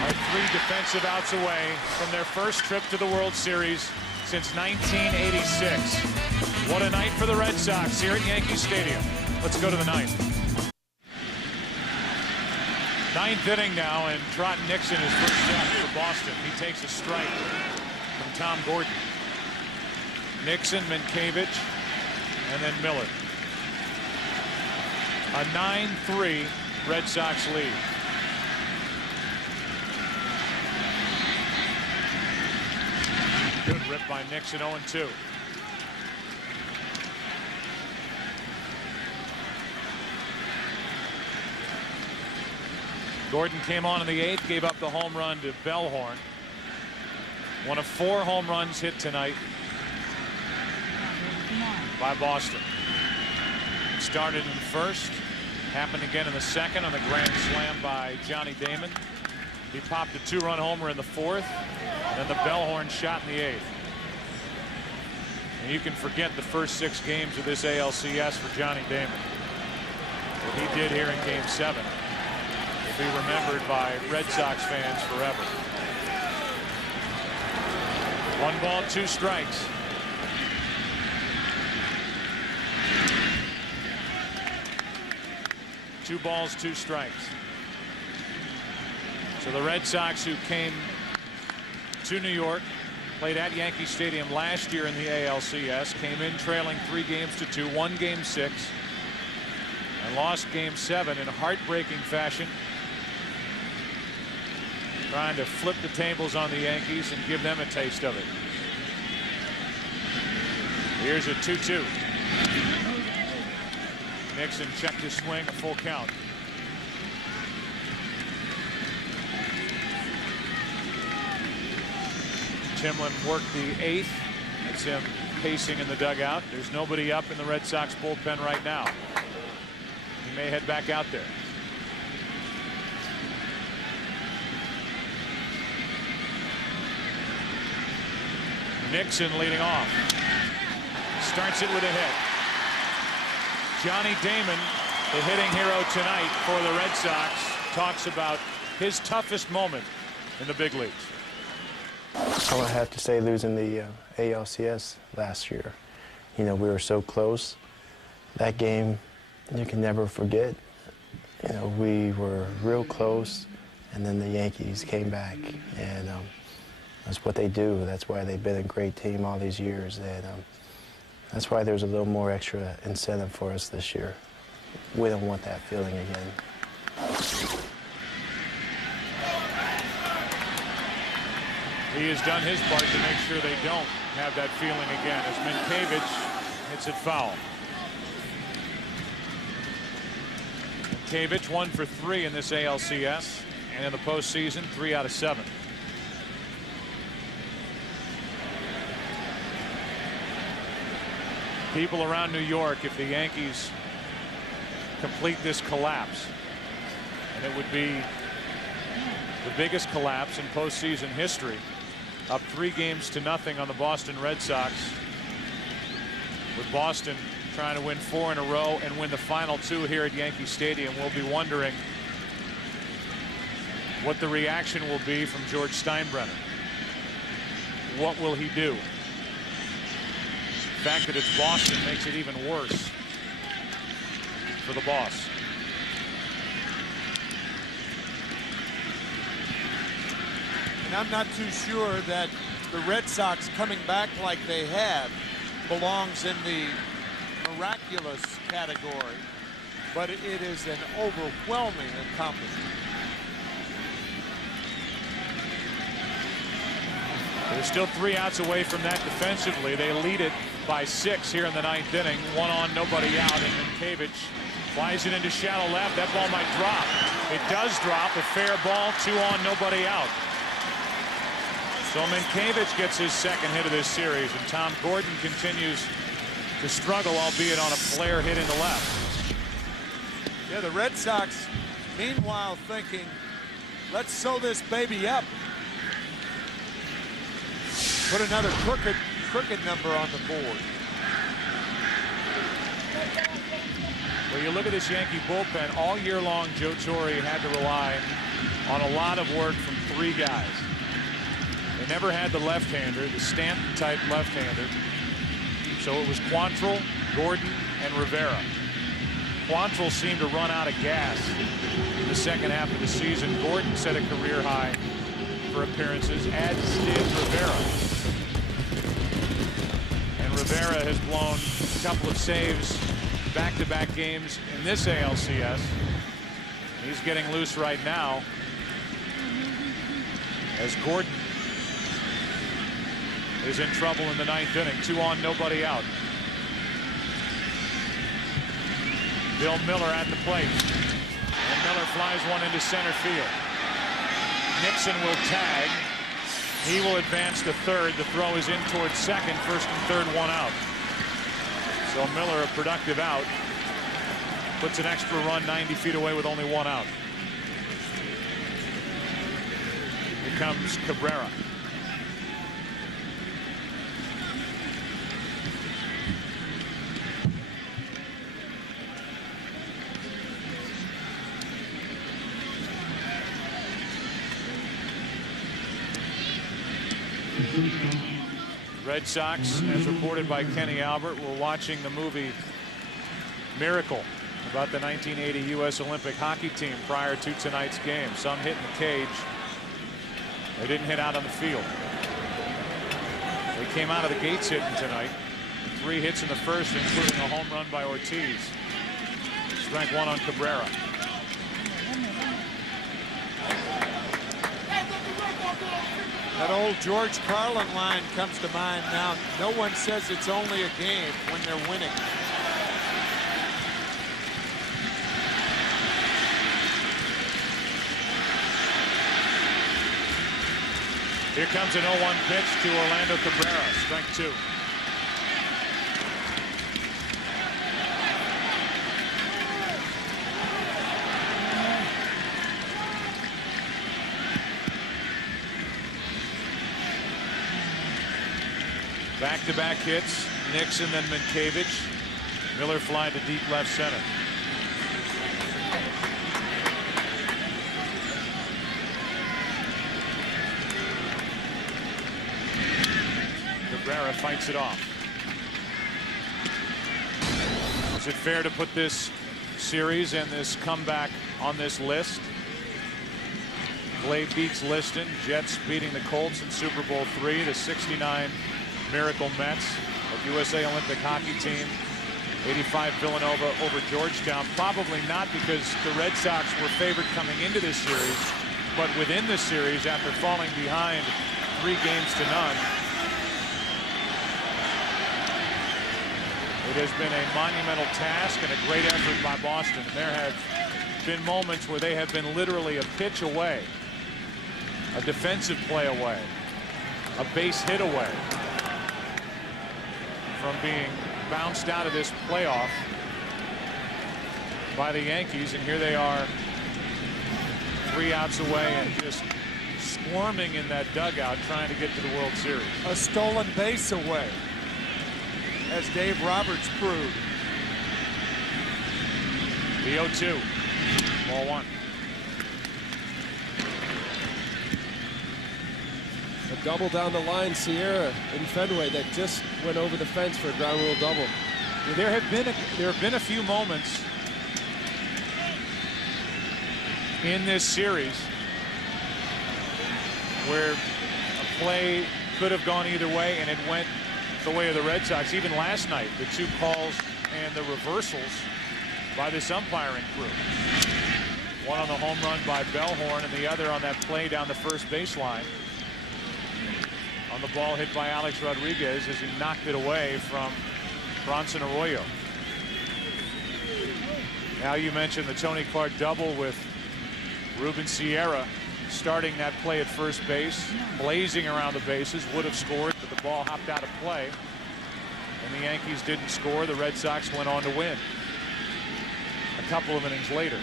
are 3 defensive outs away from their first trip to the World Series since 1986. What a night for the Red Sox here at Yankee Stadium. Let's go to the 9th. 9th inning now, and Trot Nixon is first shot for Boston. He takes a strike from Tom Gordon. Nixon, Minkiewicz, and then Miller. A 9-3 Red Sox lead. Good rip by Nixon, 0-2. Gordon came on in the 8th, gave up the home run to Bellhorn. One of 4 home runs hit tonight by Boston. started in the first. Happened again in the second on the grand slam by Johnny Damon. He popped a 2-run homer in the fourth. And then the Bellhorn shot in the eighth. And you can forget the first 6 games of this ALCS for Johnny Damon. What he did here in Game 7 will be remembered by Red Sox fans forever. 1 ball, 2 strikes. Two balls, 2 strikes. So the Red Sox, who came to New York, played at Yankee Stadium last year in the ALCS, came in trailing 3-2, won Game 6, and lost Game 7 in heartbreaking fashion, trying to flip the tables on the Yankees and give them a taste of it. Here's a 2-2. Nixon checked his swing, a full count. Timlin worked the 8th. That's him pacing in the dugout. There's nobody up in the Red Sox bullpen right now. He may head back out there. Nixon leading off. Starts it with a hit. Johnny Damon, the hitting hero tonight for the Red Sox, talks about his toughest moment in the big leagues. I would have to say losing the ALCS last year. You know, we were so close. That game, you can never forget. You know, we were real close, and then the Yankees came back, and that's what they do. That's why they've been a great team all these years, and that's why there's a little more extra incentive for us this year. We don't want that feeling again. He has done his part to make sure they don't have that feeling again as Minkevich hits it foul. Minkevich 1 for 3 in this ALCS, and in the postseason 3 out of 7. People around New York, if the Yankees complete this collapse, and it would be the biggest collapse in postseason history, up 3-0 on the Boston Red Sox, with Boston trying to win 4 in a row and win the final 2 here at Yankee Stadium. We'll be wondering what the reaction will be from George Steinbrenner. What will he do? The fact that it's Boston makes it even worse for the boss. And I'm not too sure that the Red Sox coming back like they have belongs in the miraculous category, but it is an overwhelming accomplishment. They're still 3 outs away from that defensively. They lead it by 6 here in the 9th inning. 1 on, nobody out, and Minkevich flies it into shallow left. That ball might drop. It does drop. A fair ball. 2 on, nobody out. So Minkevich gets his 2nd hit of this series, and Tom Gordon continues to struggle, albeit on a flare hit in the left. Yeah, the Red Sox, meanwhile, thinking, let's sew this baby up. Put another crooked number on the board. Well, you look at this Yankee bullpen. All year long, Joe Torre had to rely on a lot of work from 3 guys. They never had the left-hander, the Stanton-type left-hander. So it was Quantrill, Gordon, and Rivera. Quantrill seemed to run out of gas in the second half of the season. Gordon set a career high for appearances, as did Rivera. And Rivera has blown a couple of saves back-to-back games in this ALCS. He's getting loose right now as Gordon is in trouble in the 9th inning. 2 on, nobody out. Bill Miller at the plate. And Miller flies one into center field. Nixon will tag. He will advance to third. The throw is in towards second. First and third, 1 out. So Miller a productive out. puts an extra run 90 feet away with only 1 out. Here comes Cabrera. Red Sox, as reported by Kenny Albert, were watching the movie Miracle about the 1980 U.S. Olympic hockey team prior to tonight's game. Some hit in the cage. They didn't hit out on the field. They came out of the gates hitting tonight. 3 hits in the first, including a home run by Ortiz. Strike 1 on Cabrera. That old George Carlin line comes to mind now. No one says it's only a game when they're winning. Here comes an 0-1 pitch to Orlando Cabrera. Strike 2. Back-to-back hits. Nixon, then Minkiewicz. Miller fly to deep left center. Cabrera fights it off. Is it fair to put this series and this comeback on this list? Clay beats Liston. Jets beating the Colts in Super Bowl III. The '69 Miracle Mets. The USA Olympic hockey team. 85 Villanova over Georgetown. Probably not because the Red Sox were favored coming into this series, but within this series, after falling behind 3 games to none, it has been a monumental task and a great effort by Boston. There have been moments where they have been literally a pitch away, a defensive play away, a base hit away from being bounced out of this playoff by the Yankees, and here they are 3 outs away and just squirming in that dugout trying to get to the World Series. A stolen base away, as Dave Roberts proved. The 0-2. Ball 1. A double down the line, Sierra in Fenway that just went over the fence for a ground rule double. There have been a few moments in this series where a play could have gone either way and it went the way of the Red Sox. Even last night, the 2 calls and the reversals by this umpiring crew. One on the home run by Bellhorn and the other on that play down the first baseline. On the ball hit by Alex Rodriguez as he knocked it away from Bronson Arroyo. Now you mentioned the Tony Clark double with Ruben Sierra starting that play at first base, blazing around the bases, would have scored, but the ball hopped out of play. And the Yankees didn't score. The Red Sox went on to win a couple of innings later.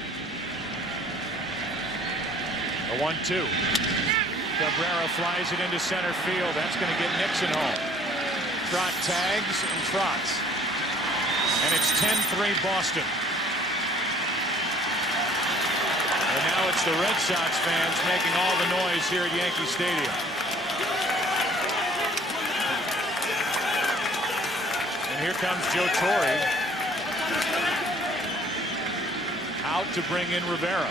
A 1-2. Cabrera flies it into center field. That's going to get Nixon home. Trot tags and trots. And it's 10-3 Boston. And now it's the Red Sox fans making all the noise here at Yankee Stadium. And here comes Joe Torre out to bring in Rivera.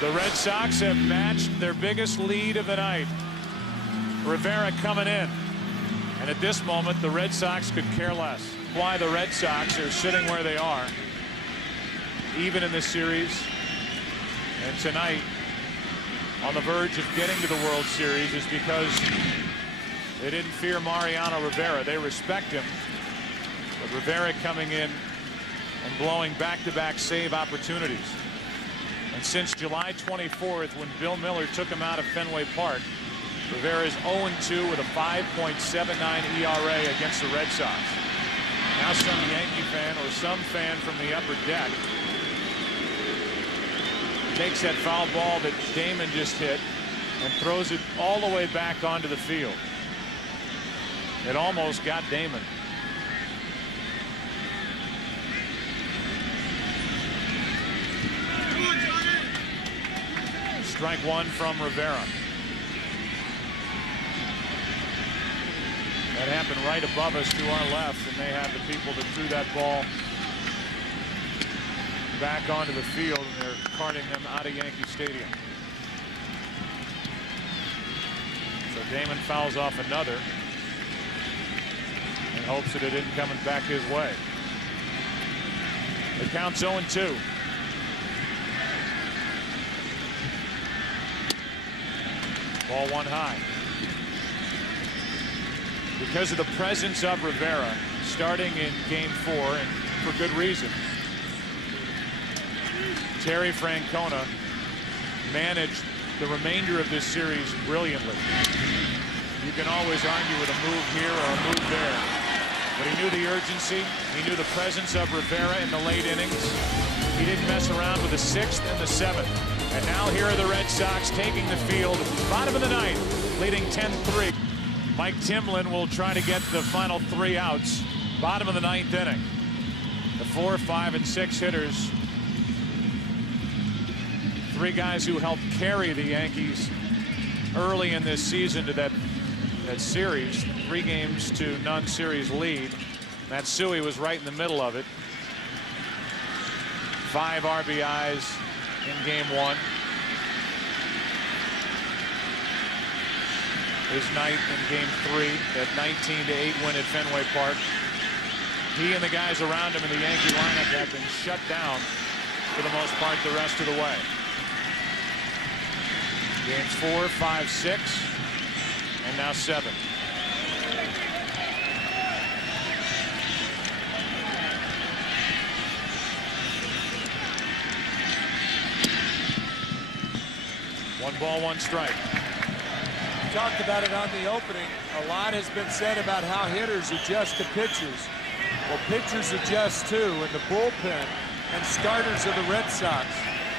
The Red Sox have matched their biggest lead of the night. Rivera coming in. And at this moment, the Red Sox could care less. Why the Red Sox are sitting where they are, even in this series, and tonight on the verge of getting to the World Series, is because they didn't fear Mariano Rivera. They respect him. But Rivera coming in and blowing back-to-back save opportunities. And since July 24th, when Bill Miller took him out of Fenway Park, Rivera is 0-2 with a 5.79 ERA against the Red Sox. Now some Yankee fan or some fan from the upper deck takes that foul ball that Damon just hit and throws it all the way back onto the field. It almost got Damon. Strike one from Rivera. That happened right above us to our left, and they have the people that threw that ball back onto the field, and they're carting them out of Yankee Stadium. So Damon fouls off another and hopes that it isn't coming back his way. It counts 0-2. Ball one high. Because of the presence of Rivera starting in Game 4, and for good reason, Terry Francona managed the remainder of this series brilliantly. You can always argue with a move here or a move there, but he knew the urgency. He knew the presence of Rivera in the late innings. He didn't mess around with the 6th and the 7th. And now here are the Red Sox taking the field, bottom of the ninth, leading 10-3. Mike Timlin will try to get the final 3 outs, bottom of the 9th inning. The 4, 5, and 6 hitters, 3 guys who helped carry the Yankees early in this season to that series, 3-0 series lead. Matsui was right in the middle of it. 5 RBIs in Game 1. His night in Game 3, that 19-8 win at Fenway Park. He and the guys around him in the Yankee lineup have been shut down for the most part the rest of the way. Games 4, 5, 6, and now 7. One ball, one strike. We talked about it on the opening. A lot has been said about how hitters adjust to pitchers. Well, pitchers adjust too, and the bullpen and starters of the Red Sox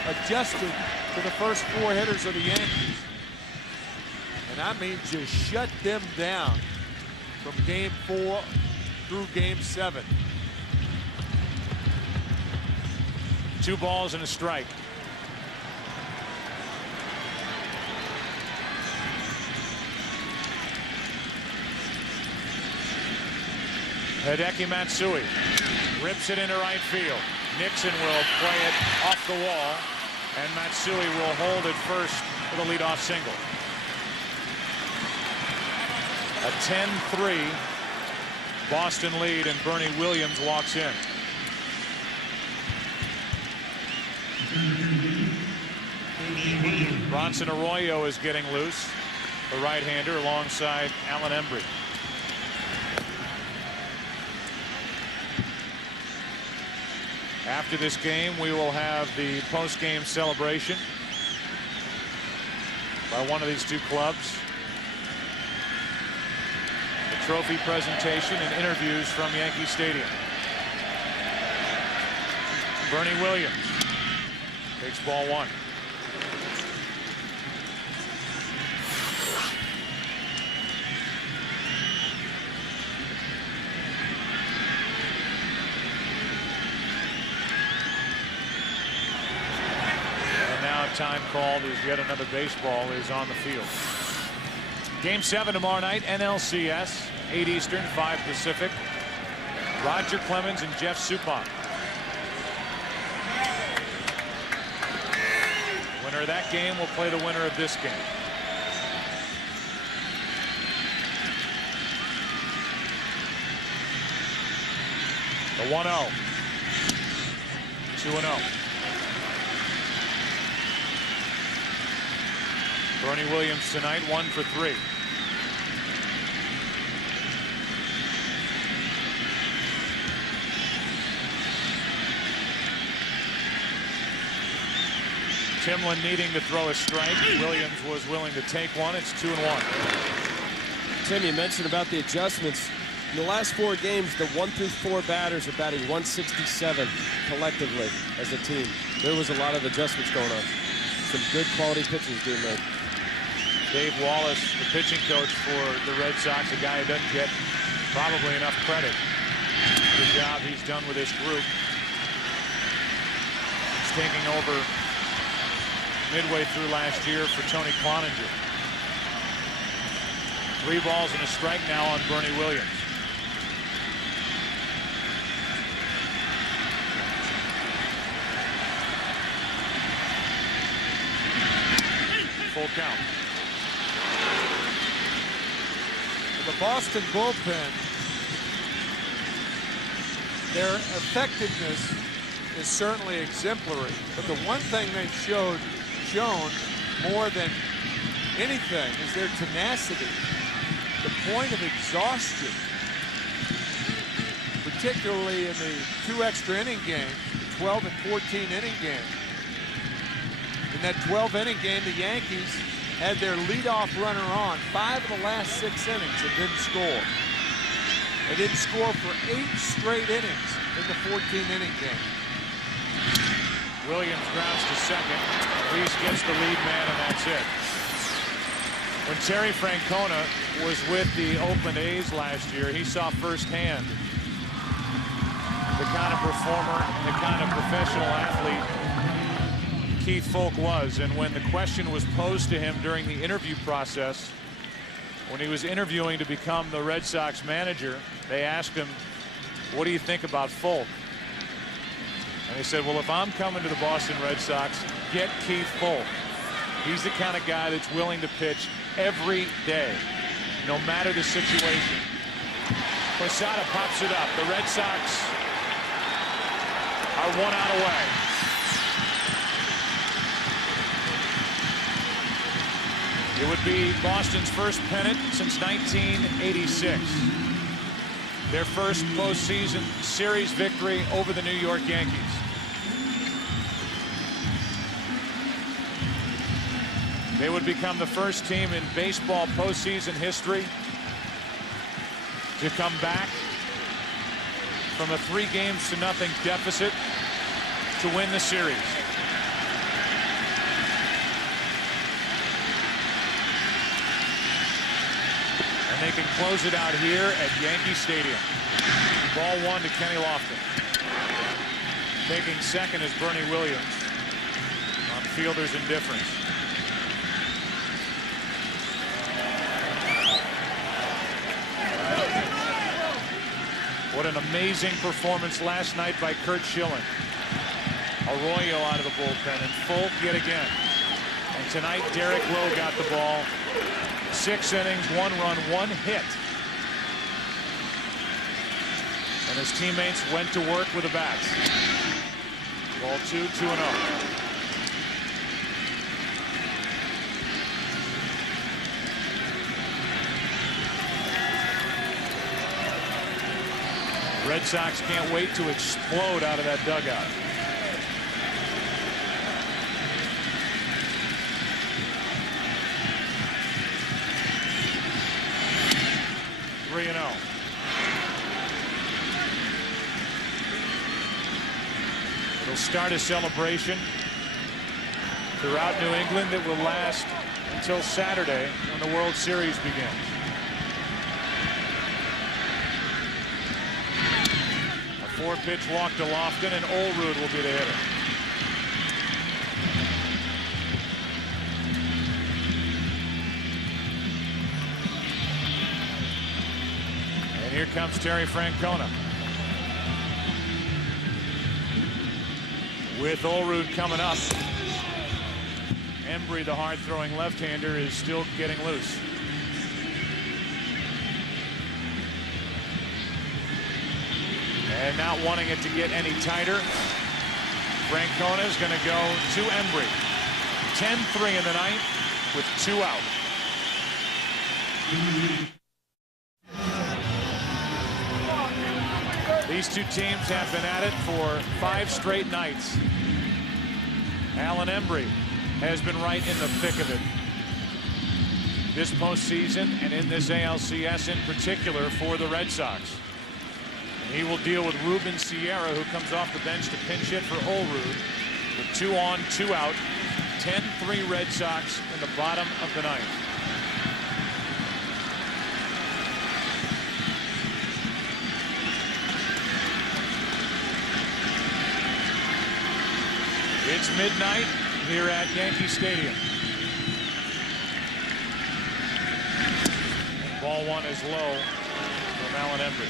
adjusted to the first 4 hitters of the Yankees. And I mean just shut them down from Game 4 through Game 7. 2 balls and a strike. Hideki Matsui rips it into right field. Nixon will play it off the wall, and Matsui will hold it first for the leadoff single. A 10-3 Boston lead, and Bernie Williams walks in. Bronson Arroyo is getting loose, the right-hander, alongside Alan Embry. After this game, we will have the post-game celebration by one of these 2 clubs. The trophy presentation and interviews from Yankee Stadium. Bernie Williams takes ball 1. Time called as yet another baseball is on the field. Game 7 tomorrow night, NLCS, 8 Eastern, 5 Pacific. Roger Clemens and Jeff Suppan. Winner of that game will play the winner of this game. The 1-0. 2-0. Bernie Williams tonight, 1 for 3. Timlin needing to throw a strike. Williams was willing to take one. It's 2-1. Tim, you mentioned about the adjustments. In the last 4 games, the 1 through 4 batters are batting 167 collectively as a team. There was a lot of adjustments going on. Some good quality pitches being made. Dave Wallace, the pitching coach for the Red Sox, a guy who doesn't get probably enough credit. Good job he's done with this group. He's taking over midway through last year for Tony Cloninger. 3 balls and a strike now on Bernie Williams. Full count. The Boston bullpen, their effectiveness is certainly exemplary, but the one thing they've shown more than anything is their tenacity, the point of exhaustion, particularly in the 2 extra inning games, 12 and 14 inning games. In that 12-inning game, the Yankees had their leadoff runner on 5 of the last 6 innings and didn't score. They didn't score for 8 straight innings in the 14-inning game. Williams grounds to second. Reese gets the lead man, and that's it. When Terry Francona was with the Oakland A's last year, he saw firsthand the kind of performer and the kind of professional athlete Keith Foulke was. And when the question was posed to him during the interview process, when he was interviewing to become the Red Sox manager, they asked him, what do you think about Foulke? And he said, well, if I'm coming to the Boston Red Sox, get Keith Foulke. He's the kind of guy that's willing to pitch every day, no matter the situation. Posada pops it up. The Red Sox are 1 out away. It would be Boston's first pennant since 1986. Their first postseason series victory over the New York Yankees. They would become the first team in baseball postseason history to come back from a 3-0 deficit to win the series. And they can close it out here at Yankee Stadium. Ball 1 to Kenny Lofton. Taking second is Bernie Williams on fielder's indifference. What an amazing performance last night by Curt Schilling. Arroyo out of the bullpen, and Foulke yet again. And tonight, Derek Lowe got the ball. 6 innings, 1 run, 1 hit. And his teammates went to work with the bats. Ball 2, 2-0. Red Sox can't wait to explode out of that dugout. It'll start a celebration throughout New England that will last until Saturday when the World Series begins. A 4-pitch walk to Lofton, and Olerud will be the hitter. And here comes Terry Francona. With Olerud coming up, Embry, the hard-throwing left-hander, is still getting loose. And not wanting it to get any tighter, Francona is going to go to Embry. 10-3 in the ninth with 2 out. These two teams have been at it for 5 straight nights. Alan Embry has been right in the thick of it this postseason and in this ALCS in particular for the Red Sox. He will deal with Ruben Sierra, who comes off the bench to pinch hit for Olrud. With 2 on, 2 out, 10-3 Red Sox in the bottom of the ninth. It's midnight here at Yankee Stadium. And ball one is low from Alan Embry.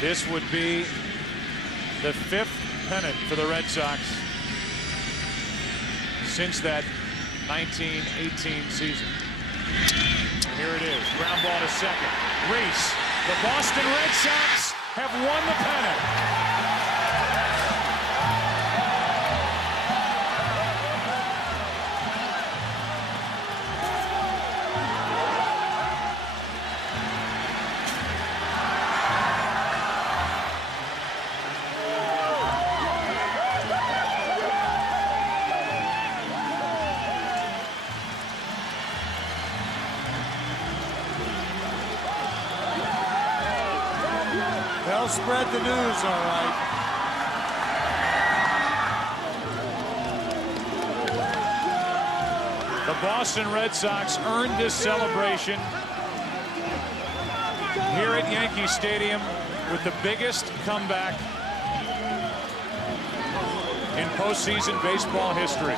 This would be the 5th pennant for the Red Sox since that 1918 season. And here it is, ground ball to second. Reese, the Boston Red Sox have won the pennant. They'll spread the news, all right. The Boston Red Sox earned this celebration here at Yankee Stadium with the biggest comeback in postseason baseball history.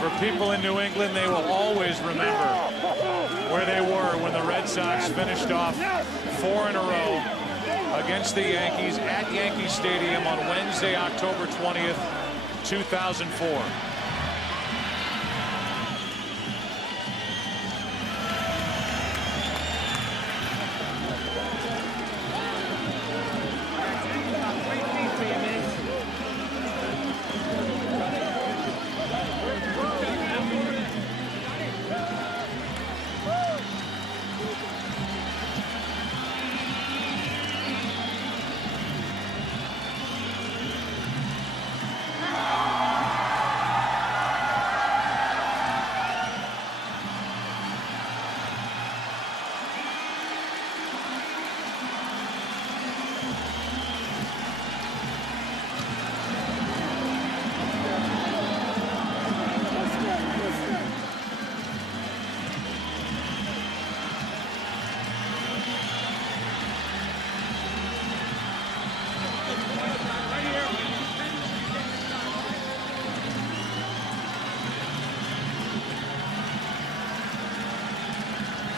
For people in New England, they will always remember where they were when the Red Sox finished off 4 in a row against the Yankees at Yankee Stadium on Wednesday, October 20th, 2004.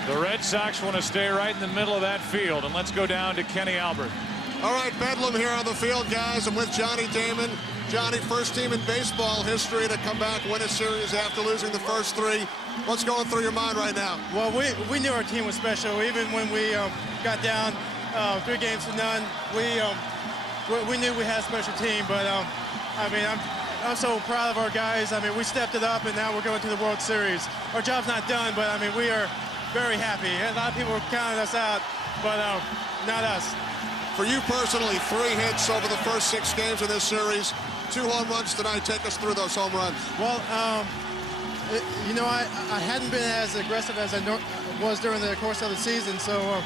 The Red Sox want to stay right in the middle of that field, and let's go down to Kenny Albert. All right, Bedlam here on the field, guys. I'm with Johnny Damon. Johnny, first team in baseball history to come back, win a series after losing the first 3. What's going through your mind right now? Well, we knew our team was special. Even when we got down 3 games to none, we knew we had a special team. But I mean, I'm so proud of our guys. I mean, we stepped it up, and now we're going to the World Series. Our job's not done, but I mean, we are very happy. A lot of people were counting us out, but not us. For you personally, 3 hits over the first 6 games of this series, 2 home runs tonight. Take us through those home runs. Well, you know, I hadn't been as aggressive as I was during the course of the season, so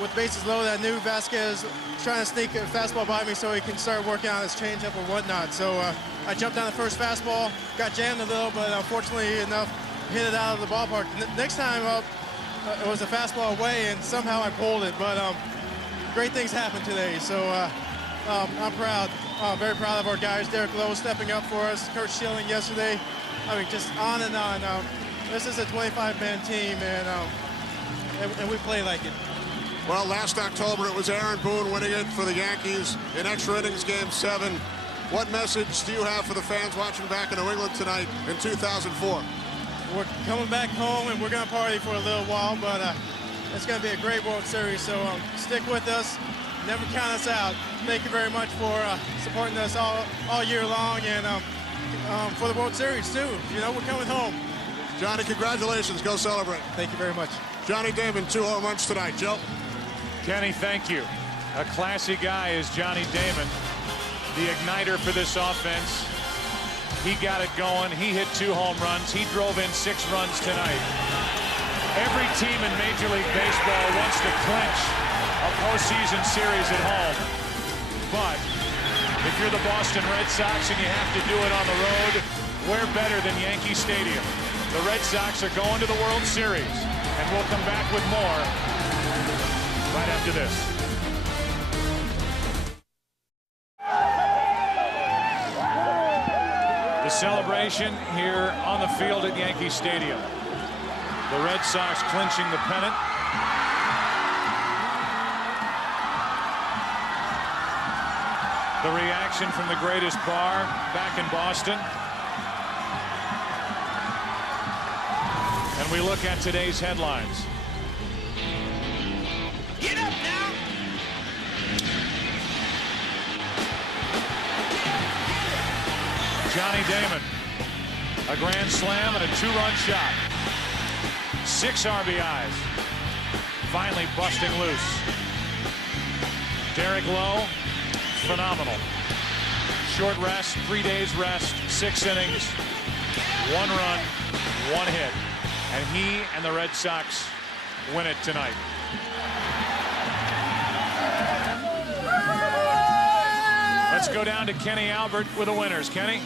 with bases loaded, I knew Vasquez was trying to sneak a fastball by me so he can start working on his changeup or whatnot. So I jumped on the first fastball, got jammed a little, but unfortunately enough, hit it out of the ballpark. Next time up, it was a fastball away, and somehow I pulled it. But great things happened today. So I'm proud, very proud of our guys. Derek Lowe stepping up for us, Kurt Schilling yesterday. I mean, just on and on. This is a 25-man team, and we play like it. Well, last October it was Aaron Boone winning it for the Yankees in extra innings game 7. What message do you have for the fans watching back in New England tonight in 2004? We're coming back home, and we're going to party for a little while, but it's going to be a great World Series, so stick with us. Never count us out. Thank you very much for supporting us all year long, and for the World Series, too. You know, we're coming home. Johnny, congratulations. Go celebrate. Thank you very much. Johnny Damon, 2 home runs tonight. Joe? Kenny, thank you. A classy guy is Johnny Damon, the igniter for this offense. He got it going. He hit 2 home runs. He drove in 6 runs tonight. Every team in Major League Baseball wants to clinch a postseason series at home. But if you're the Boston Red Sox and you have to do it on the road, where better than Yankee Stadium? The Red Sox are going to the World Series, and we'll come back with more right after this. The celebration here on the field at Yankee Stadium. The Red Sox clinching the pennant. The reaction from the greatest bar back in Boston. And we look at today's headlines. Get up now! Johnny Damon, a grand slam and a 2-run shot. 6 RBIs, finally busting loose. Derek Lowe, phenomenal. Short rest, 3 days rest, 6 innings, 1 run, 1 hit. And he and the Red Sox win it tonight. Let's go down to Kenny Albert with the winners. Kenny?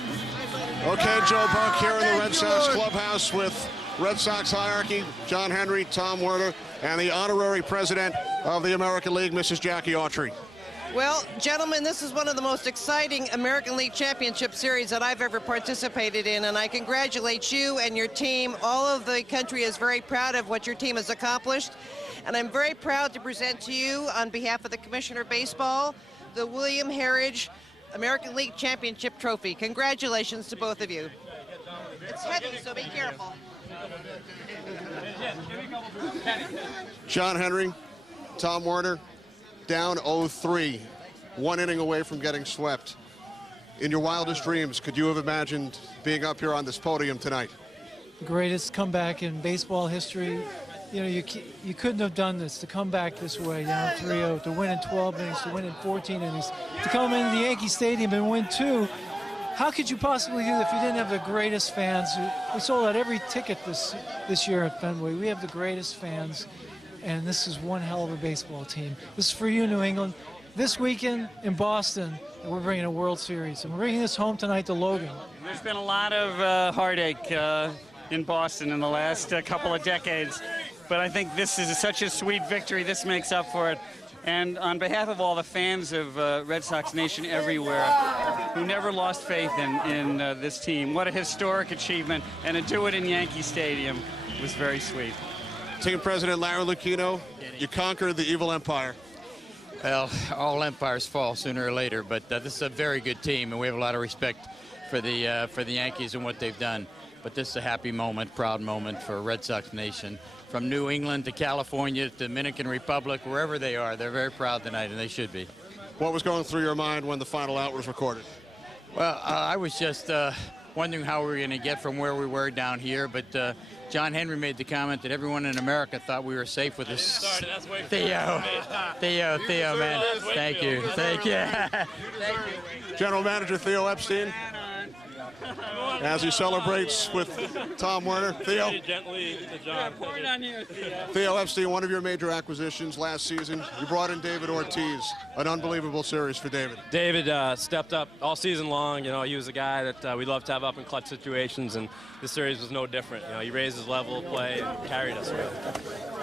Okay, Joe Buck here in the Red Sox clubhouse with Red Sox hierarchy, John Henry, Tom Werner, and the honorary president of the American League, Mrs. Jackie Autry. Well, gentlemen, this is one of the most exciting American League Championship Series that I've ever participated in, and I congratulate you and your team. All of the country is very proud of what your team has accomplished, and I'm very proud to present to you, on behalf of the Commissioner of Baseball, the William Herridge American League Championship Trophy. Congratulations to both of you. It's heavy, so be careful. John Henry, Tom Werner, down 0-3, 1 inning away from getting swept. In your wildest dreams, could you have imagined being up here on this podium tonight? The greatest comeback in baseball history. You know, you couldn't have done this, to come back this way, down 3-0, to win in 12 innings, to win in 14 innings, to come into the Yankee Stadium and win 2. How could you possibly do that if you didn't have the greatest fans? We sold out every ticket this year at Fenway. We have the greatest fans, and this is one hell of a baseball team. This is for you, New England. This weekend in Boston, we're bringing a World Series, and we're bringing this home tonight to Logan. There's been a lot of heartache in Boston in the last couple of decades, but I think this is such a sweet victory. This makes up for it. And on behalf of all the fans of Red Sox Nation everywhere who never lost faith in this team, what a historic achievement. And to do it in Yankee Stadium was very sweet. Team President Larry Lucchino, you conquered the evil empire. Well, all empires fall sooner or later, but this is a very good team, and we have a lot of respect for the Yankees and what they've done. But this is a happy moment, proud moment for Red Sox Nation. From New England to California to Dominican Republic, wherever they are, they're very proud tonight, and they should be. What was going through your mind when the final out was recorded? Well, I was just wondering how we were going to get from where we were down here, but John Henry made the comment that everyone in America thought we were safe with this. Theo, man. Thank you. Thank you. General Manager Theo Epstein, as he celebrates with Tom Werner. Theo? Theo Epstein, one of your major acquisitions last season. You brought in David Ortiz, an unbelievable series for David. David stepped up all season long. You know, he was a guy that we love to have up in clutch situations, and this series was no different. You know, he raised his level of play and carried us around.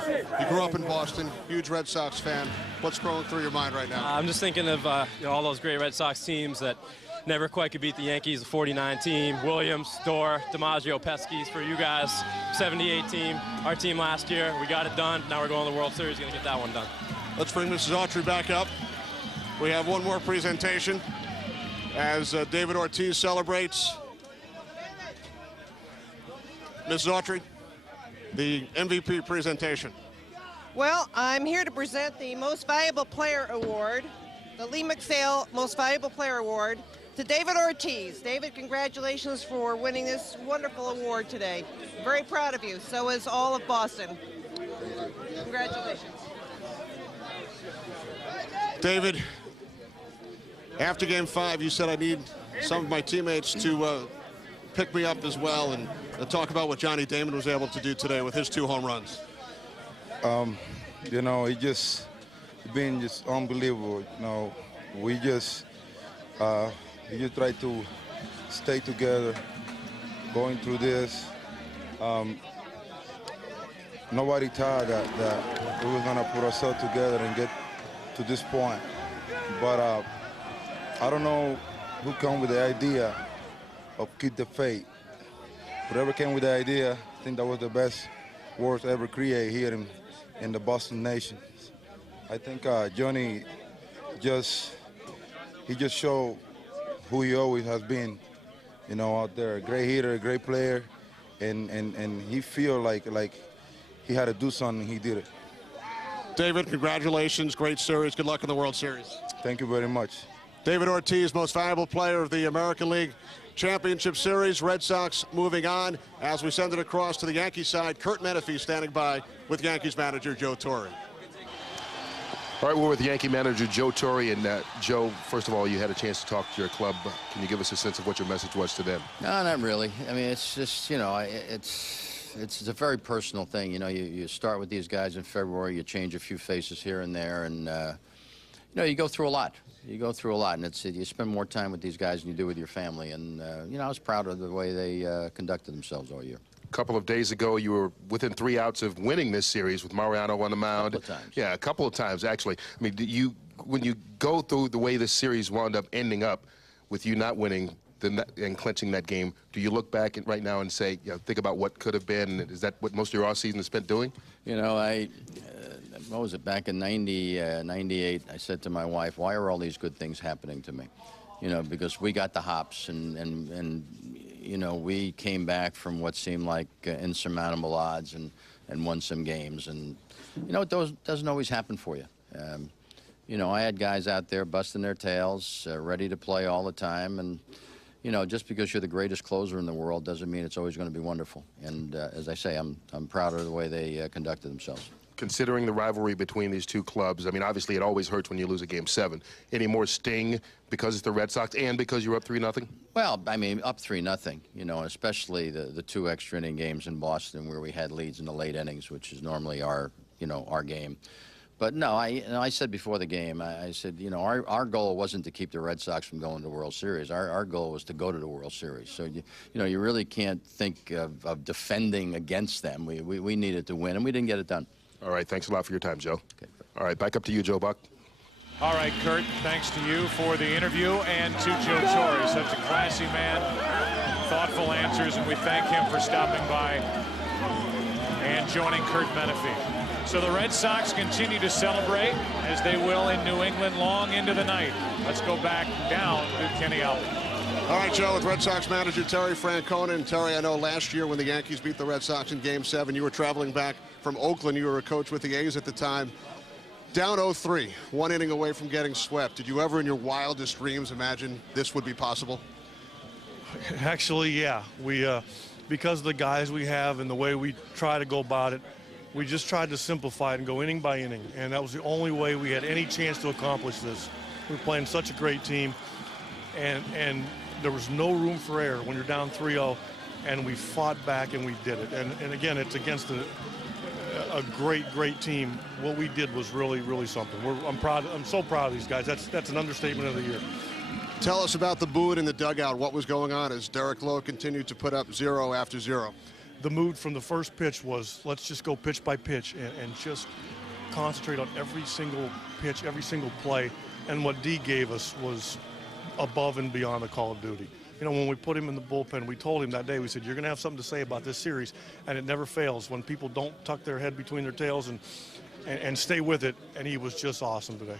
You grew up in Boston, huge Red Sox fan. What's going through your mind right now? I'm just thinking of all those great Red Sox teams that never quite could beat the Yankees, the 49 team, Williams, Dorr, DiMaggio, Pesky's for you guys, 78 team, our team last year. We got it done. Now we're going to the World Series, going to get that one done. Let's bring Mrs. Autry back up. We have one more presentation as David Ortiz celebrates. Mrs. Autry, the MVP presentation. Well, I'm here to present the Most Valuable Player Award, the Lee McPhail Most Valuable Player Award, to David Ortiz. David, congratulations for winning this wonderful award today. Very proud of you. So is all of Boston. Congratulations. David, after Game 5, you said I need some of my teammates to pick me up as well and talk about what Johnny Damon was able to do today with his 2 home runs. You know, it's been just unbelievable. You know, we just try to stay together going through this. Nobody thought that we were gonna put ourselves together and get to this point. But I don't know who came with the idea of keep the faith. Whoever came with the idea, I think that was the best words ever created here in the Boston nation. I think Johnny just showed who he always has been, you know, out there. A great hitter, a great player, and he feel like he had to do something, he did it. David, congratulations, great series. Good luck in the World Series. Thank you very much. David Ortiz, Most Valuable Player of the American League Championship Series. Red Sox moving on as we send it across to the Yankee side. Curt Menefee standing by with Yankees manager Joe Torre. All right, we're with Yankee manager Joe Torre. And Joe, first of all, you had a chance to talk to your club. Can you give us a sense of what your message was to them? No, not really. I mean, it's just, you know, it's a very personal thing. You know, you start with these guys in February, you change a few faces here and there, and, you know, you go through a lot. You go through a lot, and you spend more time with these guys than you do with your family. And, you know, I was proud of the way they conducted themselves all year. A couple of days ago, you were within 3 outs of winning this series with Mariano on the mound. A couple of times. Yeah, a couple of times, actually. I mean, when you go through the way this series wound up ending up with you not winning and clinching that game, do you look back right now and say, you know, think about what could have been? Is that what most of your offseason is spent doing? You know, what was it, back in 98, I said to my wife, why are all these good things happening to me? You know, because we got the hops and you know, we came back from what seemed like insurmountable odds and won some games. And, you know, it doesn't always happen for you. You know, I had guys out there busting their tails, ready to play all the time. And, you know, just because you're the greatest closer in the world doesn't mean it's always going to be wonderful. And as I say, I'm proud of the way they conducted themselves. Considering the rivalry between these two clubs, I mean, obviously it always hurts when you lose a Game 7. Any more sting because it's the Red Sox and because you're up 3-0? Well, I mean, up 3-0, you know, especially the 2 extra inning games in Boston where we had leads in the late innings, which is normally our game. But no, I said before the game, I said, you know, our goal wasn't to keep the Red Sox from going to the World Series. Our goal was to go to the World Series. So, you know, you really can't think of defending against them. We needed to win, and we didn't get it done. All right, thanks a lot for your time, Joe. Okay. All right, back up to you, Joe Buck. All right, Curt, thanks to you for the interview and to Joe Torre, such a classy man, thoughtful answers, and we thank him for stopping by and joining Curt Menefee. So the Red Sox continue to celebrate, as they will in New England long into the night. Let's go back down to Kenny Albert. All right, Joe, with Red Sox manager Terry Francona. And Terry, I know last year when the Yankees beat the Red Sox in Game 7, you were traveling back from Oakland. You were a coach with the A's at the time. Down 0-3, 1 inning away from getting swept. Did you ever in your wildest dreams imagine this would be possible? Actually, yeah. We, because of the guys we have and the way we try to go about it, we just tried to simplify it and go inning by inning. And that was the only way we had any chance to accomplish this. We're playing such a great team. And there was no room for error when you're down 3-0, and we fought back and we did it. And again, it's against a great team. What we did was really, really something. I'm so proud of these guys. That's an understatement of the year. Tell us about the booing in the dugout. What was going on as Derek Lowe continued to put up 0 after 0? the mood from the first pitch was, let's just go pitch by pitch and just concentrate on every single pitch, every single play. And what D gave us was above and beyond the Call of Duty. You know, when we put him in the bullpen, we told him that day, we said, you're going to have something to say about this series, and it never fails when people don't tuck their head between their tails and stay with it, and he was just awesome today.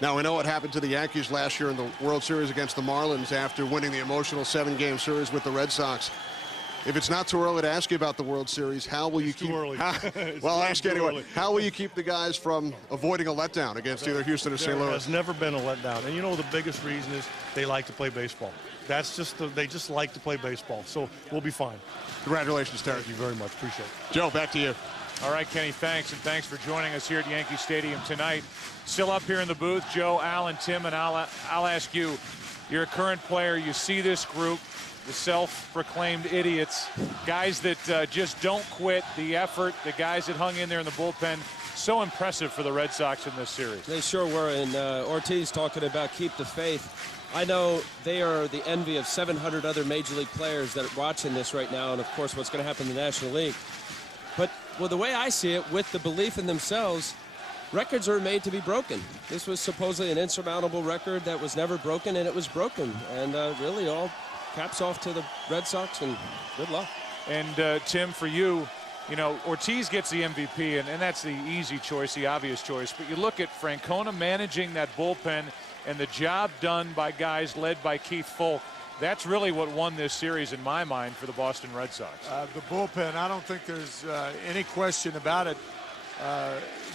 Now, we know what happened to the Yankees last year in the World Series against the Marlins after winning the emotional 7-game series with the Red Sox. If it's not too early to ask you about the World Series, how will you keep... Too early. Well, I'll ask you anyway. How will you keep the guys from avoiding a letdown against either Houston or St. Louis? There's never been a letdown. And you know the biggest reason is they like to play baseball. That's just they just like to play baseball. So we'll be fine. Congratulations, Terry. Thank you very much. Appreciate it. Joe, back to you. All right, Kenny, thanks, and thanks for joining us here at Yankee Stadium tonight. Still up here in the booth, Joe, Al, and Tim, and I'll ask you, you're a current player, you see this group, the self-proclaimed idiots, guys that just don't quit, the effort, the guys that hung in there in the bullpen, so impressive for the Red Sox in this series. They sure were, and Ortiz talking about keep the faith. I know they are the envy of 700 other Major League players that are watching this right now, and of course what's going to happen in the National League. But well, the way I see it, with the belief in themselves, records are made to be broken. This was supposedly an insurmountable record that was never broken, and it was broken. And really all caps off to the Red Sox, and good luck. And Tim, for you, you know, Ortiz gets the MVP, and that's the easy choice, the obvious choice. But you look at Francona managing that bullpen and the job done by guys led by Keith Folk. That's really what won this series in my mind for the Boston Red Sox. The bullpen, I don't think there's any question about it.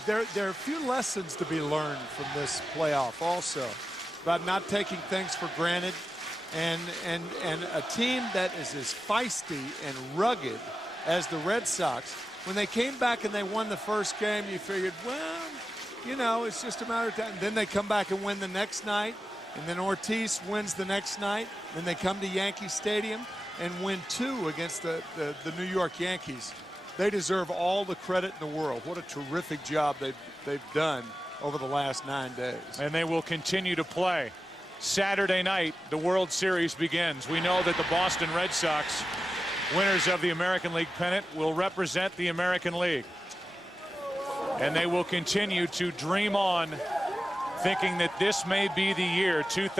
There are a few lessons to be learned from this playoff also about not taking things for granted, and a team that is as feisty and rugged as the Red Sox. When they came back and they won the first game, you figured, well, you know, it's just a matter of time. Then they come back and win the next night, and then Ortiz wins the next night. Then they come to Yankee Stadium and win 2 against the New York Yankees. They deserve all the credit in the world. What a terrific job they've done over the last 9 days. And they will continue to play. Saturday night, the World Series begins. We know that the Boston Red Sox, winners of the American League pennant, will represent the American League. And they will continue to dream on, thinking that this may be the year 2000.